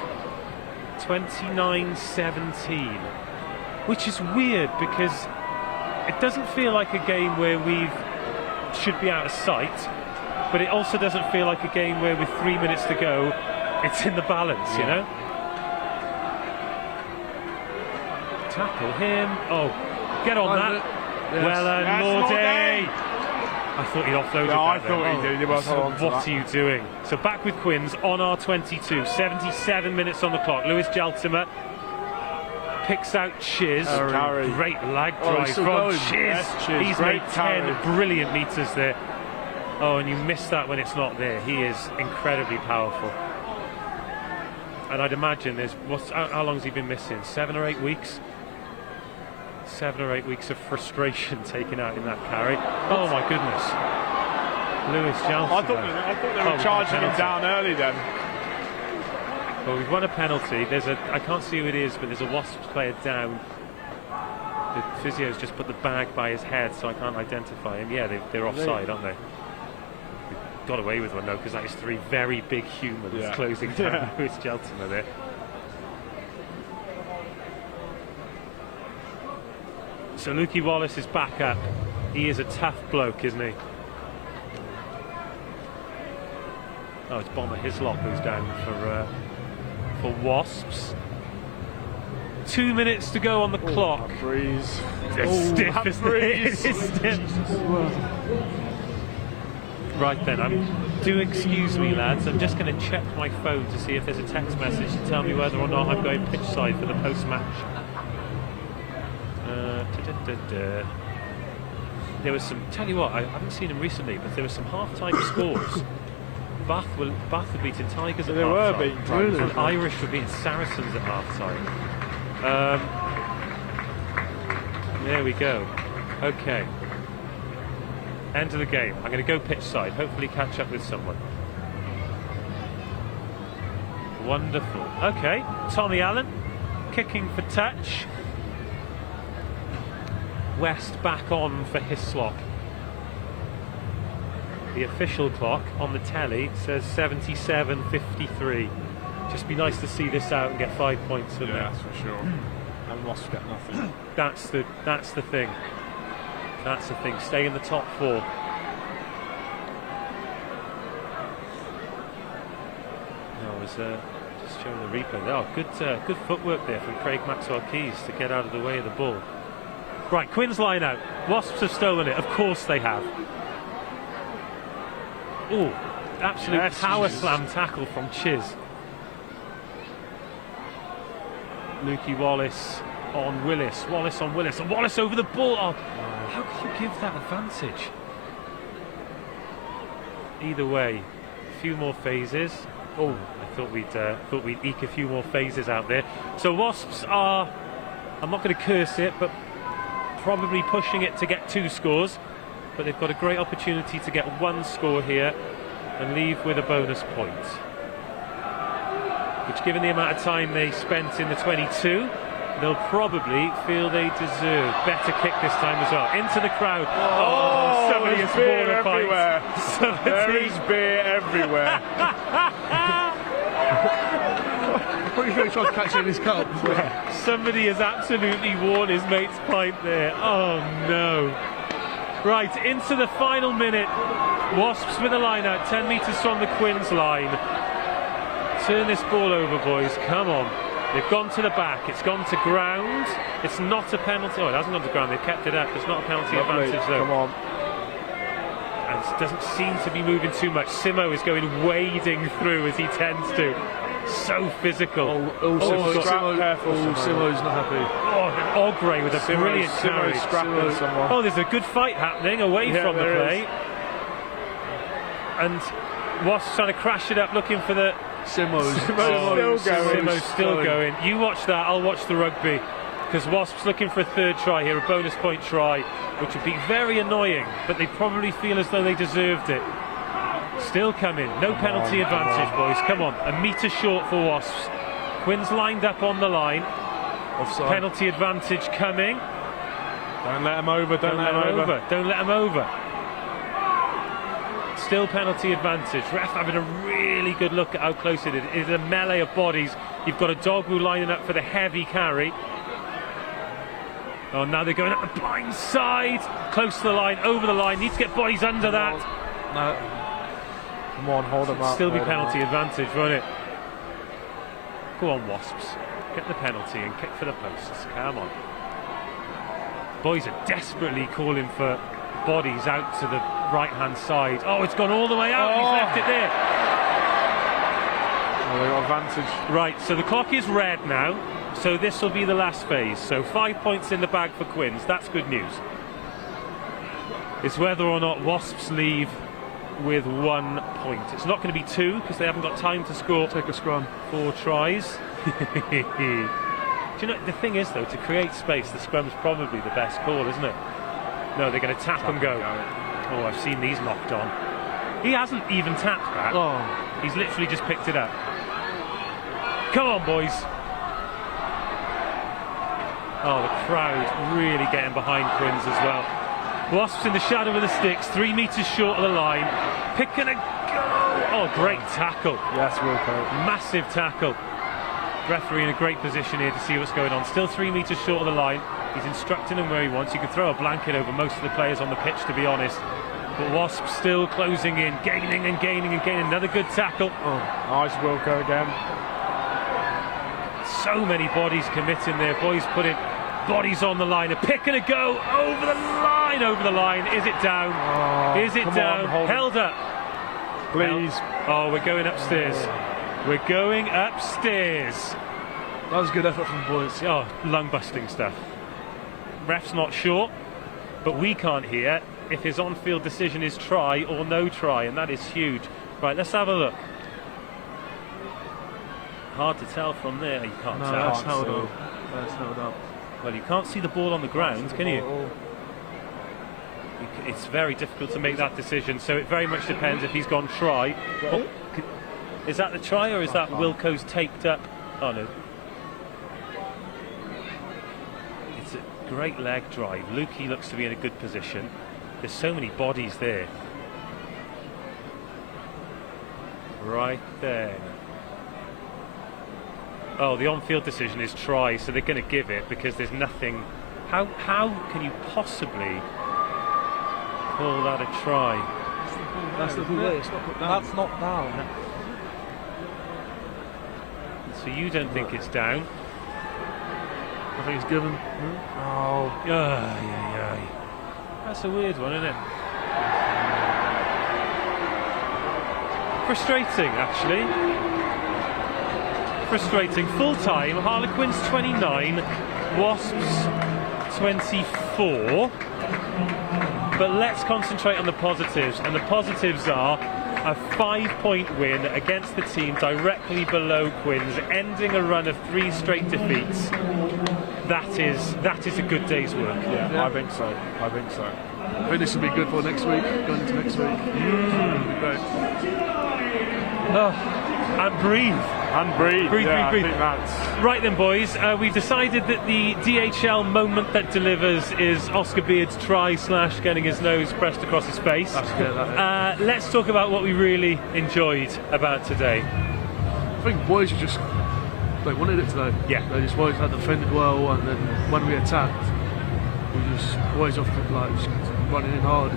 29-17. Which is weird because it doesn't feel like a game where we should be out of sight, but it also doesn't feel like a game where with 3 minutes to go, it's in the balance, you know? Tackle him. Oh, get on that. Yes. Well, Lordy. I thought he'd offloaded that. I thought he did. What are you doing? So back with Quins on our 22. 77 minutes on the clock. Lewis Jaltimer picks out Chiz. Great lag drive from Chiz. Yes, Chiz. He's Great made 10 carry. brilliant meters there. Oh, and you miss that when it's not there. He is incredibly powerful. And I'd imagine how long has he been missing? 7 or 8 weeks? 7 or 8 weeks of frustration taken out in that carry. Oh my goodness. Lewis Jaltimer. I thought they were charging him down early then. Well, we've won a penalty. I can't see who it is, but there's a Wasps player down. The physio's just put the bag by his head, so I can't identify him. Yeah, they're offside, aren't they? We've got away with one though, because that is 3 very big humans closing down Lewis Jaltimer there. So Lukey Wallace is back up. He is a tough bloke, isn't he? Oh, it's Bomber Hislop who's down for Wasps. 2 minutes to go on the clock. Breeze. It's stiff, isn't it? breeze. It's stiff. Right then, do excuse me, lads. I'm just going to check my phone to see if there's a text message to tell me whether or not I'm going pitch side for the post-match. There was some. Tell you what, I haven't seen them recently, but there were some half-time scores. Bath were beating Tigers at half-time. They were beating Tigers. And Irish were beating Saracens at half-time. There we go. Okay. End of the game. I'm going to go pitch side, hopefully catch up with someone. Wonderful. Okay, Tommy Allen kicking for touch. West back on for Hislop. The official clock on the telly says 77:53. Just be nice to see this out and get 5 points from that's for sure. And Wasps get nothing. That's the thing. That's the thing. Stay in the top 4. I was just showing the replay. Oh, good footwork there from Craig Maxwell-Keys to get out of the way of the ball. Right, Quinn's line out. Wasps have stolen it. Of course they have. Oh, absolute power slam tackle from Chiz. Lukey Wallace on Willis. Wallace on Willis. And Wallace over the ball. Oh, how could you give that advantage? Either way, a few more phases. Oh, I thought we'd eke a few more phases out there. So Wasps are, I'm not going to curse it, but probably pushing it to get 2 scores. But they've got a great opportunity to get 1 score here and leave with a bonus point. Which, given the amount of time they spent in the 22, they'll probably feel they deserve. Better kick this time as well. Into the crowd. Oh, somebody has beer bought a pint. everywhere. There is beer everywhere. I thought you were going to try to catch it in his cup. Somebody has absolutely worn his mate's pint there. Oh no. Right, into the final minute. Wasps with a line out, 10 metres from the Quinn's line. Turn this ball over, boys. Come on. They've gone to the back. It's gone to ground. It's not a penalty. Oh, it hasn't gone to ground. They've kept it up. It's not a penalty advantage, though. Come on. And it doesn't seem to be moving too much. Simo is going wading through as he tends to. So physical. Simo's not happy. Oh, Ogre with a brilliant carry. Scrapping someone. Oh, there's a good fight happening away from the play. Is. And Wasps trying to crash it up, looking for the... Simo's still going. You watch that, I'll watch the rugby. Because Wasps looking for a 3rd try here, a bonus point try, which would be very annoying, but they probably feel as though they deserved it. Still coming, no penalty advantage, boys. Come on, a metre short for Wasps. Quinn's lined up on the line. Offside. Penalty advantage coming. Don't let him over, don't let him over. Don't let him over. Still penalty advantage. Ref having a really good look at how close it is. It is a melee of bodies. You've got a Dogbu lining up for the heavy carry. Oh, now they're going up the blind side. Close to the line, over the line. Need to get bodies under that. No. Come on, hold them up. Still be penalty advantage, won't it? Go on, Wasps. Get the penalty and kick for the posts. Come on. Boys are desperately calling for bodies out to the right-hand side. Oh, it's gone all the way out. He's left it there. Oh, they got advantage. Right, so the clock is red now. So this will be the last phase. So 5 points in the bag for Quinns. That's good news. It's whether or not Wasps leave with 1 point. It's not going to be 2 because they haven't got time to score. Take a scrum. 4 tries. Do you know, the thing is, though, to create space, the scrum's probably the best call, isn't it? No, they're going to tap and go. Oh, I've seen these knocked on. He hasn't even tapped that. Oh. He's literally just picked it up. Come on, boys. Oh, the crowd really getting behind Quinns as well. Wasps in the shadow of the sticks, 3 metres short of the line. Pick and a go. Oh, great tackle. Yes, Wilco. Massive tackle. Referee in a great position here to see what's going on. Still 3 metres short of the line. He's instructing them where he wants. You could throw a blanket over most of the players on the pitch, to be honest. But Wasps still closing in, gaining and gaining and gaining. Another good tackle. Oh, nice Wilco again. So many bodies committing there. Boys putting Bodies on the line, a pick and a go, over the line, is it down? Is it down? Held up. Please. Oh, we're going upstairs. We're going upstairs. That was good effort from the boys. Oh, lung-busting stuff. Ref's not sure, but we can't hear if his on-field decision is try or no try, and that is huge. Right, let's have a look. Hard to tell from there. You can't tell. That's held up. That's held up. Well, you can't see the ball on the ground, can you? It's very difficult to make that decision, so it very much depends if he's gone try. Oh, is that the try, or is that Wilco's taped up? Oh, no. It's a great leg drive. Lukey looks to be in a good position. There's so many bodies there. Right there. Oh, the on-field decision is try, so they're going to give it because there's nothing. How can you possibly call that a try? That's the way. It's not put down. That's not down. So you don't think it's down? I think it's given. Oh, yeah. That's a weird one, isn't it? Frustrating, actually. Frustrating. Full time, Harlequins 29, Wasps 24. But let's concentrate on the positives, and the positives are a 5-point win against the team directly below Quinn's, ending a run of 3 straight defeats. That is a good day's work. Yeah, I think so. I think this will be good for next week, going into next week. It'll be great. And breathe. Breathe. I think that's... Right then, boys, we've decided that the DHL moment that delivers is Oscar Beard's try / getting his nose pressed across his face. Let's talk about what we really enjoyed about today. I think boys they wanted it today. Yeah. They just boys had defended well, and then when we attacked, we just boys off just running in hard.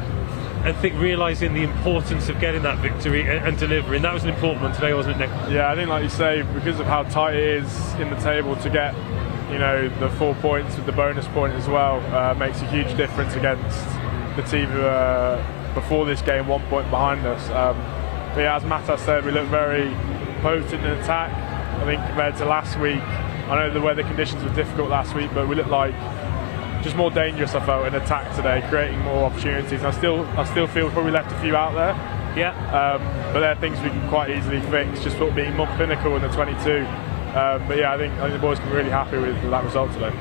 I think realising the importance of getting that victory and delivering, that was an important one today, wasn't it, Nick? Yeah, I think, like you say, because of how tight it is in the table, to get, the 4 points with the bonus point as well makes a huge difference against the team who before this game 1 point behind us. But yeah, as Matas said, we look very potent in attack. I think compared to last week, I know the weather conditions were difficult last week, but we looked like just more dangerous, I felt, in attack today, creating more opportunities. I still feel we probably left a few out there. Yeah. But there are things we can quite easily fix, just sort of being more clinical in the 22. But yeah, I think the boys can be really happy with that result today.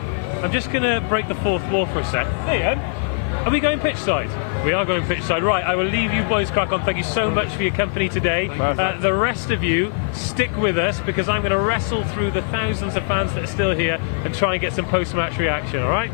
I'm just going to break the fourth wall for a sec. There you go. Are we going pitch side? We are going pitch side. Right, I will leave you boys crack on. Thank you so much for your company today. The rest of you, stick with us, because I'm going to wrestle through the thousands of fans that are still here and try and get some post-match reaction, all right?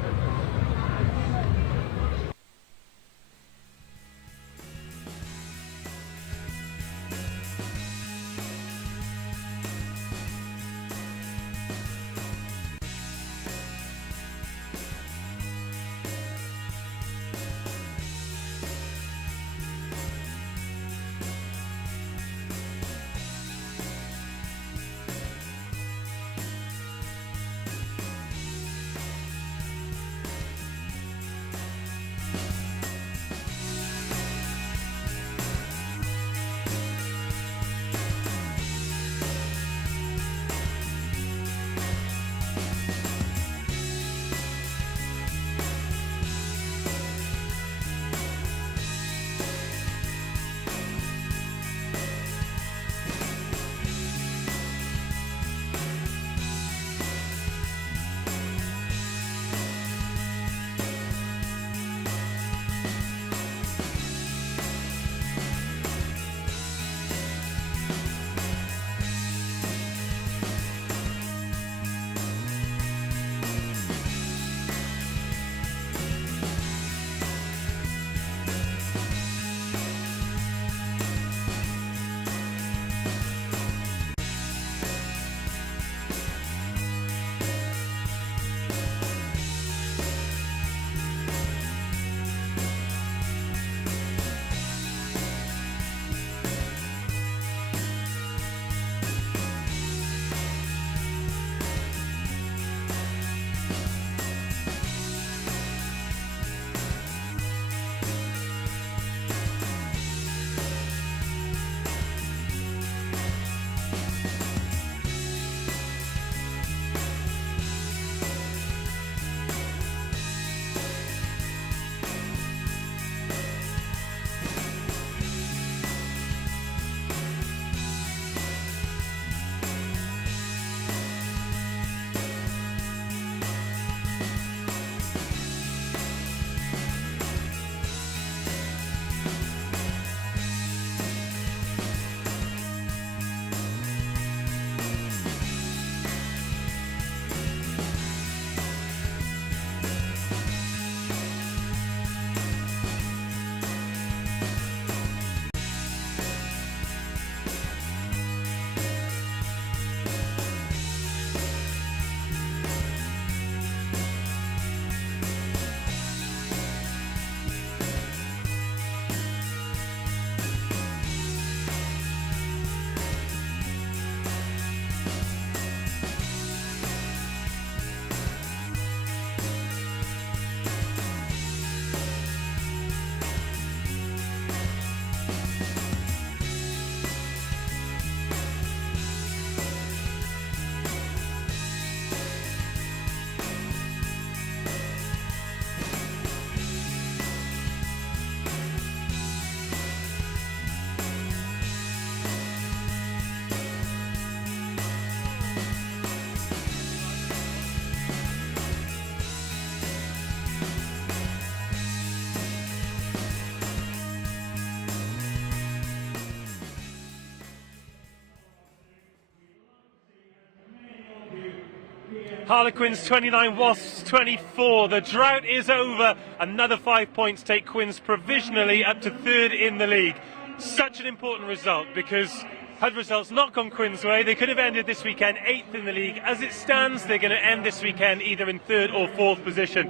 Harlequins 29, Wasps 24. The drought is over. Another 5 points take Quins provisionally up to third in the league. Such an important result because had results not gone Quins' way, they could have ended this weekend 8th in the league. As it stands, they're going to end this weekend either in 3rd or 4th position.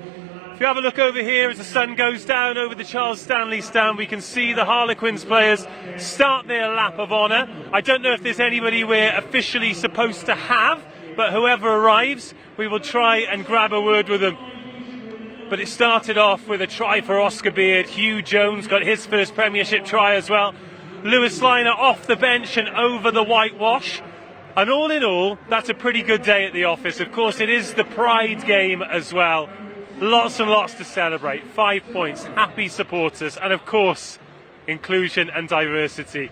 If you have a look over here as the sun goes down over the Charles Stanley stand, we can see the Harlequins players start their lap of honour. I don't know if there's anybody we're officially supposed to have, but whoever arrives, we will try and grab a word with them. But it started off with a try for Oscar Beard. Hugh Jones got his first Premiership try as well. Lewis Liner off the bench and over the whitewash. And all in all, that's a pretty good day at the office. Of course, it is the Pride game as well. Lots and lots to celebrate. 5 points, happy supporters, and of course, inclusion and diversity.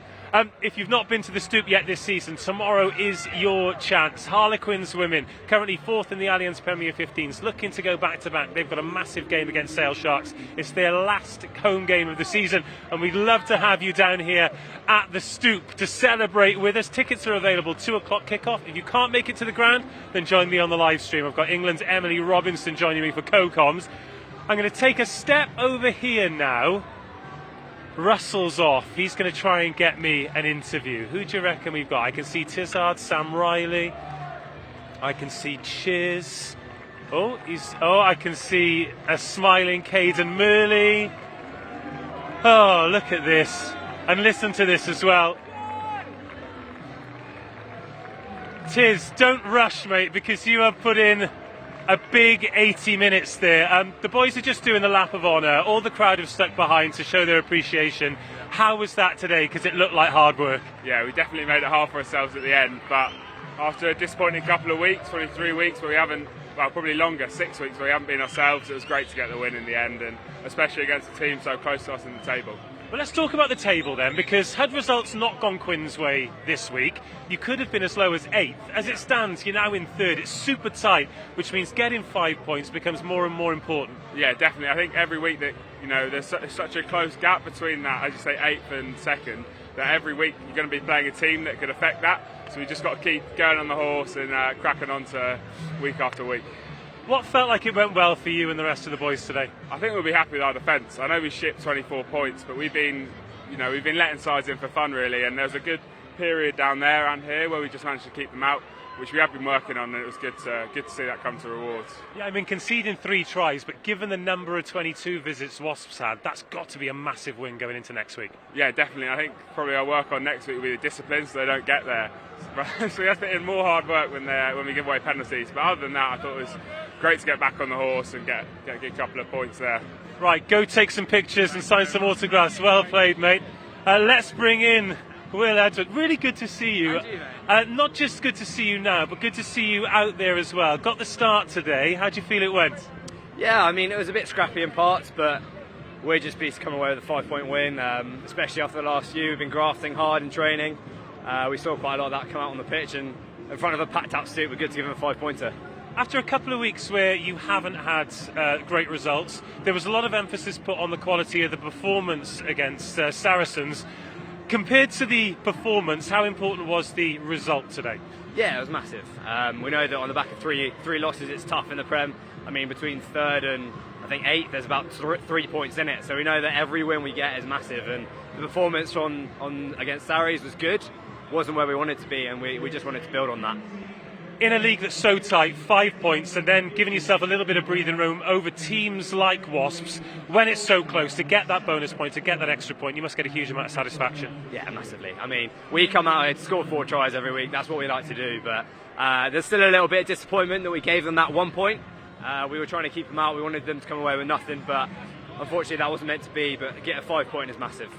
If you've not been to the Stoop yet this season, tomorrow is your chance. Harlequins women, currently 4th in the Allianz Premier 15s, looking to go back-to-back. They've got a massive game against Sale Sharks. It's their last home game of the season, and we'd love to have you down here at the Stoop to celebrate with us. Tickets are available, 2 o'clock kickoff. If you can't make it to the ground, then join me on the live stream. I've got England's Emily Robinson joining me for co-coms. I'm going to take a step over here now. Russell's off. He's going to try and get me an interview. Who do you reckon we've got? I can see Tizard, Sam Riley. I can see Chiz. I can see a smiling Caden Murley. Oh, look at this. And listen to this as well. Tiz, don't rush, mate, because you have put in a big 80 minutes there. The boys are just doing the lap of honour. All the crowd have stuck behind to show their appreciation. How was that today? Because it looked like hard work. Yeah, we definitely made it hard for ourselves at the end. But after a disappointing couple of weeks, probably 3 weeks where we haven't, well, probably longer, 6 weeks where we haven't been ourselves, it was great to get the win in the end, and especially against a team so close to us in the table. Well, let's talk about the table then, because had results not gone Quinn's way this week, you could have been as low as 8th. As it stands, you're now in 3rd. It's super tight, which means getting 5 points becomes more and more important. Yeah, definitely. I think every week that, there's such a close gap between that, as you say, 8th and 2nd, that every week you're going to be playing a team that could affect that. So we just got to keep going on the horse and cracking on to week after week. What felt like it went well for you and the rest of the boys today? I think we'll be happy with our defence. I know we shipped 24 points, but we've been letting sides in for fun really, and there's a good period down there and here where we just managed to keep them out, which we have been working on, and it was good to see that come to rewards. Yeah, I mean, conceding 3 tries, but given the number of 22 visits Wasps had, that's got to be a massive win going into next week. Yeah, definitely. I think probably our work on next week will be the discipline so they don't get there. So we have to put in more hard work when we give away penalties. But other than that, I thought it was great to get back on the horse and get a couple of points there. Right, go take some pictures and sign some autographs. Well played, mate. Let's bring in Will Edward. Really good to see you. Not just good to see you now, but good to see you out there as well. Got the start today. How do you feel it went? Yeah, I mean, it was a bit scrappy in parts, but we're just pleased to come away with a 5-point win, especially after the last few. We've been grafting hard in training. We saw quite a lot of that come out on the pitch, and in front of a packed out Stoop, we're good to give them a 5-pointer. After a couple of weeks where you haven't had great results, there was a lot of emphasis put on the quality of the performance against Saracens. Compared to the performance, how important was the result today? Yeah, it was massive. We know that on the back of three losses, it's tough in the Prem. I mean, between 3rd and I think 8th, there's about 3 points in it. So we know that every win we get is massive. And the performance on against Saris was good. Wasn't where we wanted to be, and we just wanted to build on that. In a league that's so tight, 5 points, and then giving yourself a little bit of breathing room over teams like Wasps, when it's so close, to get that bonus point, to get that extra point, you must get a huge amount of satisfaction. Yeah, massively. I mean, we come out here to score 4 tries every week. That's what we like to do, but there's still a little bit of disappointment that we gave them that 1 point. We were trying to keep them out. We wanted them to come away with nothing, but unfortunately that wasn't meant to be. But get a 5 point is massive.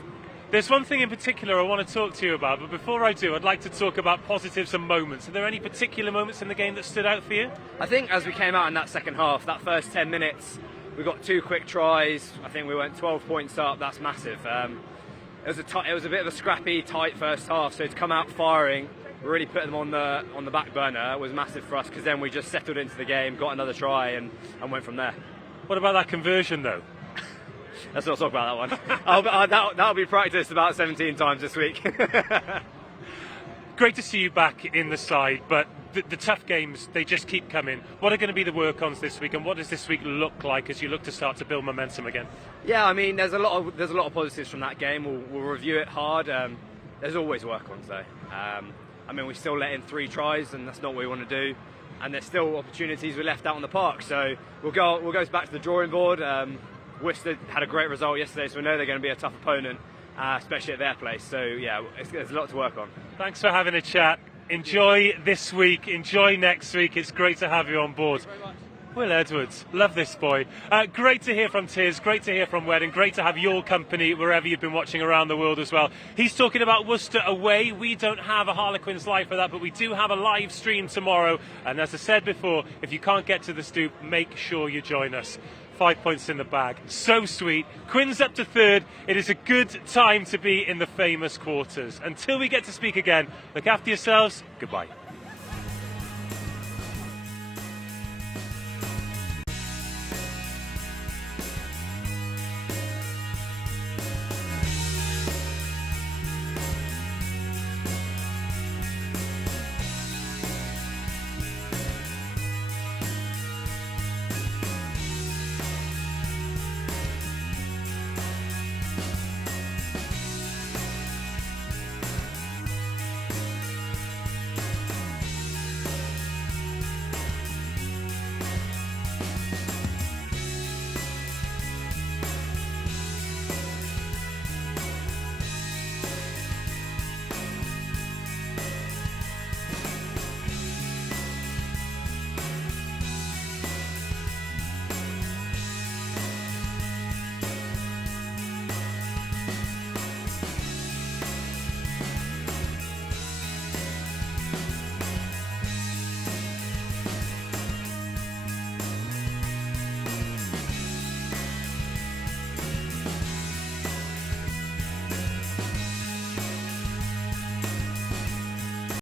There's one thing in particular I want to talk to you about, but before I do, I'd like to talk about positives and moments. Are there any particular moments in the game that stood out for you? I think as we came out in that second half, that first 10 minutes, we got 2 quick tries. I think we went 12 points up. That's massive. It was a bit of a scrappy, tight first half. So to come out firing, really put them on the back burner was massive for us, because then we just settled into the game, got another try, and went from there. What about that conversion, though? Let's not talk about that one. That'll be practiced about 17 times this week. Great to see you back in the side, but the tough games, they just keep coming. What are going to be the work-ons this week, and what does this week look like as you look to start to build momentum again? Yeah, I mean, there's a lot of positives from that game. We'll review it hard. There's always work-ons though. I mean, we still let in 3 tries, and that's not what we want to do. And there's still opportunities we left out on the park. So we'll go back to the drawing board. Worcester had a great result yesterday, so we know they're going to be a tough opponent, especially at their place. So yeah, there's a lot to work on. Thanks for having a chat. Enjoy this week. Enjoy next week. It's great to have you on board. Will Edwards, love this boy. Great to hear from Tiz, great to hear from Wedding, great to have your company wherever you've been watching around the world as well. He's talking about Worcester away. We don't have a Harlequins live for that, but we do have a live stream tomorrow. And as I said before, if you can't get to the Stoop, make sure you join us. 5 points in the bag. So sweet. Quinn's up to 3rd. It is a good time to be in the famous quarters. Until we get to speak again, look after yourselves. Goodbye.